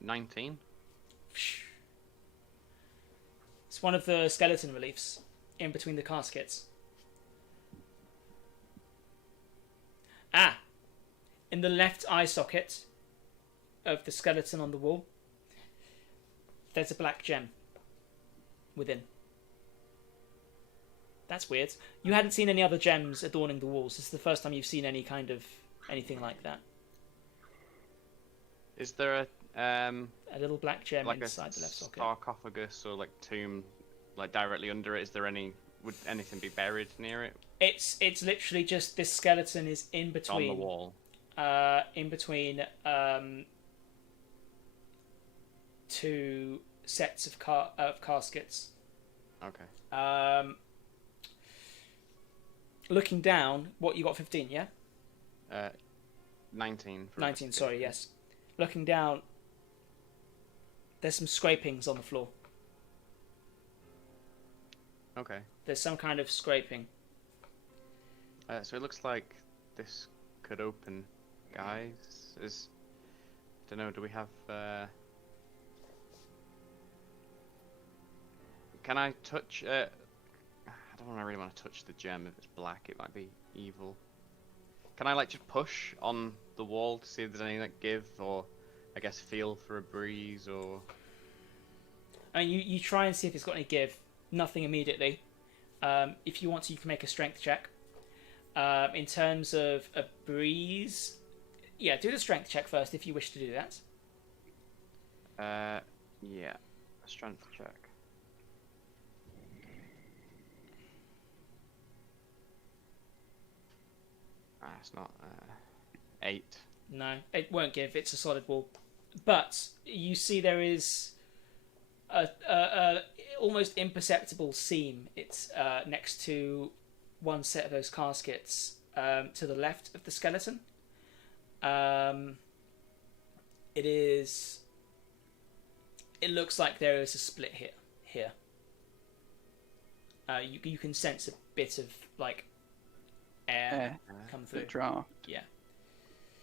19. It's one of the skeleton reliefs in between the caskets. In the left eye socket of the skeleton on the wall, there's a black gem within. That's weird. You hadn't seen any other gems adorning the walls. This is the first time you've seen any kind of anything like that. Is there A little black gem like a inside the left socket. sarcophagus or like tomb, like directly under it? Is there any? Would anything be buried near it? It's literally just this skeleton is in It's on the between. wall. In between two sets of caskets. Okay. Looking down, what you got? 15, yeah. 19. For 19. Sorry, investigation. yes. Looking down, there's some scrapings on the floor. Okay. There's some kind of scraping. So it looks like this could open, guys. Don't know. Do we have? Can I touch? I don't really want to touch the gem. If it's black, it might be evil. Can I like just push on the wall to see if there's any like give, or I guess feel for a breeze, or? I mean, you try and see if it's got any give. Nothing immediately. If you want to, you can make a strength check. In terms of a breeze, yeah, do the strength check first if you wish to do that. Yeah. A strength check. It's not 8. No, it won't give. It's a solid wall. But you see there is a almost imperceptible seam. It's next to one set of those caskets to the left of the skeleton. It looks like there is a split here. You can sense a bit of like air come The through. draft. Yeah.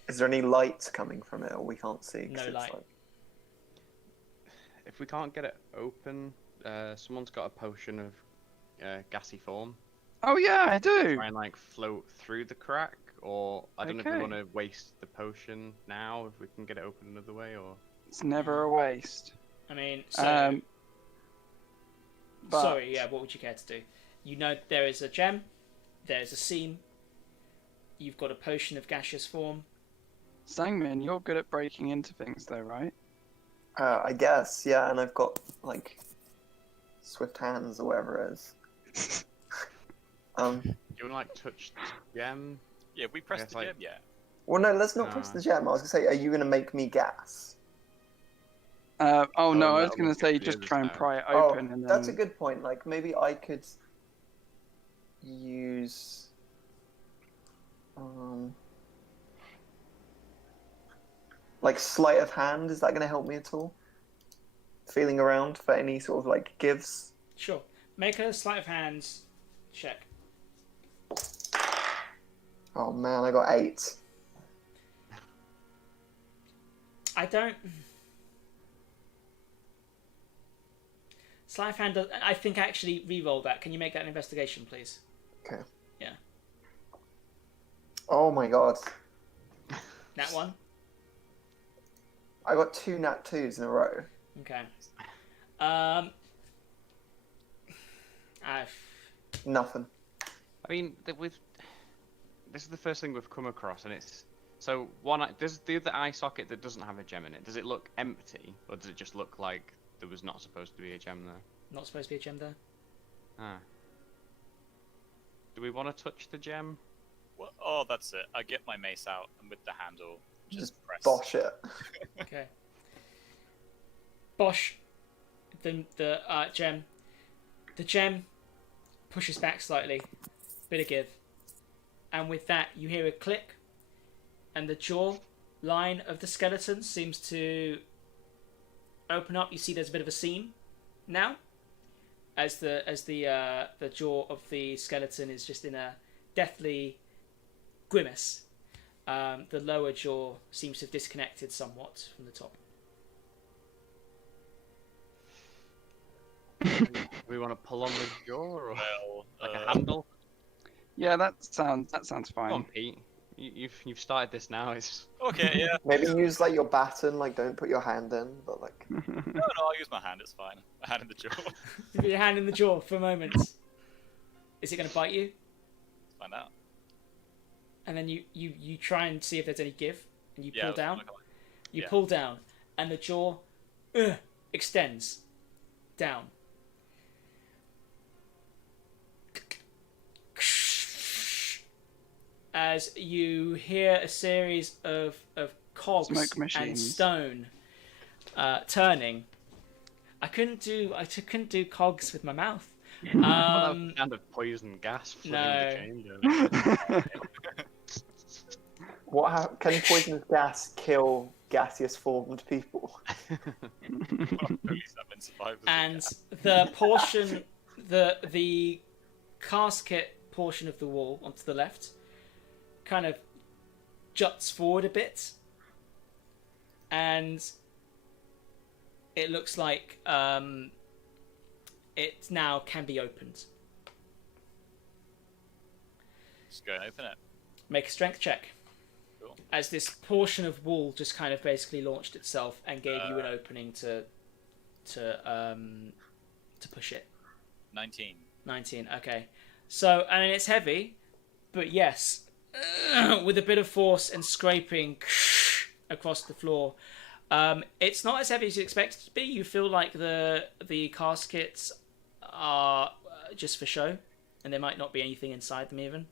Is there any light coming from it, or we can't see? 'cause No it's light. like- if we can't get it open, someone's got a potion of gassy form. Oh yeah, I do. Try and like float through the crack, or I don't know if we Okay. want to waste the potion now, if we can get it open another way, or. It's never a waste. I mean, so But sorry, yeah. What would you care to do? You know, there is a gem, there is a seam. You've got a potion of gaseous form. Sangmin, you're good at breaking into things, though, right? I guess, yeah, and I've got like swift hands or whatever it is. Do you want to like touch the gem? Yeah, we pressed guess, the like- gem yet. Well, no, let's not press Nah. the gem. I was gonna say, are you gonna make me gas? Oh no, I no, was gonna we say could do just this try and now. pry it open, Oh, and then that's a good point. Like maybe I could use like sleight of hand. Is that going to help me at all? Feeling around for any sort of like gives. Sure. Make a sleight of hands check. Oh man, I got 8. I don't. Sleight of hand. I think actually re-roll that. Can you make that an investigation, please? Okay. Yeah. Oh my god, That one. I got 2 nat 2s in a row. Okay. I've. Nothing. I mean, this is the first thing we've come across, and it's so one. Does the other eye socket that doesn't have a gem in it? Does it look empty, or does it just look like there was not supposed to be a gem there? Not supposed to be a gem there. Ah. Do we want to touch the gem? Well, oh, that's it. I get my mace out and with the handle, just press. Bosh it. Okay. Bosh. The gem. The gem pushes back slightly. Bit of give. And with that, you hear a click, and the jaw line of the skeleton seems to open up. You see there's a bit of a seam now, as the jaw of the skeleton is just in a deathly grimace. The lower jaw seems to have disconnected somewhat from the top. Do we want to pull on the jaw, or Well, like a handle? Yeah, that sounds Come on, fine. Pete. You've started this now. It's okay, yeah. Maybe use like your baton. Like don't put your hand in, but like. No, I'll use my hand. It's fine. My hand in the jaw. You put your hand in the jaw for a moment. Is it going to bite you? Let's find out. And then you try and see if there's any give, and you Yeah, pull let's down. look at it. You yeah. pull down, and the jaw extends down. As you hear a series of cogs Smoke and machines. stone turning. I couldn't do cogs with my mouth. well, that was kind of poison gas flooding no. the chamber. Can poisonous gas kill gaseous formed people? Police have been survivors of And gas. the portion, the casket portion of the wall onto the left, kind of juts forward a bit, and it looks like it now can be opened. Just go and open it. Make a strength check. Cool. As this portion of wall just kind of basically launched itself and gave you an opening to push it. 19. 19. Okay. So, I mean, it's heavy, but yes, with a bit of force and scraping across the floor. It's not as heavy as you expect it to be. You feel like the caskets are just for show, and there might not be anything inside them even.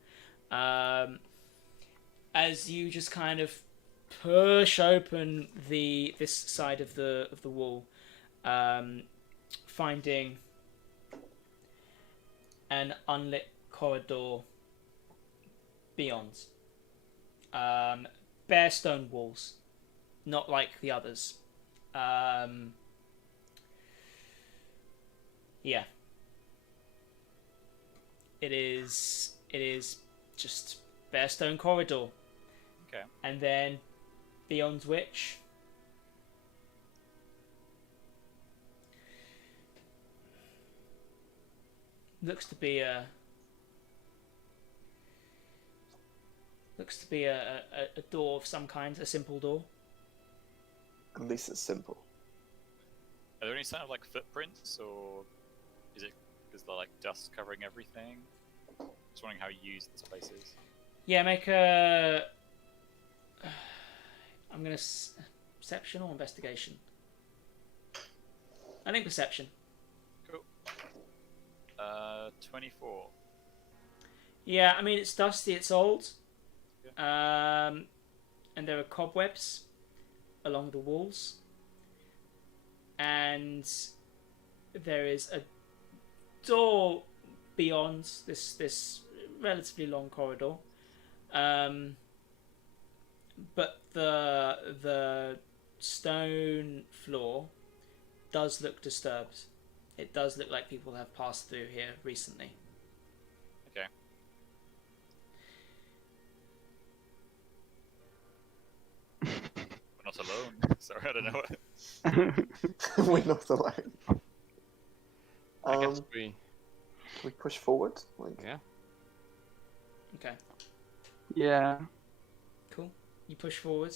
As you just kind of push open this side of the wall, finding an unlit corridor beyond. Bare stone walls, not like the others. Yeah. It is just bare stone corridor. Okay. And then beyond which looks to be a door of some kind, a simple door. At least it's simple. Are there any sign of like footprints, or is it because the like dust covering everything? Just wondering how used this place is. Yeah, make a. I'm gonna perception or investigation. I think perception. Cool. 24. Yeah, I mean it's dusty, it's old, and there are cobwebs along the walls, and there is a door beyond this relatively long corridor, but the stone floor does look disturbed. It does look like people have passed through here recently. Okay. We're not alone. Sorry, I don't know what. We're not alone. I guess we. We push forward. Like, Yeah. Okay, Yeah. cool. You push forward.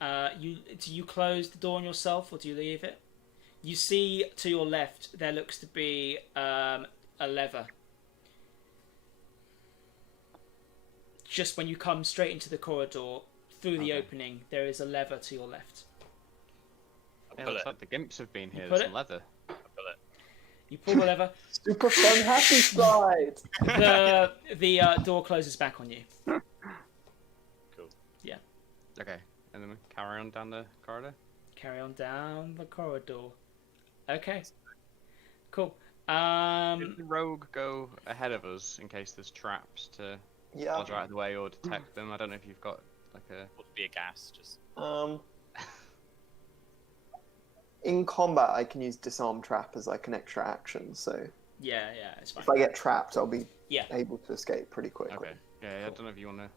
Do you close the door on yourself or do you leave it? You see to your left there looks to be a lever. Just when you come straight into the corridor through the Okay. opening, there is a lever to your left. I'll Yeah, pull looks it. like the Gimps have been here. pull There's it? some leather. I'll pull it. You pull the lever. super fun, happy slide. The door closes back on you. Cool. Okay, and then we carry on down the corridor. Carry on down the corridor. Okay. Cool. Did the rogue go ahead of us in case there's traps to Yeah. dodge out of the way or detect them? I don't know if you've got like a. Would be a gas. Just In combat, I can use disarm trap as like an extra action. So Yeah, it's fine. if I get trapped, I'll be Yeah. able to escape pretty quickly. Okay. Yeah, I don't know if you want to.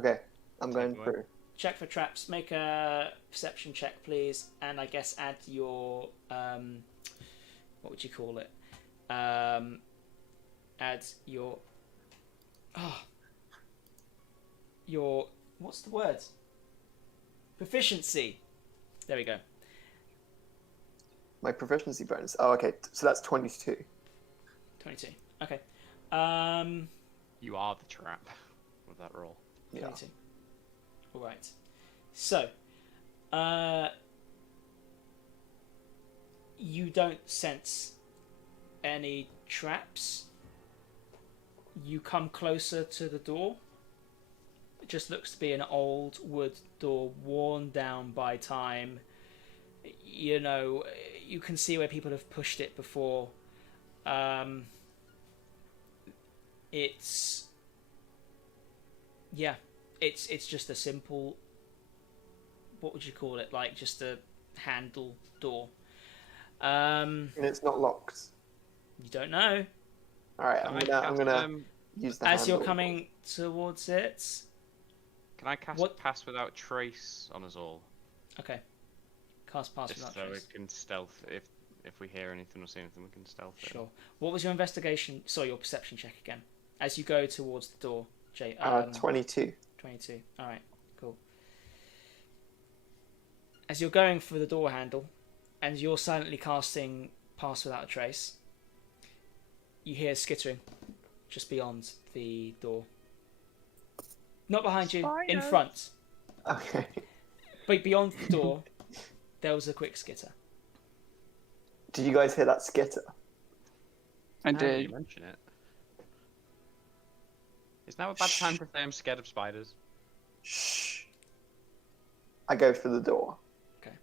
Okay, I'm Take going away. through. Check for traps. Make a perception check, please, and I guess add your what would you call it? Add your your what's the word? Proficiency. There we go. My proficiency bonus. Oh, okay. So that's 22. 22. Okay. You are the trap with that roll. Yeah. 22. All right. So, you don't sense any traps. You come closer to the door. It just looks to be an old wood door, worn down by time. You know, you can see where people have pushed it before. It's just a simple, what would you call it? Like just a handle door. And it's not locked. You don't know. All right, Can I'm gonna use the As you're handle. coming towards it. Can I cast What- Pass Without Trace on us all? Okay. Cast pass Just without so we trace. can stealth. If we hear anything or see anything, we can stealth it. Sure. What was your investigation? Sorry, your perception check again. As you go towards the door, Jay. 22. 22. All right. Cool. As you're going for the door handle, and you're silently casting Pass Without a Trace, you hear skittering just beyond the door. Not behind you, in front. Okay. But beyond the door, there was a quick skitter. Did you guys hear that skitter? I Now that you did. mention it. Is now a bad time to say I'm scared of spiders? Shh. I go for the door. Okay.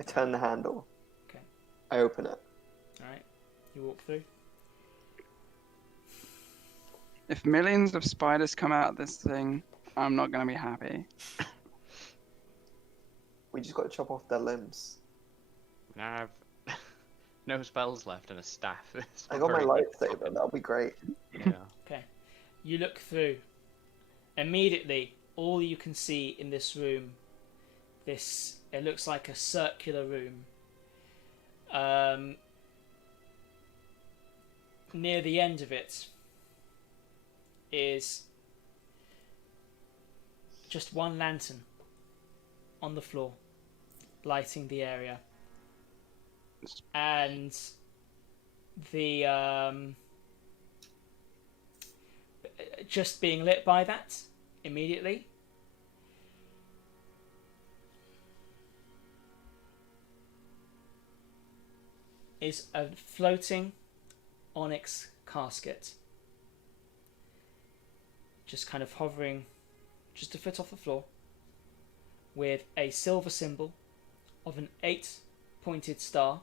I turn the handle. Okay. I open it. All right. You walk through. If millions of spiders come out of this thing, I'm not gonna be happy. We just got to chop off their limbs. Now I have no spells left and a staff. It's I not got my very good. lightsaber. That'll be great. Yeah. Okay. You look through. Immediately, all you can see in this room, it looks like a circular room. near the end of it is just one lantern on the floor, lighting the area. And the just being lit by that immediately, is a floating onyx casket, just kind of hovering just a foot off the floor, with a silver symbol of an 8-pointed star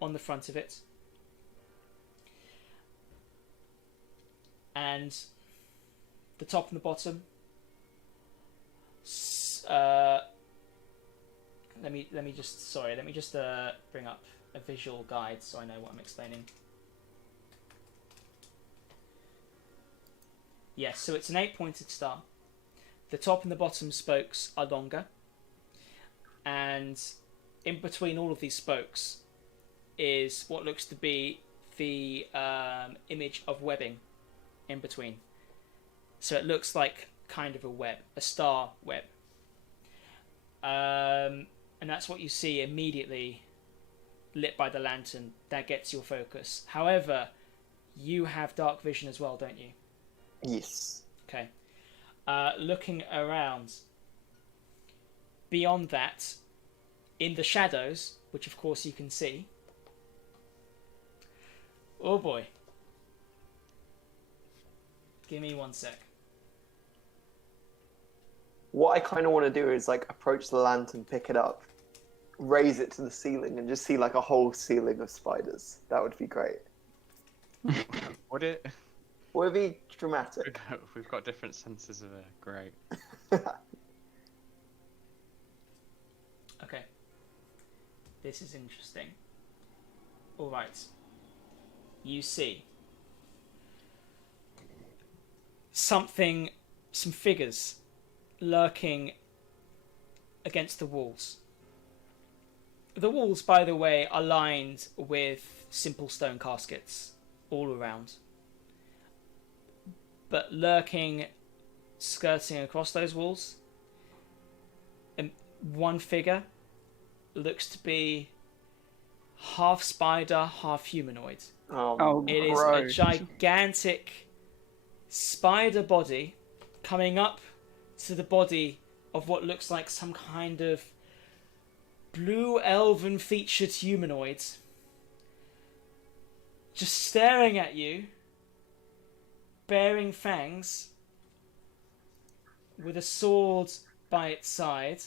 on the front of it, and the top and the bottom. Let me just bring up a visual guide so I know what I'm explaining. Yes, so it's an 8-pointed star. The top and the bottom spokes are longer, and in between all of these spokes is what looks to be the image of webbing in between. So it looks like kind of a web, a star web. And that's what you see immediately lit by the lantern. That gets your focus. However, you have dark vision as well, don't you? Yes. Okay. Looking around, beyond that, in the shadows, which of course you can see. Oh boy. Give me 1 sec. What I kind of want to do is like approach the lantern, pick it up, raise it to the ceiling, and just see like a whole ceiling of spiders. That would be great. Would it? Would it be dramatic? We've got different senses of it. Great. Okay. This is interesting. Alright. You see some figures lurking against the walls. The walls, by the way, are lined with simple stone caskets all around. But lurking, skirting across those walls, one figure looks to be half spider, half humanoid. Oh, It is gross. a gigantic spider body coming up to the body of what looks like some kind of blue elven featured humanoid, just staring at you, bearing fangs, with a sword by its side.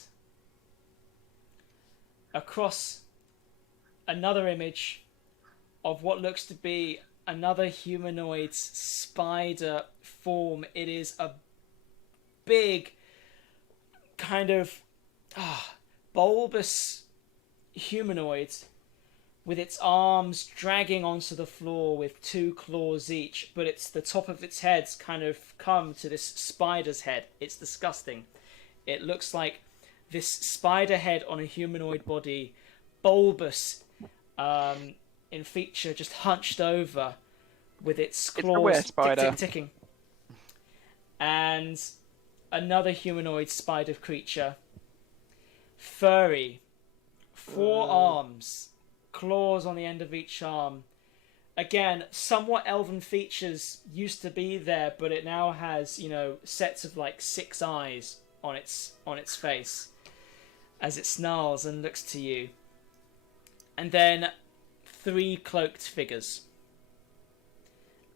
Across another image of what looks to be another humanoid spider form. It is a big kind of bulbous humanoid with its arms dragging onto the floor with 2 claws each, but it's the top of its head's kind of come to this spider's head. It's disgusting. It looks like this spider head on a humanoid body, bulbous in feature, just hunched over with its claws ticking. And another humanoid spider creature, furry, 4 arms, claws on the end of each arm. Again, somewhat elven features used to be there, but it now has, sets of like 6 eyes on its face as it snarls and looks to you. And then 3 cloaked figures.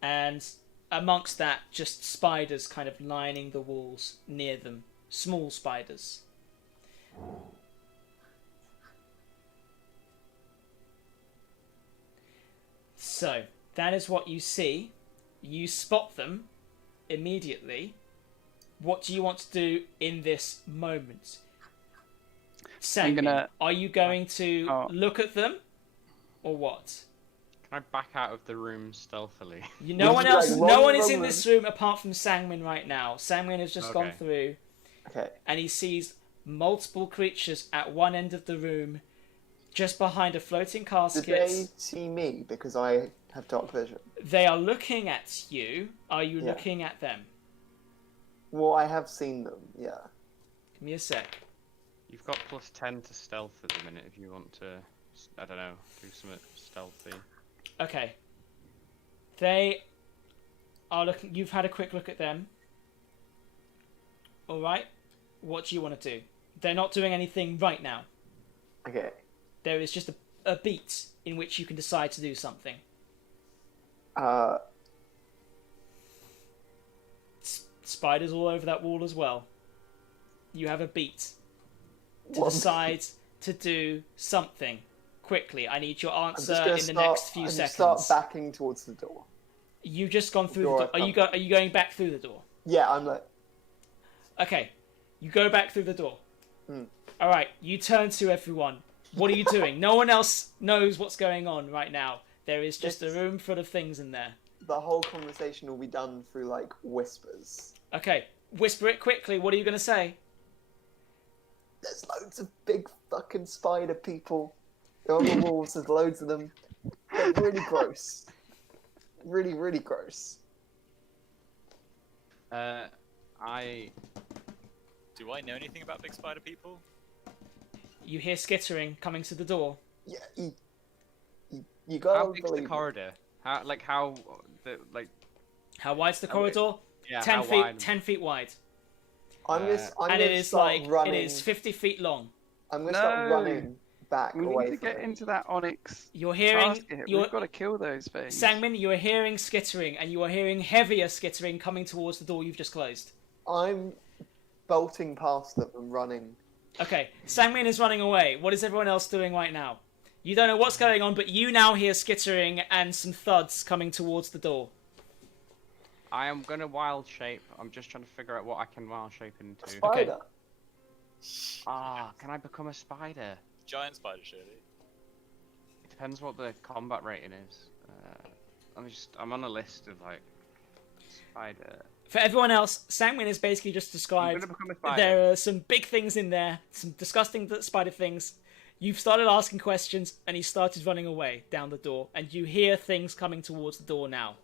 And amongst that, just spiders kind of lining the walls near them. Small spiders. So, that is what you see. You spot them immediately. What do you want to do in this moment? Sanguine, are you going to look at them? Or what? Can I back out of the room stealthily? No one is in this room apart from Sangmin right now. Sangmin has just gone through. Okay. And he sees multiple creatures at one end of the room, just behind a floating Did casket. they see me because I have dark vision? They are looking at you. Are you Yeah. looking at them? Well, I have seen them. Yeah. Give me a sec. You've got +10 to stealth at the minute if you want to, I don't know, do something stealthy. Okay. They are looking. You've had a quick look at them. All right. What do you want to do? They're not doing anything right now. Okay. There is just a beat in which you can decide to do something. Uh, Spiders all over that wall as well. You have a beat to One- decide to do something quickly. I need your I'm answer just gonna in the next few I'm seconds. Start backing towards the door. You've just gone through the Door door. Are you going back through the door? Yeah, I'm like, Okay. You go back through the door. Hmm. All right. You turn to everyone. What are you doing? No one else knows what's going on right now. There is just a room full of things in there. the whole conversation will be done through like whispers. Okay. Whisper it quickly. What are you going to say? There's loads of big fucking spider people. They're on the walls. There's loads of them. They're really gross. Really, really gross. I Do I know anything about big spider people? You hear skittering coming to the door. Yeah, you gotta how big's believe the it. corridor? How How wide's the How big? corridor? yeah, 10 how feet. wide? 10 feet wide. I'm Uh, I'm And gonna it is start like running. it is 50 feet long. I'm gonna start No. running back We away need to from get it. into that onyx You're hearing. casket. You're, We've got to kill those things. Sangmin, you are hearing skittering, and you are hearing heavier skittering coming towards the door you've just closed. I'm bolting past them and running. Okay, Sangmin is running away. What is everyone else doing right now? You don't know what's going on, but you now hear skittering and some thuds coming towards the door. I am gonna wild shape. I'm just trying to figure out what I can wild shape into. Spider. Can I become a spider? Giant spider, surely. It depends what the combat rating is. I'm on a list of like spider. For everyone else, Sangmin has basically just I'm described gonna become a spider. there are some big things in there, some disgusting spider things. You've started asking questions, and he started running away down the door, and you hear things coming towards the door now.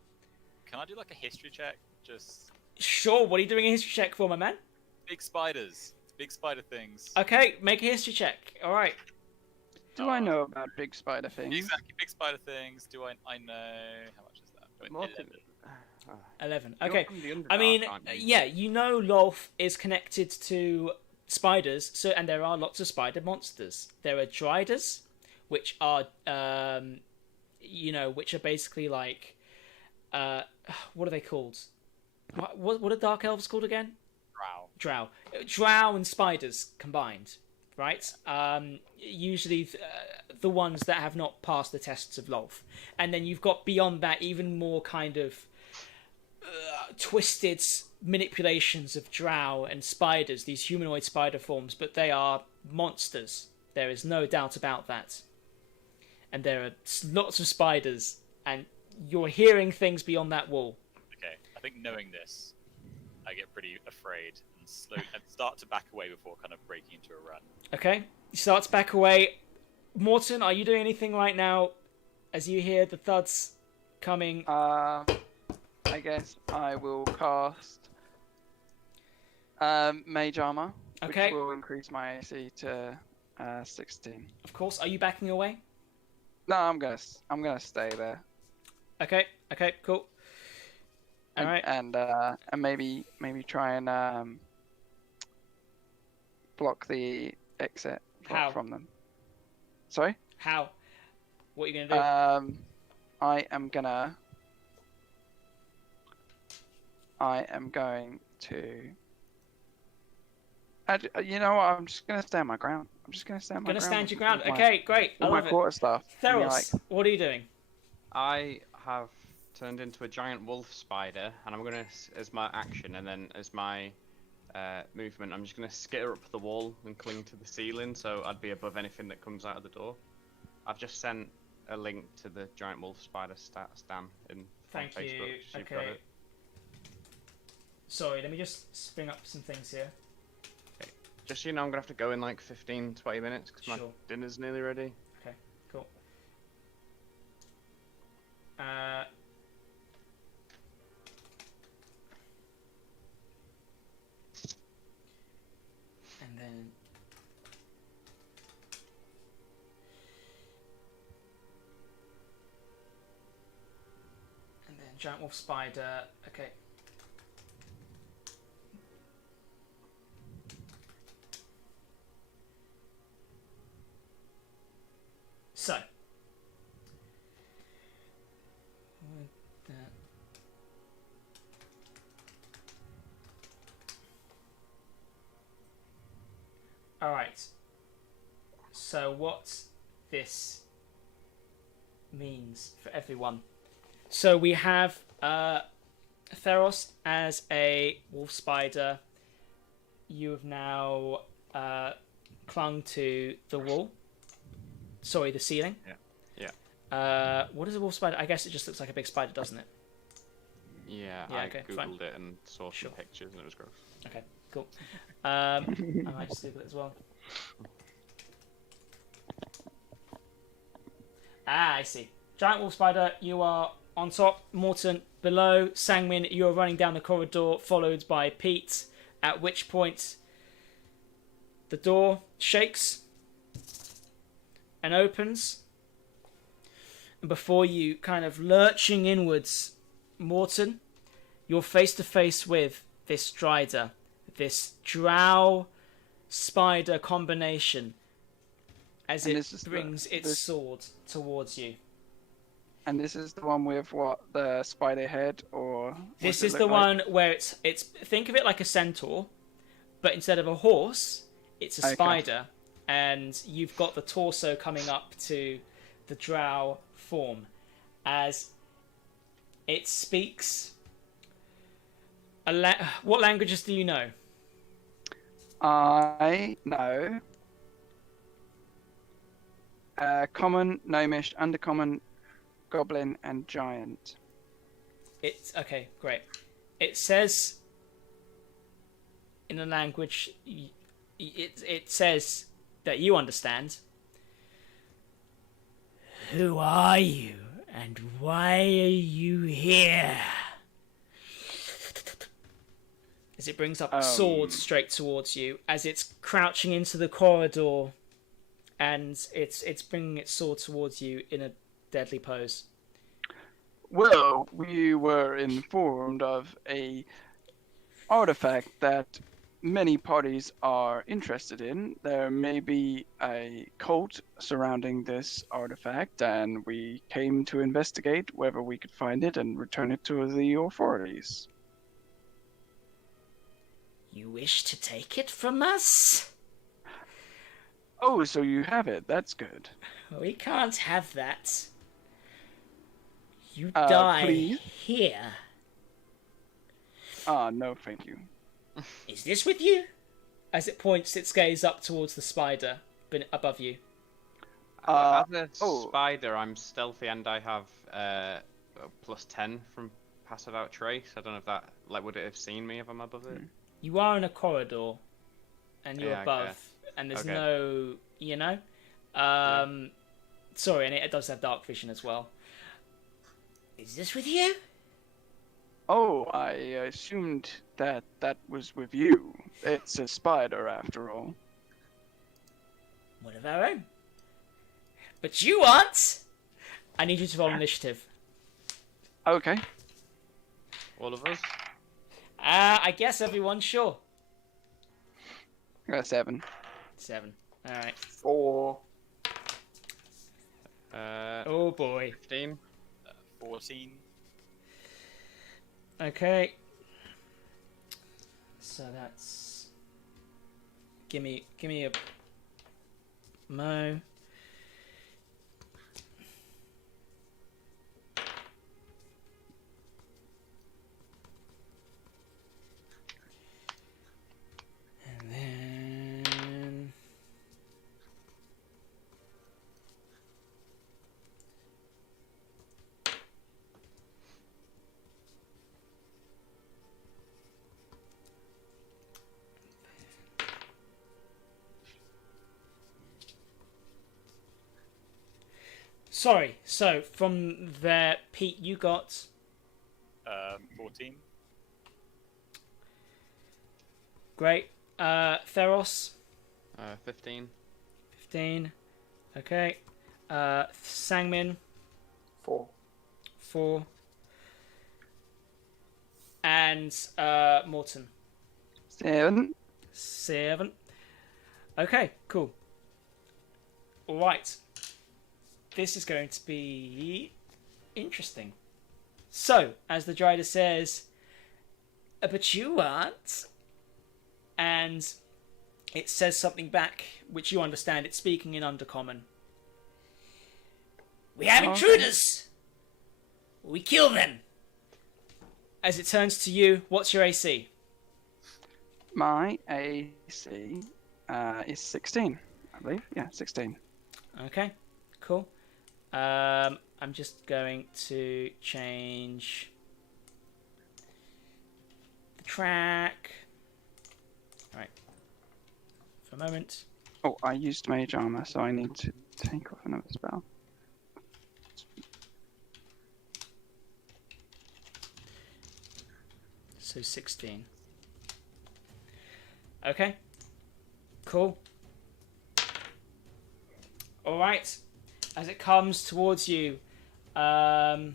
Can I do like a history check? Just Sure, what are you doing a history check for, my man? big spiders. Big spider things. Okay, make a history check. All right. Do I know about big spider things? Exactly, big spider things. Do I know how much is that? Wait, Morton- 11. You're Okay. from the Underdark, I mean, aren't you? yeah, you know Lolth is connected to spiders, so and there are lots of spider monsters. There are Driders, which are, which are basically like, what are they called? What are Dark Elves called again? Drow. Drow and spiders combined, right? Usually the ones that have not passed the tests of Lolth. And then you've got beyond that even more kind of twisted manipulations of drow and spiders, these humanoid spider forms, but they are monsters. There is no doubt about that. And there are lots of spiders, and you're hearing things beyond that wall. Okay, I think knowing this, I get pretty afraid and and start to back away before kind of breaking into a run. Okay, he starts back away. Morton, are you doing anything right now as you hear the thuds coming? I guess I will cast Mage Armor, Okay. which will increase my AC to 16. Of course, are you backing away? No, I'm gonna stay there. Okay, cool. All And, right. and maybe try and block the exit How? from them. Sorry? How? What are you gonna do? I am going to. You know what? I'm just gonna stand my ground. Gonna stand your ground. with my- Okay, great. I with my love it. quarter staff. and be Theros, like, what are you doing? I have turned into a giant wolf spider, and I'm gonna, as my action, and then as my movement, I'm just gonna skitter up the wall and cling to the ceiling, so I'd be above anything that comes out of the door. I've just sent a link to the giant wolf spider Stan on Thank Facebook. you. so you've got Okay. it. Sorry, let me just bring up some things here. Just so you know, I'm gonna have to go in like 15-20 minutes because my Sure. dinner's nearly ready. Okay. Giant wolf spider. Okay. So. Alright. So what this means for everyone. So we have Theros as a wolf spider. You have now clung to the wall. Sorry, the ceiling. Yeah. What is a wolf spider? I guess it just looks like a big spider, doesn't it? Yeah, Yeah, I okay, googled fine. it and saw some Sure. pictures and it was gross. Okay, cool. I might just Google it as well. Ah, I see. Giant wolf spider, you are on top. Morton below. Sangmin, you are running down the corridor, followed by Pete. At which point, the door shakes and opens. And before you, kind of lurching inwards, Morton, you're face to face with this Strider, this drow spider combination, as And it this is brings its sword towards you. And this is the one with what, the spider head, or This what's it is look the like? one where it's think of it like a centaur, but instead of a horse, it's a Okay. spider, and you've got the torso coming up to the drow form, as it speaks. What languages do you know? I know. Common, Gnomish, Undercommon, Goblin, and Giant. It's okay, great. It says in a language it says that you understand. Who are you, and why are you here? As it brings up a sword straight towards you, as it's crouching into the corridor, and it's bringing its sword towards you in a deadly pose. Well, we were informed of a artifact that many parties are interested in. There may be a cult surrounding this artifact, and we came to investigate whether we could find it and return it to the authorities. You wish to take it from us? Oh, so you have it. That's good. We can't have that. You die please? here. No, thank you. Is this with you? As it points its gaze up towards the spider above you. Uh, As a oh. spider, I'm stealthy and I have plus 10 from passive out trace. I don't know if that, like, would it have seen me if I'm above it? You are in a corridor, and you're Yeah, above, okay. and there's Okay. no, Sorry, and it does have dark vision as well. Is this with you? Oh, I assumed that that was with you. It's a spider, after all. One of our own. But you aren't! I need you to roll initiative. Okay. All of us? I guess everyone, sure. I got 7. 7. Alright. 4. Oh boy. 15. 14. Okay. So that's. Give me a mo. And then. Sorry, so from there, Pete, you got 14. great. Theros, 15. 15. Okay. Sangmin, 4. 4. And Morton. 7. 7. Okay, cool. Right. This is going to be interesting. So, as the Dryder says, but you aren't. And it says something back, which you understand. It's speaking in Undercommon. We have intruders! We kill them! As it turns to you, what's your AC? My AC is 16, I believe. Yeah, 16. Okay, cool. I'm just going to change the track. Alright. For a moment. Oh, I used mage armor, so I need to take off another spell. So 16. Okay. Cool. Alright. As it comes towards you, there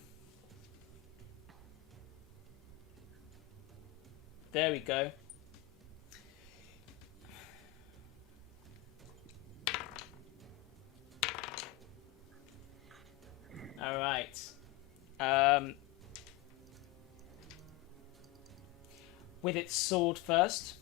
we go. Alright. With its sword first.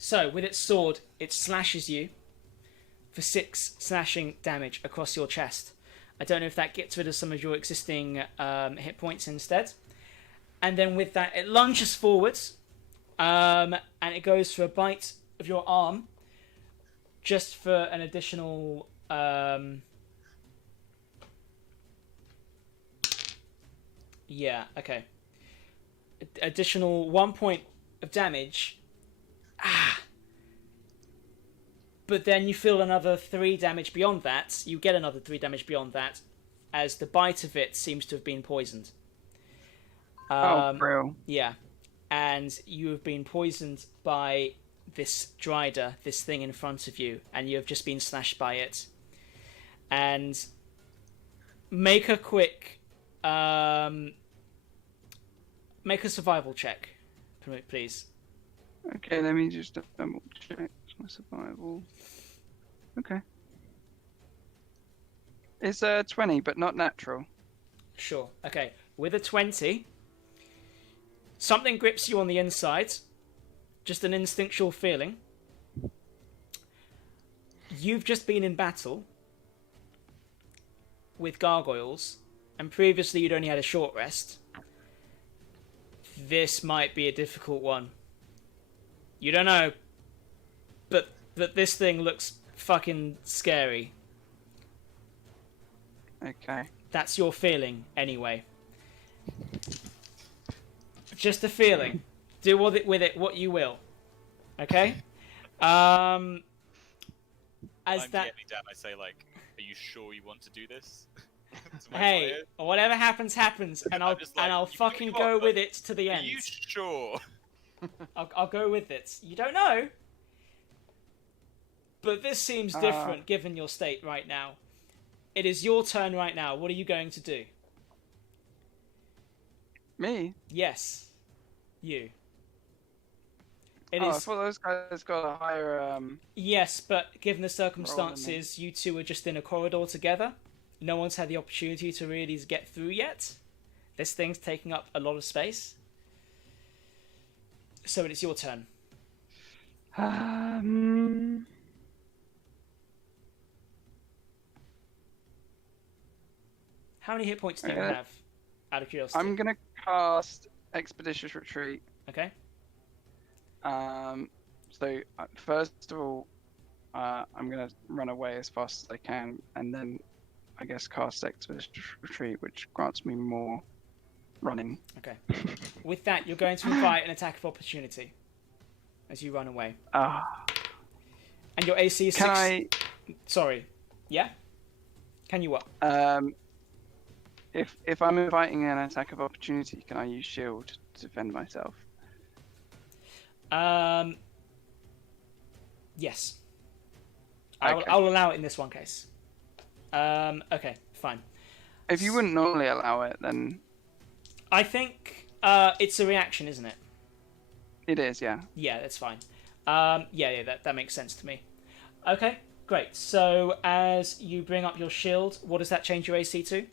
So, with its sword, it slashes you for 6 slashing damage across your chest. I don't know if that gets rid of some of your existing hit points instead. And then with that, it lunges forwards, and it goes for a bite of your arm, just for an additional... yeah, okay. Additional 1 point of damage. But then you feel another 3 damage beyond that. You get another 3 damage beyond that, as the bite of it seems to have been poisoned. Bro. Yeah. And you have been poisoned by this Dryder, this thing in front of you, and you have just been slashed by it. And make a quick... make a survival check, please. Okay, let me just double check my survival. Okay. It's 20, but not natural. Sure. Okay. With a 20, something grips you on the inside. Just an instinctual feeling. You've just been in battle with gargoyles, and previously you'd only had a short rest. This might be a difficult one. You don't know, but this thing looks fucking scary. Okay. That's your feeling, anyway. Just a feeling. Do with it what you will. Okay? As I'm that... down, I say, like, are you sure you want to do this? To my Hey, player? whatever happens, happens, and I'll just like, and I'll you fucking got, go but with it to the Are end. you sure? I'll go with it. You don't know, but this seems different given your state right now. It is your turn right now. What are you going to do? Me? Yes, you. It I is thought those guys got a higher. yes, but given the circumstances, you two are just in a corridor together. No one's had the opportunity to really get through yet. This thing's taking up a lot of space. So it's your turn. How How many hit points do you Okay. have? Out of curiosity. I'm gonna cast Expeditious Retreat. Okay. So first of all, I'm gonna run away as fast as I can, and then I guess cast Expeditious Retreat, which grants me more running. Okay. With that, you're going to invite an attack of opportunity as you run away. Ah, And your AC is can 6. I? Sorry. Yeah? Can you what? If I'm inviting an attack of opportunity, can I use shield to defend myself? Yes. Okay. I'll allow it in this one case. Okay, fine. If you wouldn't normally allow it, then I think it's a reaction, isn't it? it is, yeah. Yeah, that's fine. Yeah, that makes sense to me. Okay, great. So as you bring up your shield, what does that change your AC to?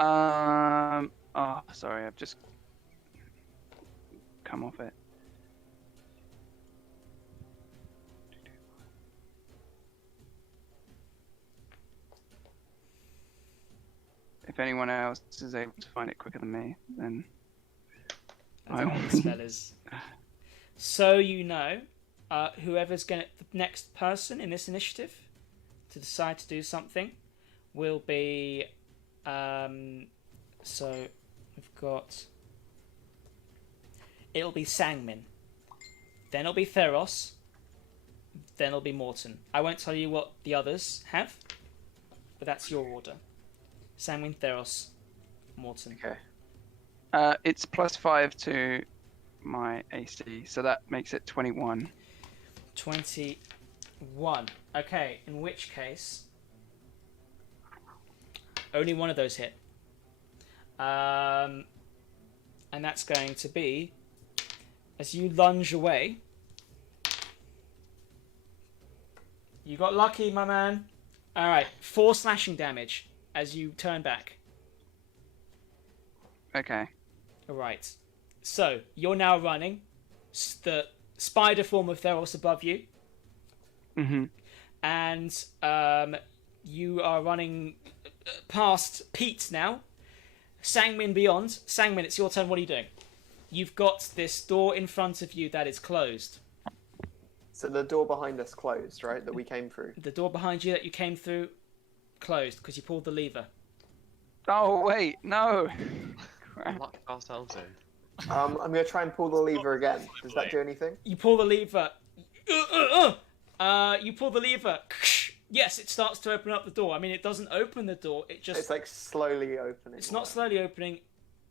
Oh, sorry, I've just come off it. If anyone else is able to find it quicker than me, then I don't know what the spell is. So you know, whoever's the next person in this initiative to decide to do something will be. So we've got. It'll be Sangmin. Then it'll be Theros. Then it'll be Morton. I won't tell you what the others have, but that's your order. Sangmin, Theros, Morton. Okay. It's +5 to my AC, so that makes it 21. 21. Okay, in which case, only one of those hit. And that's going to be, as you lunge away, you got lucky, my man. Alright, 4 slashing damage as you turn back. Okay. Alright, so you're now running. The spider form of Theros above you. Mm-hmm. And you are running past Pete now. Sangmin beyond. Sangmin, it's your turn. What are you doing? You've got this door in front of you that is closed. So the door behind us closed, right? That we came through. The door behind you that you came through closed because you pulled the lever. Oh, wait, no! Crap. Locked ourselves in. I'm gonna try and pull the lever again. Does that do anything? You pull the lever. You pull the lever. Yes, it starts to open up the door. I mean, it doesn't open the door. It just. It's like slowly opening. It's not slowly opening.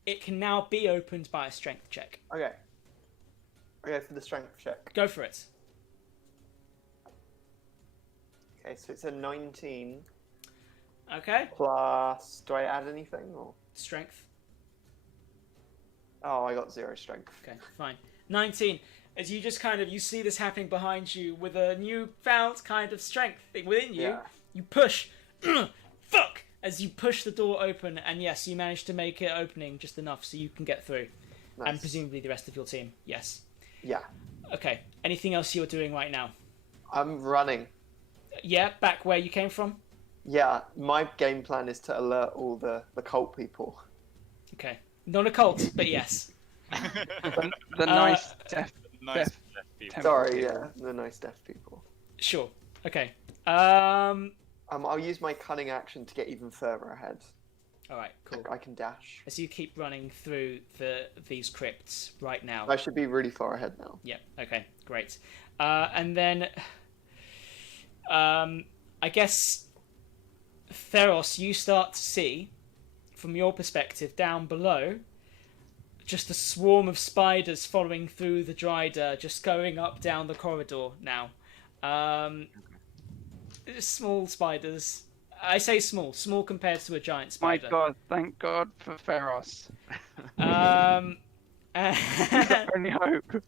It can now be opened by a strength check. Okay. Okay, for the strength check. Go for it. Okay, so it's a 19 Okay. plus. Do I add anything or? Strength. Oh, I got 0 strength. Okay, fine. 19. As you just you see this happening behind you with a newfound kind of strength thing within you. Yeah. You push. Fuck! As you push the door open, and yes, you manage to make it opening just enough so you can get through. Nice. And presumably the rest of your team. Yes. Yeah. Okay. Anything else you're doing right now? I'm running. Yeah, back where you came from? Yeah, my game plan is to alert all the cult people. Okay. Not a cult, but yes. The nice deaf Nice Deaf. people. Sorry, yeah, the nice deaf people. Sure. Okay. I'll use my cunning action to get even further ahead. Alright, cool. I can dash. As you keep running through these crypts right now. I should be really far ahead now. Yeah, okay, great. And then, I guess, Theros, you start to see, from your perspective, down below, just a swarm of spiders following through the Dryder, just going up down the corridor now. Small spiders. I say small compared to a giant My spider. god, thank god for Feros. And Only hope.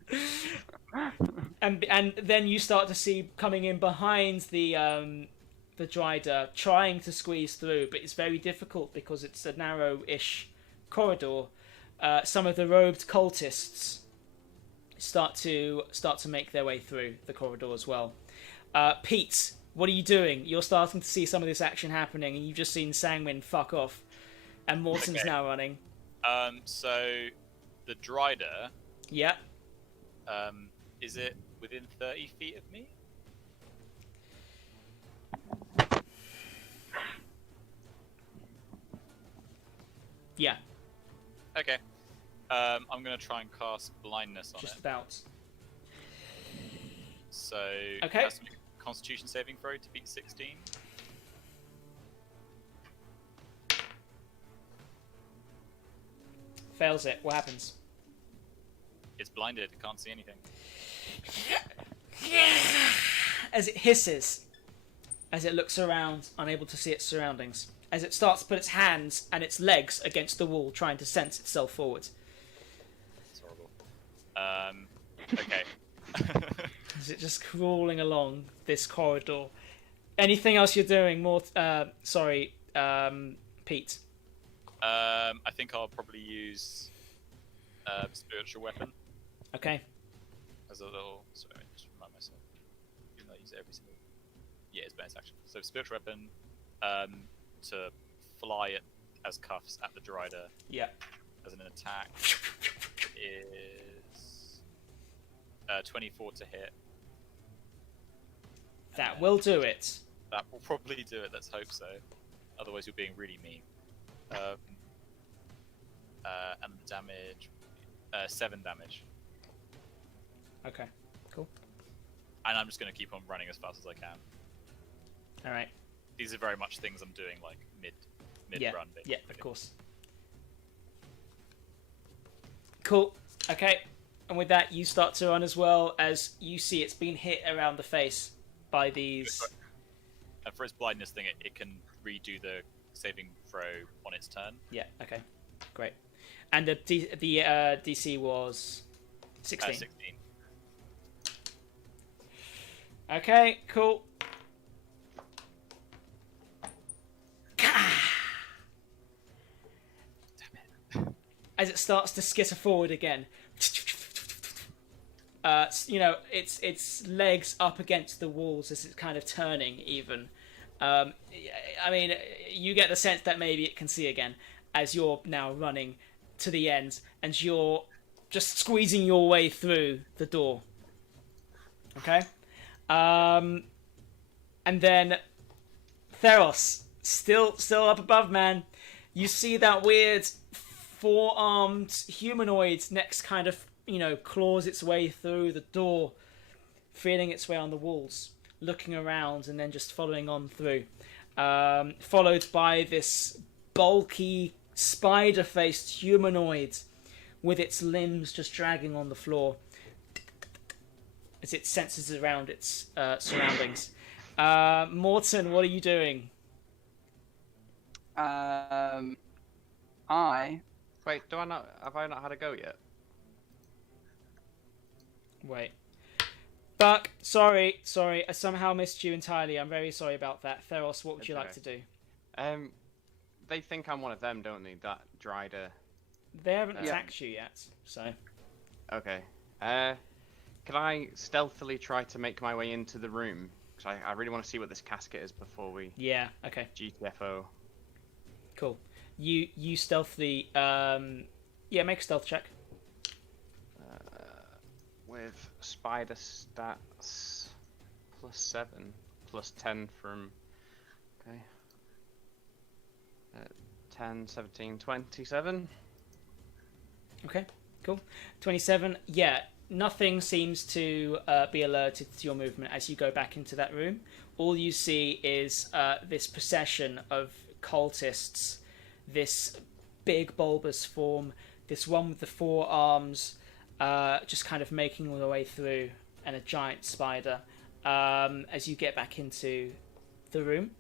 and then you start to see coming in behind the Dryder, trying to squeeze through, but it's very difficult because it's a narrow-ish corridor. Some of the robed cultists start to make their way through the corridor as well. Pete, what are you doing? You're starting to see some of this action happening, and you've just seen Sangmin fuck off, and Morton's Okay. now running. So the Dryder, Yeah. is it within 30 feet of me? Yeah, Okay. I'm gonna try and cast blindness on just it. about. So Okay. has to make a Constitution saving throw to beat 16. Fails it. What happens? It's blinded. It can't see anything. As it hisses, as it looks around, unable to see its surroundings, as it starts to put its hands and its legs against the wall, trying to sense itself forward. It's horrible. Okay. Is it just crawling along this corridor? Anything else you're doing? Pete. I think I'll probably use spiritual weapon Okay. as a little. Sorry, let me just remind myself. Even though I use it every single. Yeah, it's bonus action. So spiritual weapon to fly it as cuffs at the Dryder Yeah. as an attack is 24 to hit. That will do it. That will probably do it. Let's hope so. Otherwise, you're being really mean. And the damage, 7 damage. Okay. Cool. And I'm just going to keep on running as fast as I can. All right. These are very much things I'm doing like mid Yeah. run. Yeah. Of course. Cool. Okay. And with that, you start to run as well, as you see it's been hit around the face by these. And for its blindness thing, it can redo the saving throw on its turn. Yeah. Okay. Great. And the DC was 16. 16. Okay. Cool. As it starts to skitter forward again, its legs up against the walls as it's kind of turning. Even, I mean, you get the sense that maybe it can see again as you're now running to the end, and you're just squeezing your way through the door. Okay, and then Theros, still up above, man. You see that weird four-armed humanoid next kind of, claws its way through the door, feeling its way on the walls, looking around and then just following on through. Followed by this bulky, spider-faced humanoid with its limbs just dragging on the floor as it senses around its surroundings. Morton, what are you doing? Wait, have I not had a go yet? Wait. Buck, sorry, I somehow missed you entirely. I'm very sorry about that. Theros, what would you like to do? They think I'm one of them, don't they? That Dryder. They haven't attacked you yet, so. Okay. Can I stealthily try to make my way into the room? Because I really want to see what this casket is before we Yeah, okay, GTFO. cool. You stealthily, make a stealth check. With spider stats +7, +10 from. Okay. 10, 17, 27. Okay, cool. 27, yeah, nothing seems to be alerted to your movement as you go back into that room. All you see is this procession of cultists, this big bulbous form, this one with the four arms, just kind of making their way through, and a giant spider as you get back into the room.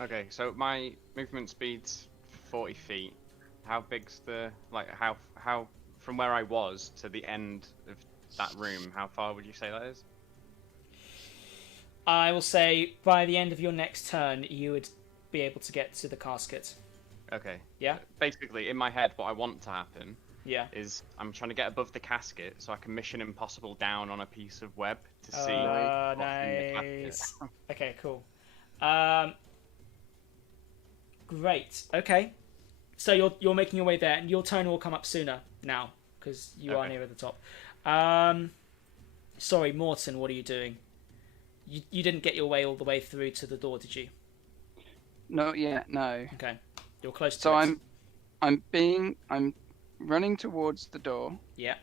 Okay, so my movement speed's 40 feet. How big's the, how from where I was to the end of that room, how far would you say that is? I will say by the end of your next turn, you would be able to get to the casket. Okay. Yeah? Basically, in my head, what I want to happen Yeah. is I'm trying to get above the casket so I can Mission Impossible down on a piece of web to see. what's in the casket. Nice. Okay, cool. Great. Okay. So you're making your way there, and your turn will come up sooner now because you are Okay. near the top. Sorry, Morton. What are you doing? You didn't get your way all the way through to the door, did you? Not yet, no. Okay. You're close to So it. I'm running towards the door. Yeah.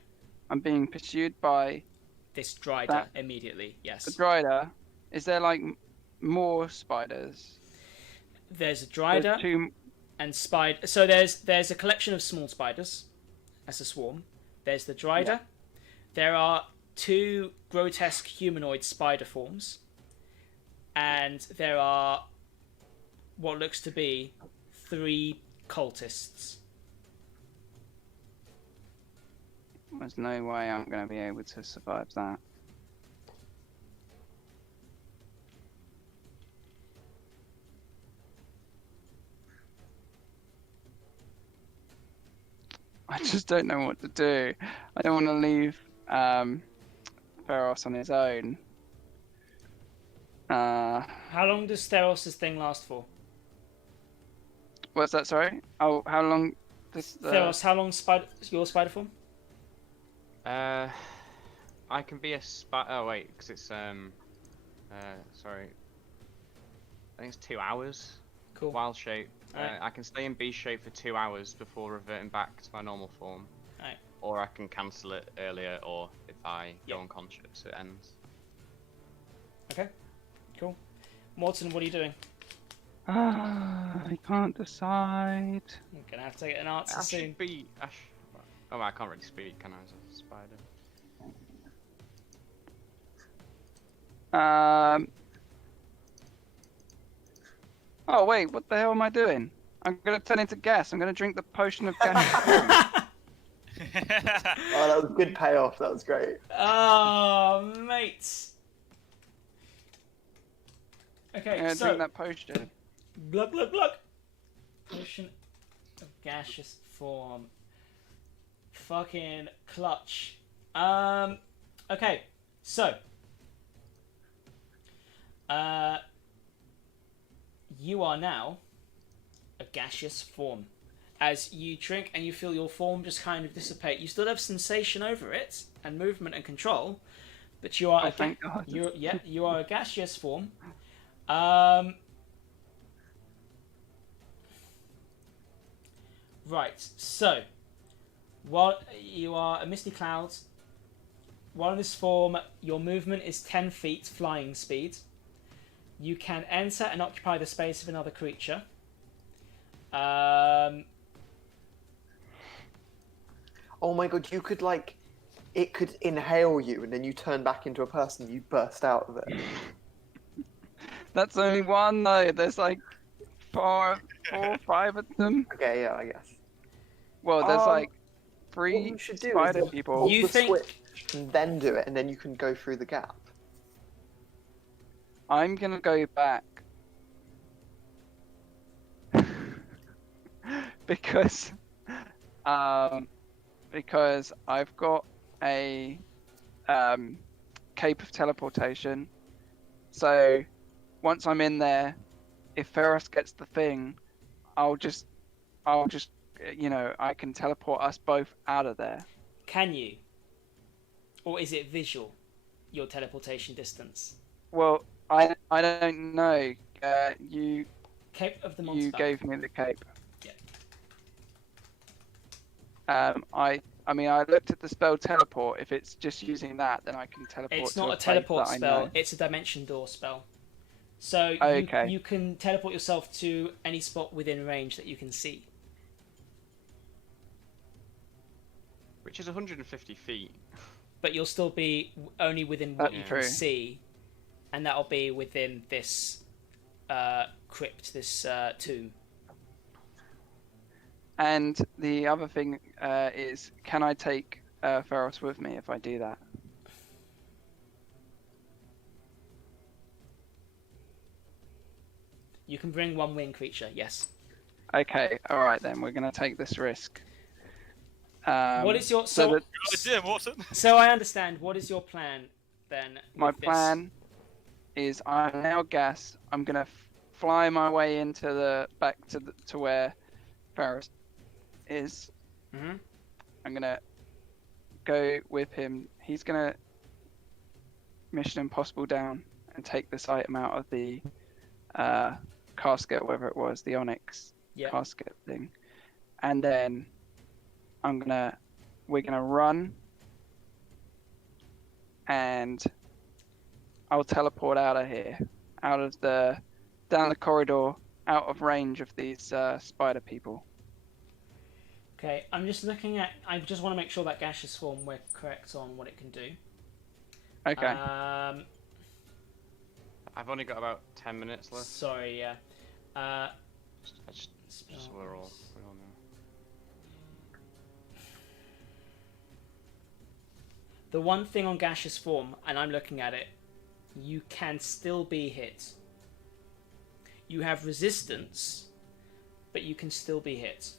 I'm being pursued by This Dryder immediately. Yes. the Dryder. Is there more spiders? There's a There's Dryder two. and spider. So there's a collection of small spiders. as a swarm. There's the Dryder. There are 2 grotesque humanoid spider forms. And there are what looks to be 3 cultists. There's no way I'm going to be able to survive that. I just don't know what to do. I don't want to leave Feros on his own. How long does Theros' thing last for? What's that? Sorry. Oh, how long? Theros, how long your spider form? I can be a Oh wait, because it's sorry. I think it's 2 hours. Cool. Wild shape. Alright. I can stay in beast shape for 2 hours before reverting back to my normal form. Alright. Or I can cancel it earlier, or if I Yep. go unconscious, it ends. Okay. Cool. Morton, what are you doing? I can't decide. I'm gonna have to get an answer soon. Oh, I can't really speak, can I, as a spider? Oh wait, what the hell am I doing? I'm gonna turn into gas. I'm gonna drink the potion of gas. Oh, that was good payoff. That was great. Oh, mate. Okay, I'm gonna so drink that potion. glug glug glug. Potion of gaseous form. Fucking clutch. Okay, so you are now a gaseous form. As you drink and you feel your form just kind of dissipate, you still have sensation over it and movement and control, but you are Oh, thank God. you are a gaseous form. Right, so while you are a misty cloud, while in this form, your movement is 10 feet flying speed. You can enter and occupy the space of another creature. Oh my god, you could it could inhale you and then you turn back into a person, you burst out of it. That's only one though. There's like four or 5 of them. Okay, yeah, I guess. Well, there's like What 3 you should do spider is people. hold You the think- switch and then do it, and then you can go through the gap. I'm gonna go back because I've got a cape of teleportation. So once I'm in there, if Ferris gets the thing, I'll just I can teleport us both out of there. Can you? Or is it visual, your teleportation distance? Well, I don't know. You Cape of the Monster. You gave me the cape. Yeah. I mean, I looked at the spell teleport. If it's just using that, then I can teleport. It's to not a place teleport that I spell, know. it's a dimension door spell. So Okay. you can teleport yourself to any spot within range that you can see. Which is 150 feet. But you'll still be only within what That's you true. can see. And that'll be within this crypt, this tomb. And the other thing is, can I take Ferros with me if I do that? You can bring one winged creature, yes. Okay, all right then. We're gonna take this risk. What is your so that Good idea, Morton. So I understand. What is your plan then? my with this? plan is I'm now gas. I'm gonna fly my way into the back to where Ferris is. Mhm. I'm gonna go with him. He's gonna Mission Impossible down and take this item out of the casket, whatever it was, the onyx Yeah. casket thing, and then we're gonna run, and I'll teleport out of here, down the corridor, out of range of these spider people. Okay, I'm just looking at. I just want to make sure that gaseous form we're correct on what it can do. Okay. I've only got about 10 minutes left. Sorry, yeah. Just so we're all know. The one thing on gaseous form, and I'm looking at it, you can still be hit. You have resistance, but you can still be hit.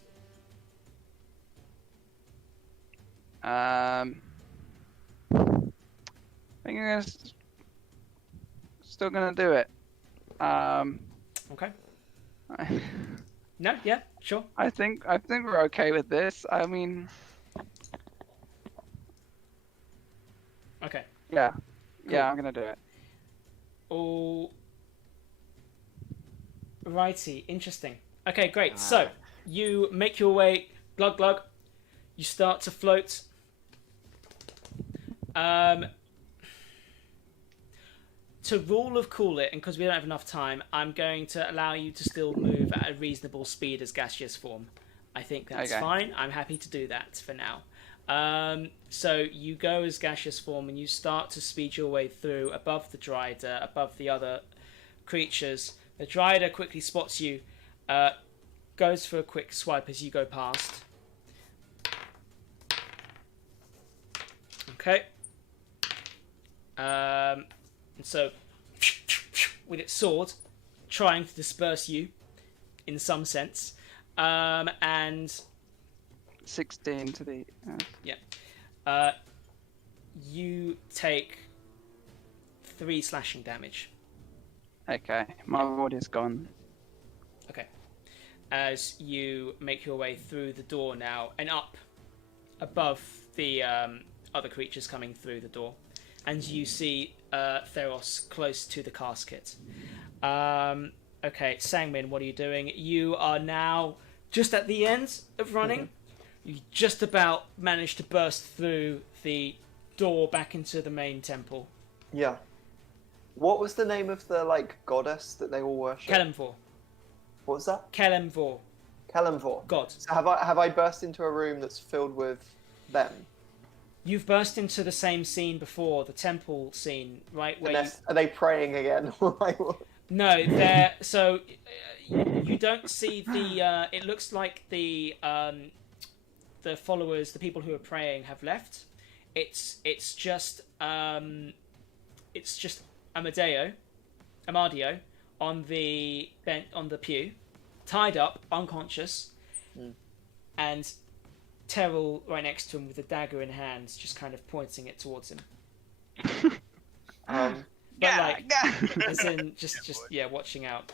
I think I'm still gonna do it. Okay. No, yeah, sure. I think we're okay with this. I mean, Okay. yeah, Cool. yeah, I'm gonna do it. All righty, interesting. Okay, great. So you make your way, glug glug. You start to float. To rule of cool it, and because we don't have enough time, I'm going to allow you to still move at a reasonable speed as gaseous form. I think that's Okay. fine. I'm happy to do that for now. So you go as gaseous form and you start to speed your way through above the Dryder, above the other creatures. The Dryder quickly spots you, goes for a quick swipe as you go past. Okay. And so, with its sword, trying to disperse you, in some sense, and 16 to the. you take 3 slashing damage. Okay, my ward is gone. Okay. As you make your way through the door now and up above the other creatures coming through the door, and you see Theros close to the casket. Okay, Sangmin, what are you doing? You are now just at the end of running. You just about managed to burst through the door back into the main temple. Yeah. What was the name of the goddess that they all worship? Kelemvor. What was that? Kelemvor. Kalimvor. God. So have I burst into a room that's filled with them? You've burst into the same scene before, the temple scene, right? Where And are they praying again? Like, what? No, they're so you don't see the. It looks like the followers, the people who are praying, have left. It's just Amadio on the pew, tied up, unconscious, and Terrell right next to him with a dagger in hand, just kind of pointing it towards him. But as in just watching out.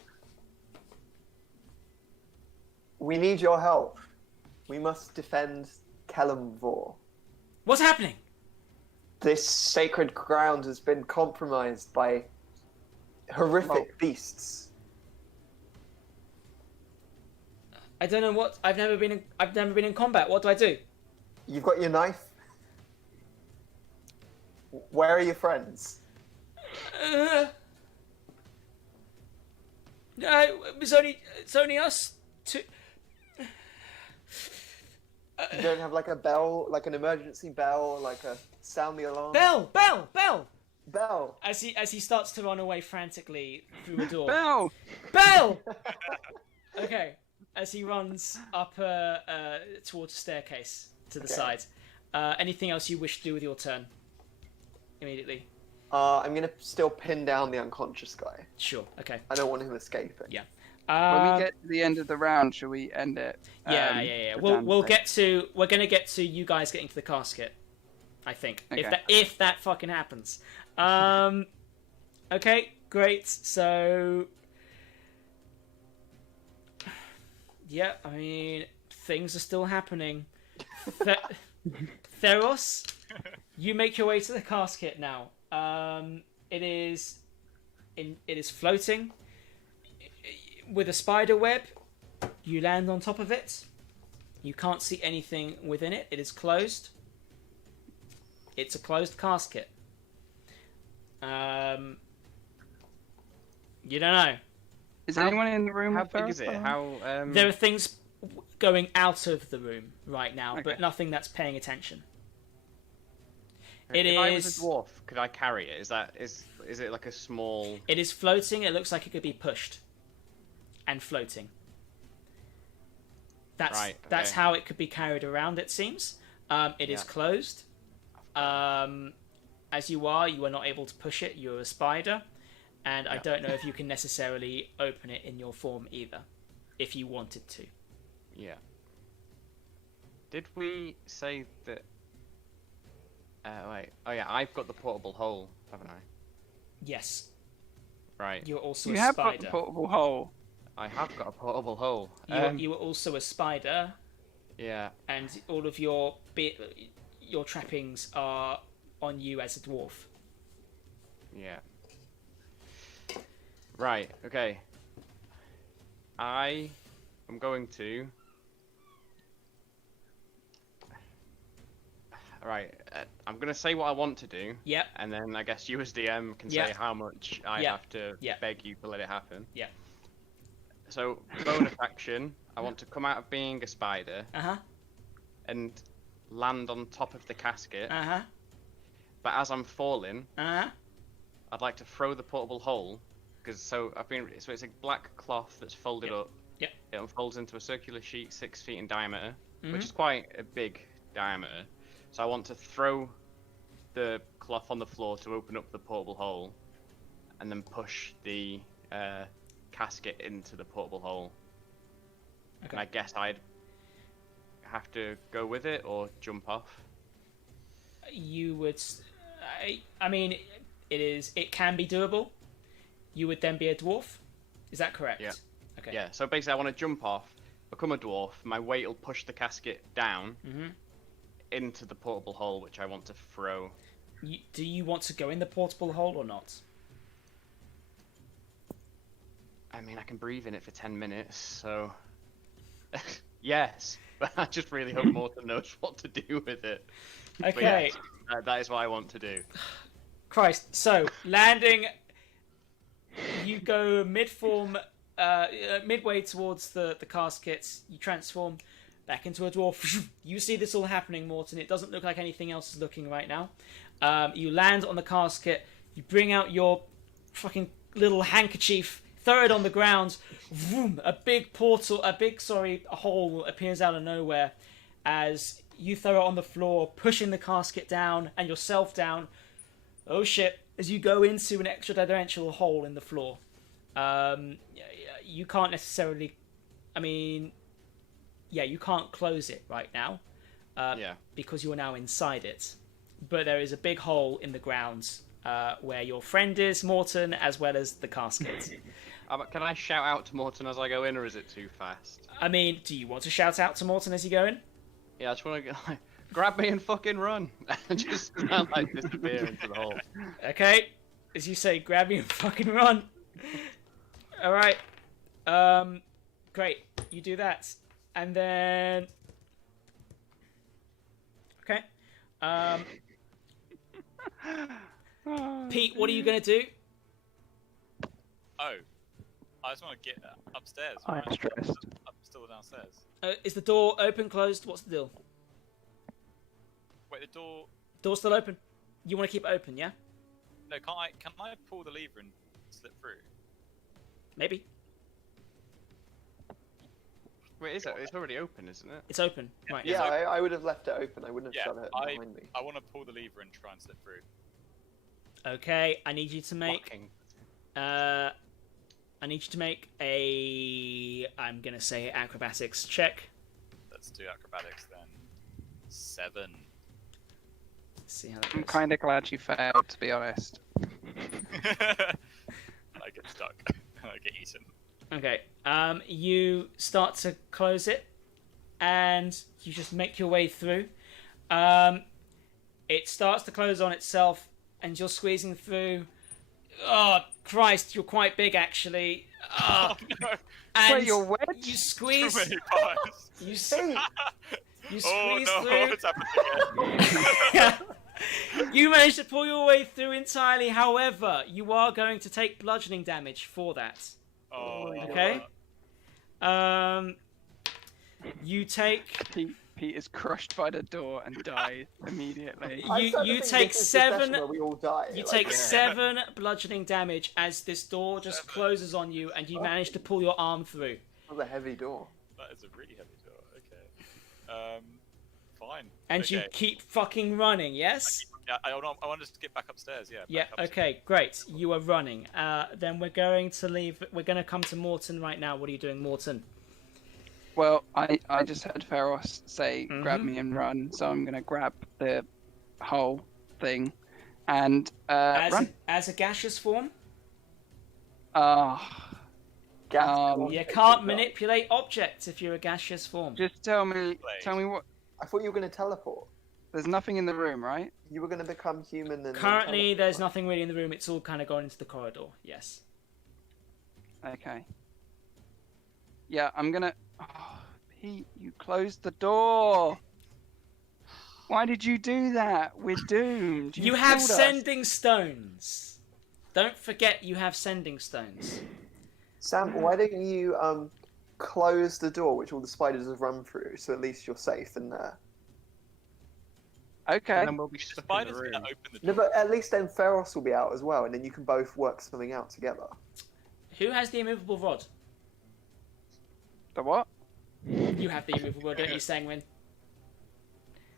We need your help. We must defend Kalimvor. What's happening? This sacred ground has been compromised by horrific beasts. I don't know what. I've never been in combat. What do I do? You've got your knife. Where are your friends? No, it's only us two. You don't have a bell, an emergency bell, a sound the alarm. Bell! Bell. As he starts to run away frantically through the door. Bell! Bell! Okay. As he runs up towards the staircase to the side. Anything else you wish to do with your turn? Immediately. I'm gonna still pin down the unconscious guy. Sure. Okay. I don't want him escaping. Yeah. When we get to the end of the round, should we end it? Yeah. for We're gonna get to you guys getting to the casket. I think Okay. if that fucking happens. Okay, great. So, yeah, I mean things are still happening. Theros, you make your way to the casket now. It is floating with a spider web. You land on top of it. You can't see anything within it. It is closed. It's a closed casket. You don't know. Is anyone in the room? How with big Ferris is it? Wheel? How There are things going out of the room right now, but Okay. nothing that's paying attention. If I was is- a dwarf, could I carry it? Is it like a small? It is floating. It looks like it could be pushed and floating. That's Right, that's okay. how it could be carried around. It seems. It is Yeah. closed. As you are not able to push it. You're a spider, and I Yeah. don't know if you can necessarily open it in your form either, if you wanted to. Yeah. Did we say that? Wait. Oh yeah, I've got the portable hole, haven't I? Yes, Right. you're also You a have got spider. the portable hole. I have got a portable hole. You are also a spider, Yeah. and all of your trappings are on you as a dwarf. Yeah. Right. Okay. I am going to. Right. I'm gonna say what I want to do, Yep. and then I guess you as DM can Yeah. say how much I Yeah. have to Yeah. beg you to let it happen. Yeah. So bonus action, I want to come out of being a spider Uh huh. and land on top of the casket. Uh huh. But as I'm falling, Uh huh. I'd like to throw the portable hole, because so it's a black cloth that's folded Yep. up. Yep. It unfolds into a circular sheet 6 feet in diameter, Mhm. which is quite a big diameter. So I want to throw the cloth on the floor to open up the portable hole, and then push the casket into the portable hole. Okay. And I guess I'd have to go with it or jump off. You would. I mean, it can be doable. You would then be a dwarf. Is that correct? Yeah. Okay. Yeah. So basically, I want to jump off, become a dwarf. My weight will push the casket down Mm-hmm. into the portable hole, which I want to throw. Do you want to go in the portable hole or not? I mean, I can breathe in it for 10 minutes, so yes. But I just really hope Morton knows what to do with it. But Okay. yes, that is what I want to do. Christ. So landing, you go mid-form, midway towards the caskets. You transform back into a dwarf. You see this all happening, Morton. It doesn't look like anything else is looking right now. You land on the casket. You bring out your fucking little handkerchief. Throw it on the ground. Vroom, a hole appears out of nowhere as you throw it on the floor, pushing the casket down and yourself down. Oh shit, as you go into an extra-dimensional hole in the floor. You can't necessarily... I mean... Yeah, you can't close it right now. Yeah. Because you are now inside it. But there is a big hole in the ground where your friend is, Morton, as well as the casket. Can I shout out to Morton as I go in, or is it too fast? I mean, do you want to shout out to Morton as you go in? Yeah, I just want to like, grab me and fucking run. And just like disappear into the hole. Okay, as you say, grab me and fucking run. Alright. Great, you do that. And then... Okay. Pete, what are you going to do? Oh, I just want to get upstairs. I'm right? stressed. I'm still downstairs. Is the door open, closed? What's the deal? Wait, the door. Door's still open. You want to keep it open, yeah? No, can't I? Can I pull the lever and slip through? Maybe. Wait, is it? It's already open, isn't it? It's open. Right. Yeah, I would have left it open. I wouldn't have Yeah, shut it I behind me. want to pull the lever and try and slip through. Okay, I need you to make... Locking. I need you to make a... I'm going to say acrobatics check. Let's do acrobatics then. 7. Let's see how that I'm goes. kind of glad you failed, to be honest. I get stuck. I get eaten. Okay, you start to close it, and you just make your way through. It starts to close on itself, and you're squeezing through. Oh, Christ, you're quite big, actually. Oh, No, and Wait, you're wet? you too squeeze. many pies. You, s- Hey, you Oh squeeze no, through. what's happening again? You manage to pull your way through entirely. However, you are going to take bludgeoning damage for that. Oh, Okay. You take Pete is crushed by the door and dies immediately. I'm you starting you to think take this is the session 7 where we all die. you Like, take 7 bludgeoning damage as this door just closes on you, and you manage to pull your arm through. That was a heavy door. That is a really heavy door. Okay. Fine. And you Okay. keep fucking running, yes? Yeah, I want to get back upstairs. Yeah. Yeah, back upstairs. okay, great. You are running. Then we're going to leave. We're going to come to Morton right now. What are you doing, Morton? Well, I just heard Feros say, grab Mhm. me and run, so I'm going to grab the whole thing and run. As a gaseous form, Gas. you can't manipulate objects if you're a gaseous form. Just tell me what. I thought you were going to teleport. There's nothing in the room, right? You were going to become human and then Currently, teleport. there's nothing really in the room. It's all kind of gone into the corridor. Yes. Okay. Yeah, I'm gonna. Oh, Pete, you closed the door. Why did you do that? We're doomed. You have killed us. sending stones. Don't forget you have sending stones. Sam, why don't you close the door which all the spiders have run through, so at least you're safe in there. Okay. And then we'll be The stuck in spider's the room. gonna open the No, door. but at least then Feros will be out as well, and then you can both work something out together. Who has the immovable rod? The what? You have the immovable rod, don't you, Sangwin?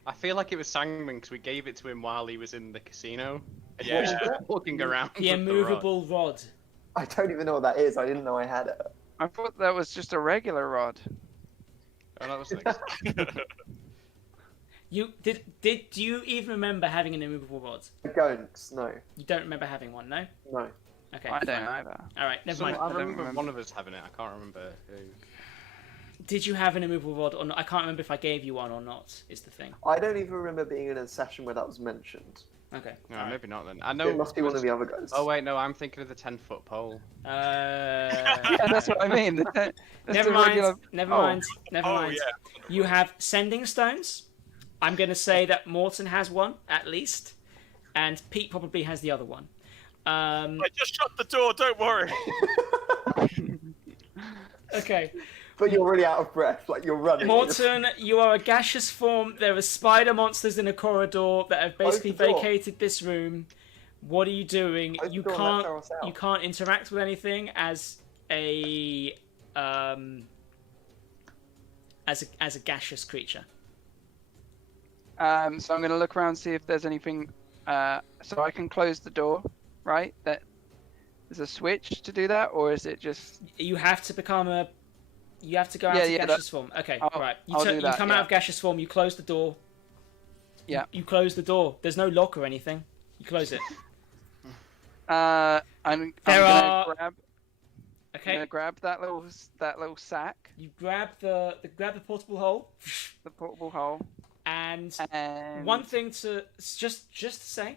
I feel like it was Sangman because we gave it to him while he was in the casino. And Yeah. he was just walking around. The with rod. immovable rod. I don't even know what that is. I didn't know I had it. I thought that was just a regular rod. Oh, that was next. You did you even remember having an immovable rod? I don't. No. You don't remember having one, no? No. Okay. I don't fine. either. All right, never So, mind. I don't remember remember. one of us having it. I can't remember who. Did you have an immovable rod or not? I can't remember if I gave you one or not. Is the thing. I don't even remember being in a session where that was mentioned. Okay. No, alright. maybe not then. I know. It must be one of the other guys. Oh wait, no, I'm thinking of the 10-foot pole. Yeah, that's what I mean. That's Never the mind. regular- Never Oh. mind. Never Oh mind. yeah. You have sending stones. I'm going to say that Morton has one at least, and Pete probably has the other one. I just shut the door. Don't worry. Okay. But you're really out of breath, like you're running. Morton, you are a gaseous form. There are spider monsters in a corridor that have basically Close the door. vacated this room. What are you doing? Close the You door and let can't. Feros out. You can't interact with anything as a as a gaseous creature. So I'm going to look around, see if there's anything. So I can close the door, right? That is a switch to do that, or is it just? You have to become a. You have to go out Yeah, of yeah, gaseous form. Okay, right. I'll do You that, come yeah. out of gaseous form. You close the door. Yeah. You close the door. There's no lock or anything. You close it. I'm There gonna are- grab. I'm Okay. gonna grab that little sack, You grab the portable hole, the portable hole, and and one thing to just to say,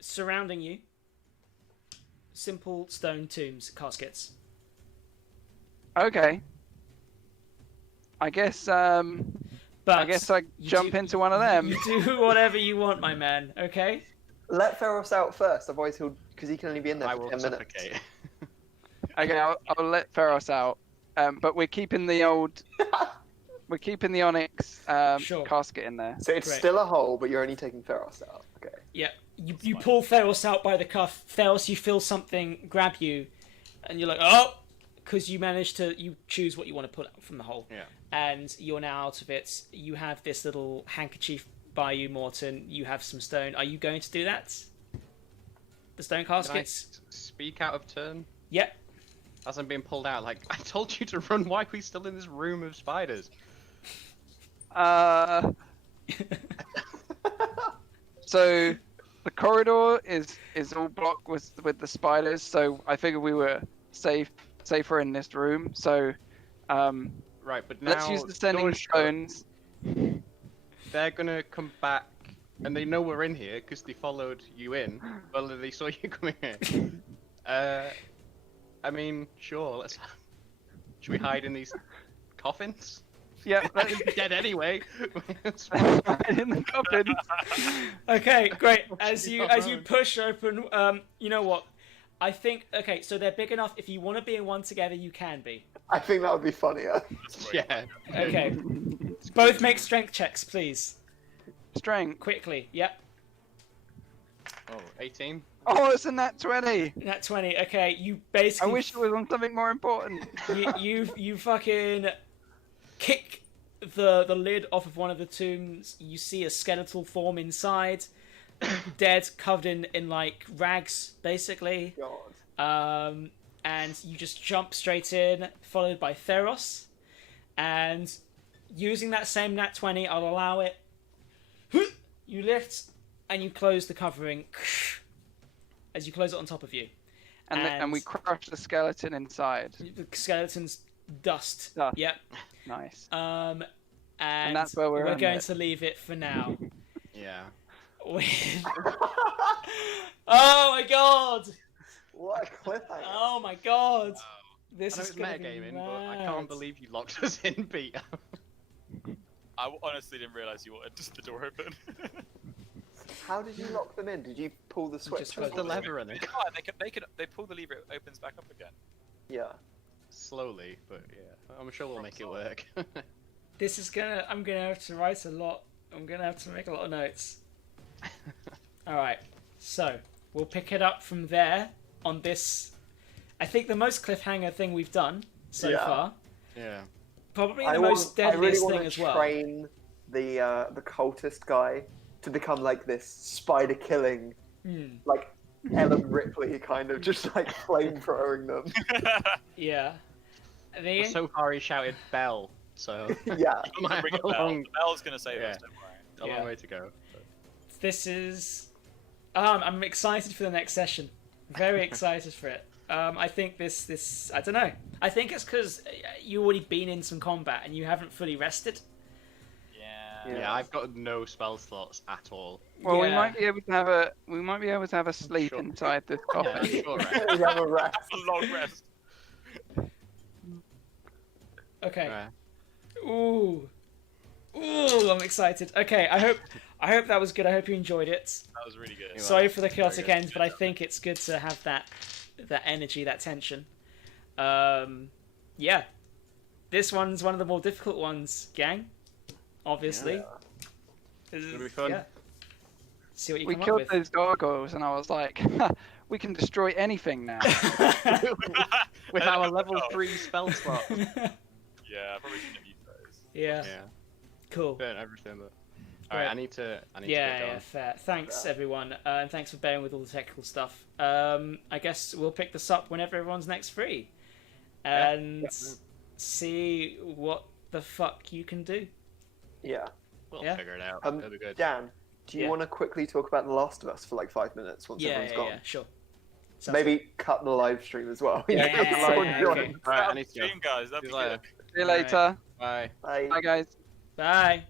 surrounding you, simple stone tombs, caskets. Okay. I guess But I guess I you jump do- into one of them. You do whatever you want, my man. Okay. Let Feros out first, otherwise because he can only be in there I for will 10 minutes. suffocate. Okay, I'll let Feros out. But we're keeping the onyx Sure. casket in there. So it's Great. still a hole, but you're only taking Feros out. Okay. Yeah. You pull Theros out by the cuff. Theros, you feel something grab you, and you're like, oh, because you choose what you want to pull out from the hole. Yeah. And you're now out of it. You have this little handkerchief by you, Morton. You have some stone. Are you going to do that? The stone Can I caskets? speak out of turn? Yep. As I'm being pulled out, like, I told you to run, why are we still in this room of spiders? So the corridor is all blocked with the spiders. So I figured we were safer in this room. So Right, but now let's use the sending door's shut. stones. They're gonna come back, and they know we're in here because they followed you in. Well, they saw you coming in. I mean, sure. Let's. Should we hide in these coffins? Yeah, They're dead anyway. in the coffin. Okay, great. As She's you not as you wrong. push open, you know what? I think okay, so they're big enough. If you want to be in one together, you can be. I think that would be funnier. That's great. Yeah. Okay. Both make strength checks, please. Strength. Quickly. Yep. Oh, 18. Oh, it's a nat 20. Nat 20. Okay, you I basically wish it was on something more important. you fucking kick the lid off of one of the tombs. You see a skeletal form inside, dead, covered in like rags, basically. God. And you just jump straight in, followed by Theros. And using that same nat 20, I'll allow it. You lift and you close the covering as you close it on top of you. And we crush the skeleton inside. The skeleton's dust. Dust. Yep. Nice. And that's where we're going ending it. to leave it for now. Yeah. With... Oh my god! What a cliffhanger. Oh my god! This I know is it's gonna be metagaming, but I mad. can't believe you locked us in, Peter. I honestly didn't realize you wanted just the door open. How did you lock them in? Did you pull the switch? Just close the lever in They it. can, they pull the lever, it opens back up again. Yeah. Slowly, but yeah. I'm sure we'll make it work. This is gonna. I'm gonna have to write a lot. I'm gonna have to make a lot of notes. Alright, so we'll pick it up from there on this. I think the most cliffhanger thing we've done so Yeah. far. Yeah. Probably the I most really deadliest want thing to as well. train the cultist guy to become like this spider killing, like Ellen Ripley kind of, just like flamethrowing them. Yeah. The, Well, so far he shouted bell, so Yeah. we might Bring have it a bell. long, The bell's gonna save Yeah. us, don't worry. a Yeah. long way to go. this is. I'm excited for the next session. Very excited for it. I think this. I don't know. I think it's because you already been in some combat and you haven't fully rested. Yeah. Yeah, I've got no spell slots at all. Well, we Yeah. might be able to have a sleep Sure. inside this Yeah, coffin. sure, right. You have a rest. A long rest. Okay. Right. Ooh. Ooh, I'm excited. Okay, I hope that was good. I hope you enjoyed it. That was really good. Yeah. Sorry for the chaotic good. end, but I think it's good to have that energy, that tension. Yeah. This one's one of the more difficult ones, gang. Obviously. This is- It'll be fun. yeah. See what you We come killed up those gargoyles, and I was like, we can destroy anything now. With I our don't know. level 3 spell slot. with. Yeah, I probably shouldn't have used those. yeah. Yeah. Cool. Burn everything, but. Alright, I need to Yeah, get yeah, going. fair. Thanks, everyone, and thanks for bearing with all the technical stuff. I guess we'll pick this up whenever everyone's next free, and see what the fuck you can do. Yeah. We'll Yeah. figure it out. Um, It'll be good. Dan, do you Yeah. want to quickly talk about The Last of Us for like 5 minutes once Yeah, everyone's yeah, gone? yeah, sure. Sounds Maybe cut the live stream as well. Yeah, Because yeah, someone yeah, joined. okay. Alright, I need to go. Stream, guys. That'd See be you later. good. See you later. Bye. Bye. Bye, guys. Bye.